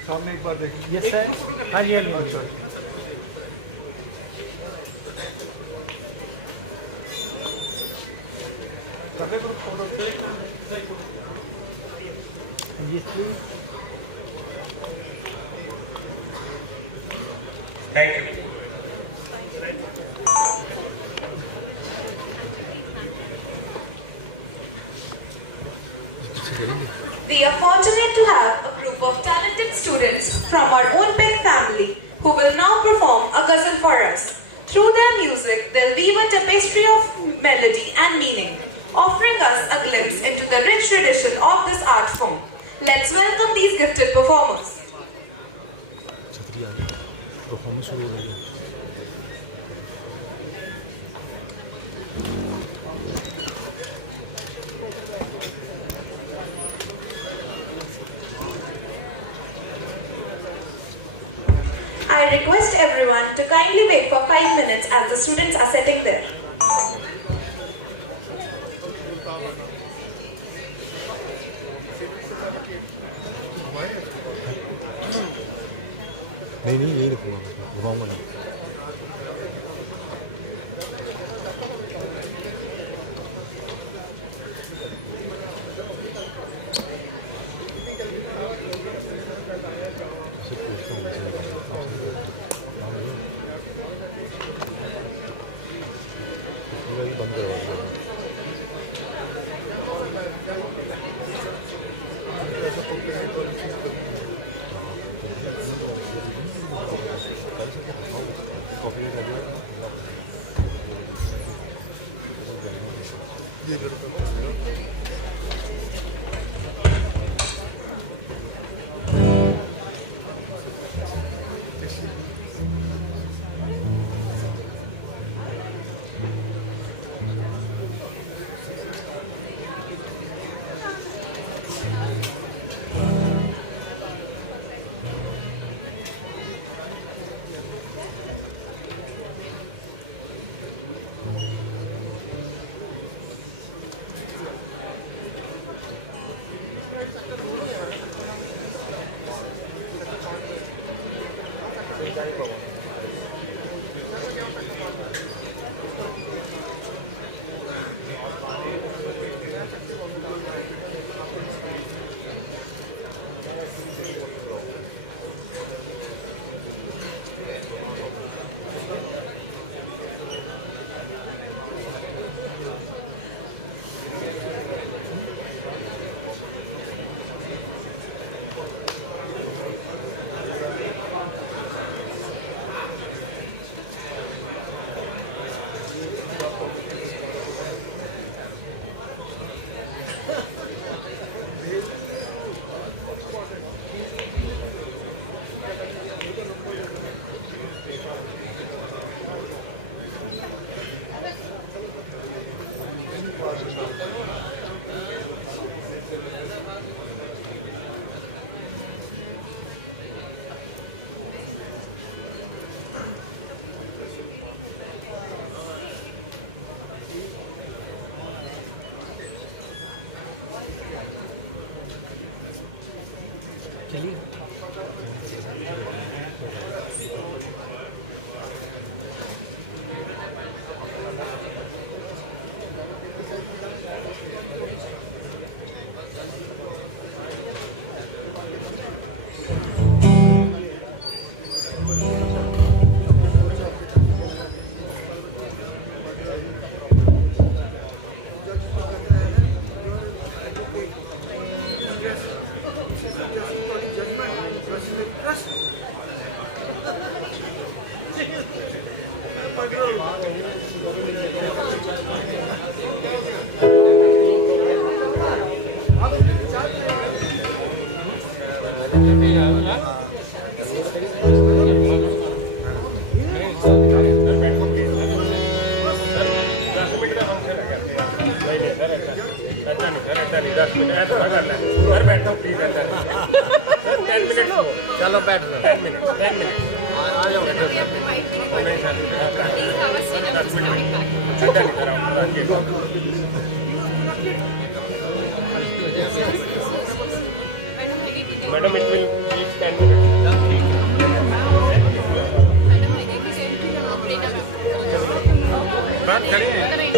सामने एक बार देखिए yes sir हाँ जी हाँ जी Yes, please. Thank you. We are fortunate to have a group of talented students from our own PEC family who will now perform a ghazal for us. Through their music, they'll weave a tapestry of melody and meaning, offering us a glimpse into the rich tradition of this art form. Let's welcome these gifted performers. I request everyone to kindly wait for 5 minutes as the students are sitting there. नहीं घुमाऊंगा ना चलिए चलो बैठ 10 minute आ जाओ madam it will take 10 minute बात करिए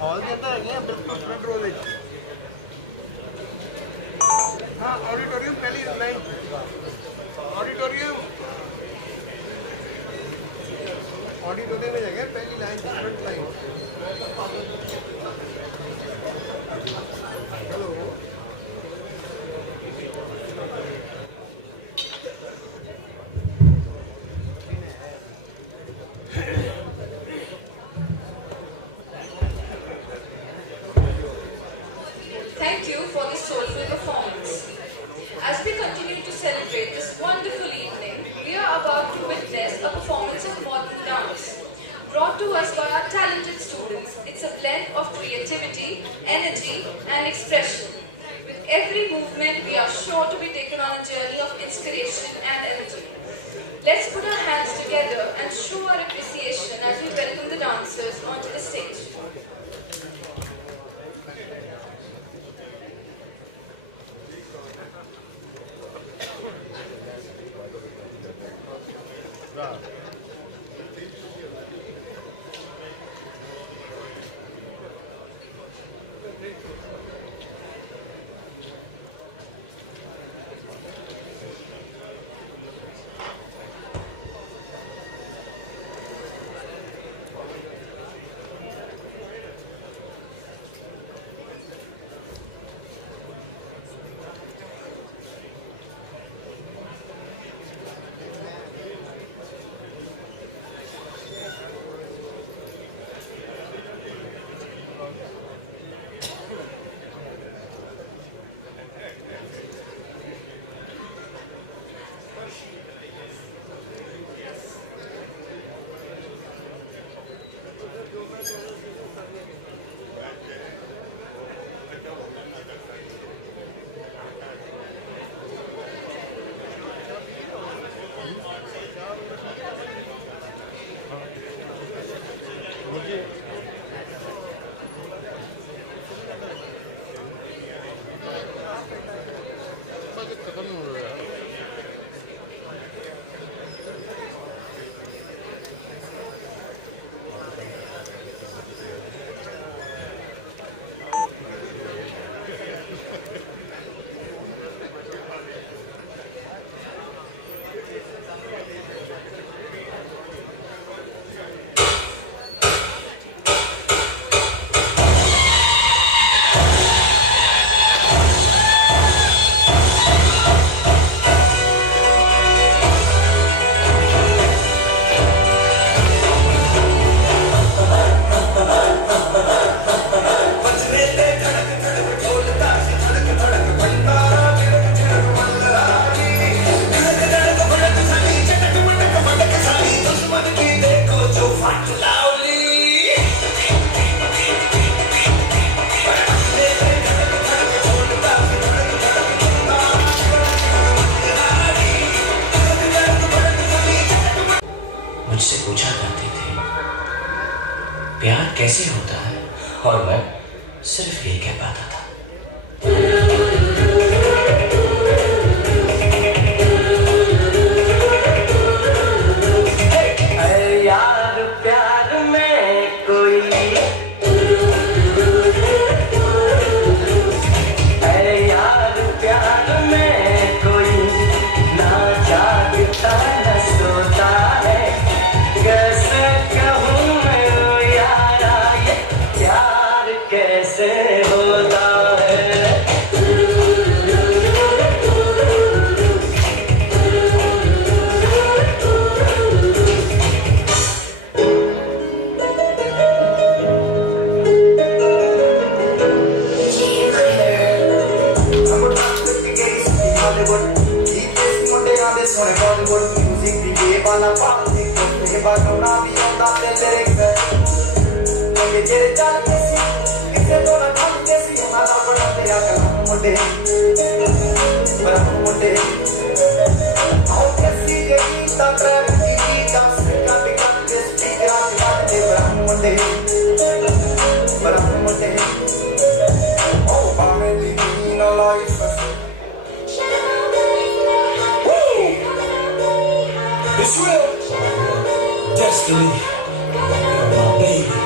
हॉल के अंदर है बिल्कुल फ्रंट रो में। हाँ ऑडिटोरियम पहली लाइन, ऑडिटोरियम ऑडिटोरियम में जगह पहली line front line. Hello Thank you for this soulful performance. As we continue to celebrate this wonderful evening, we are about to witness a performance of modern dance brought to us by our talented students. It's a blend of creativity, energy and expression. With every movement, we are sure to be taken on a journey of inspiration and energy. Let's put our hands together and show our appreciation as we welcome the dancers onto the stage. मुझसे पूछा करते थे प्यार कैसे होता है, और मैं सिर्फ यही कह पाता था। यार प्यार में कोई यार प्यार में कोई ना जागता न सोता है, कैसे कहूँ मैं यारा ये प्यार कैसे होता है। It's real. Destiny. You're my baby.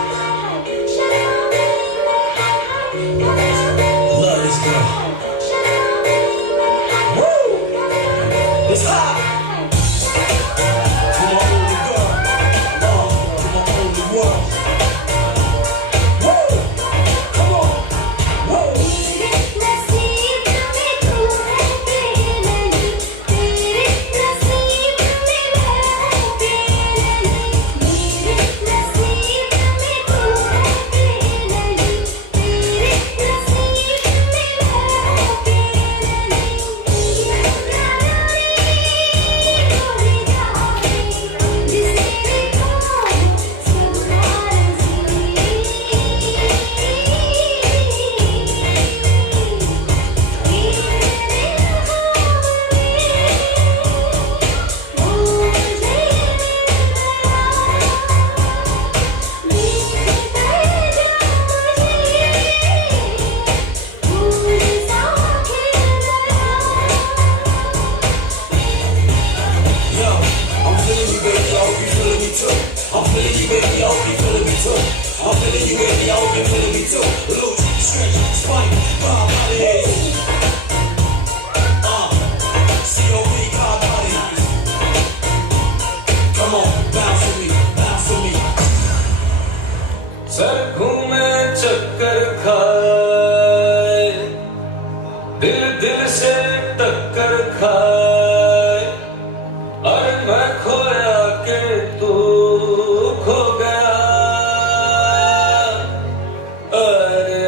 Love this girl. Woo! It's hot. To my only girl. To my only one. Woo! Come on. Woo! Sir घूमे चक्कर खाए, दिल दिल से टक्कर खाए, अरे मैं खोया के तू खो गया, अरे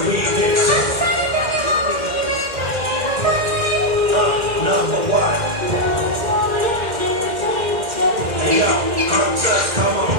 Number one. Hey yo, come on.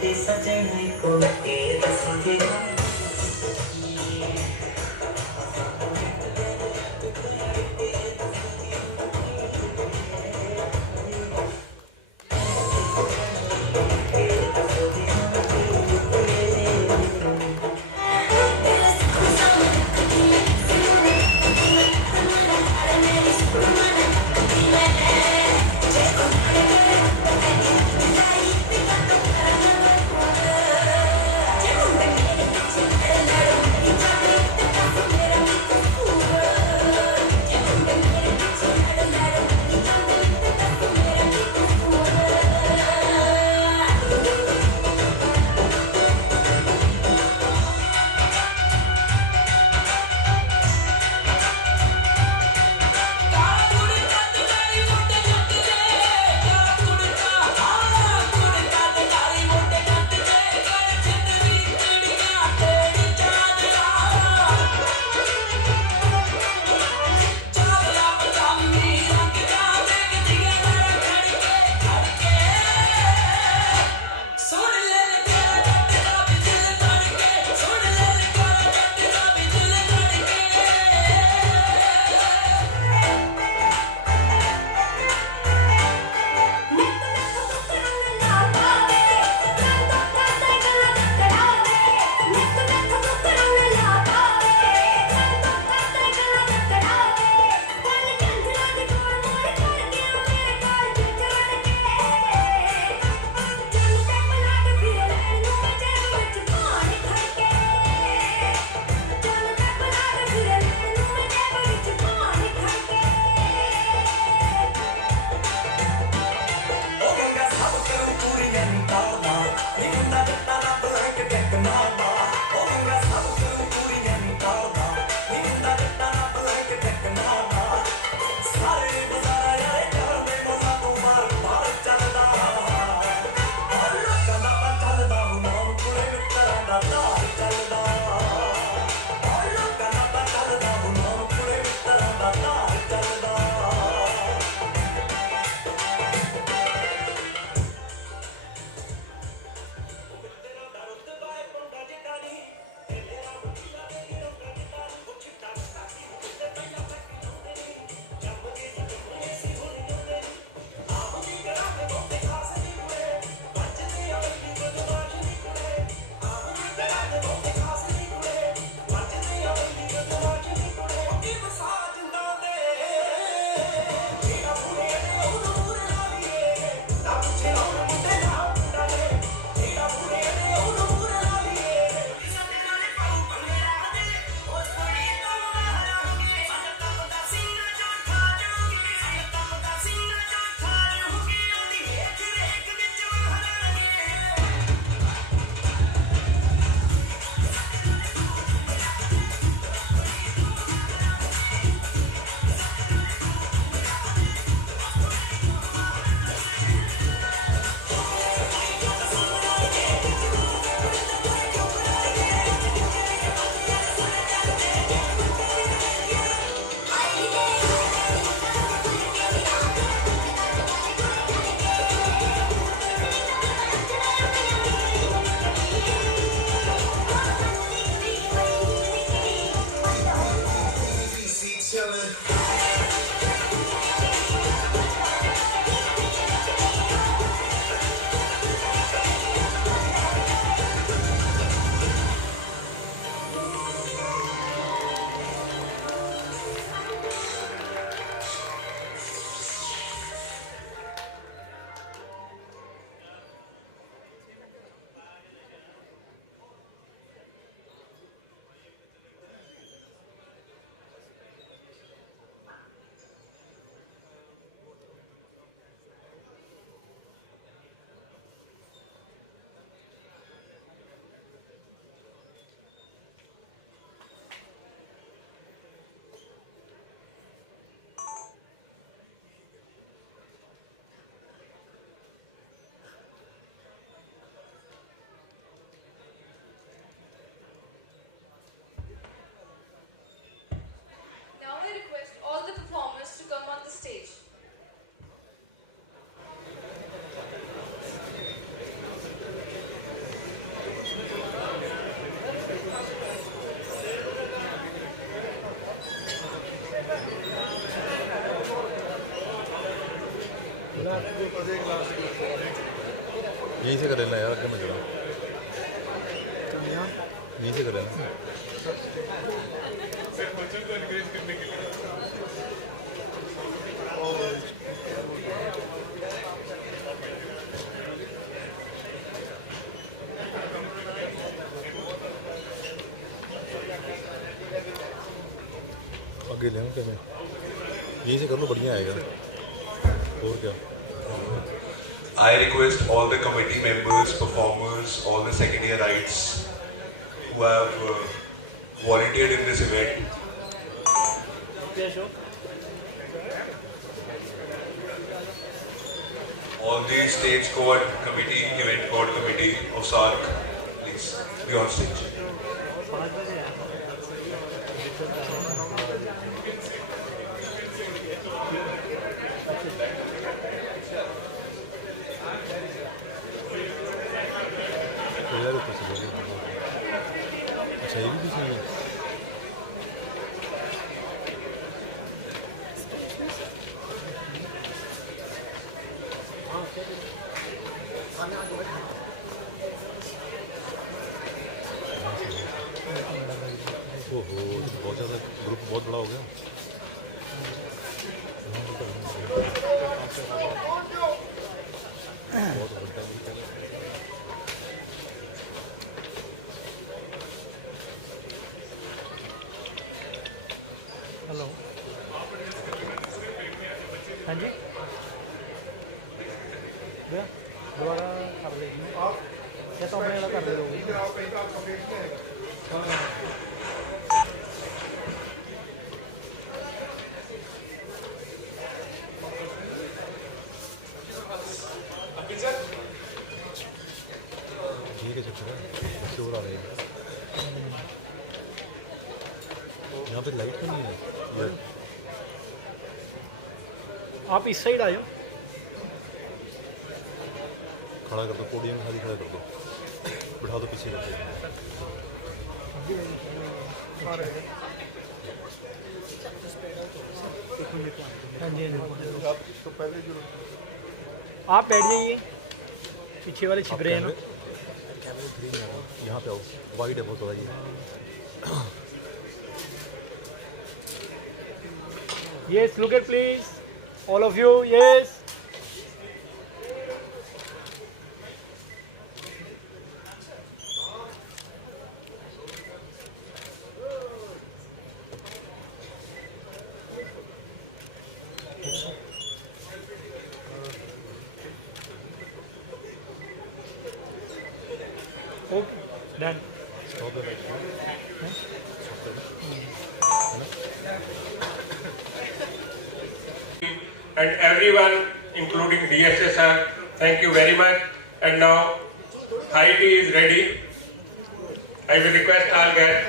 ते सजने को तेरे संगे यहीं से कर लेना यार, अगर मैं चला यहीं से कर लेना। आगे ले क्या मैं यहीं से कर लो, बढ़िया आएगा। और क्या? I request all the committee members, performers, all the second yearites who have volunteered in this event. All the stage court committee, event court committee of SARC, please be on stage. अच्छा, ये भी कुछ नहीं है। ओहो, बहुत ज़्यादा group बहुत बड़ा हो गया। बहुत बड़ा ग्रुप है। हेलो, हाँ जी, भैया दोबारा कर लेंगे या तो अपने वाला कर ले लोगे। ठीक है, चक्कर बच्चे और आ रहे हैं। यहाँ पे लाइट क्यों नहीं है? आप इस साइड आयो, खड़ा कर दो, पोडियम खाली खड़ा कर दो, बिठा दो पीछे करके। हाँ जी, आप बैठ जाइए, पीछे वाले छिप रहे हैं ना। यहाँ पे आओ, वाइड है बहुत बड़ा ये। Yes, look at please, all of you. Yes. Okay, done. And everyone, including DSSR, thank you very much. And now, high tea is ready. I will request all guests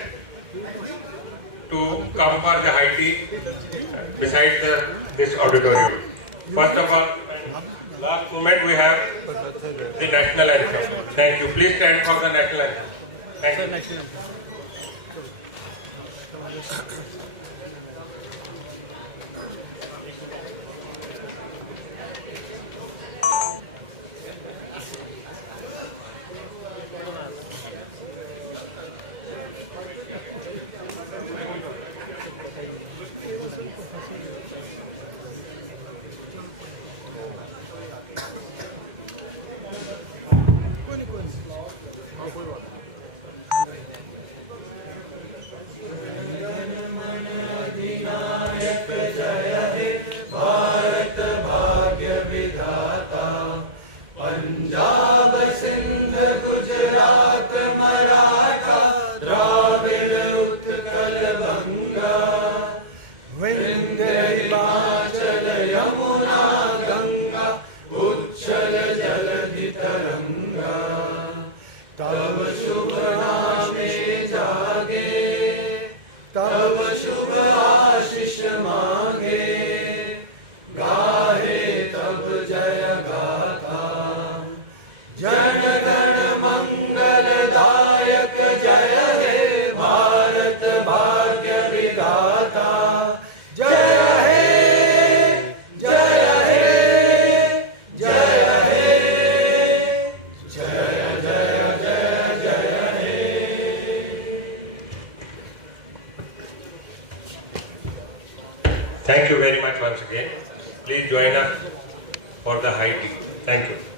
to come for the high tea beside this auditorium. First of all, last moment we have the national anthem. Thank you. Please stand for the national anthem. Thank you. जय Thank you very much once again. Please join us for the high tea. Thank you.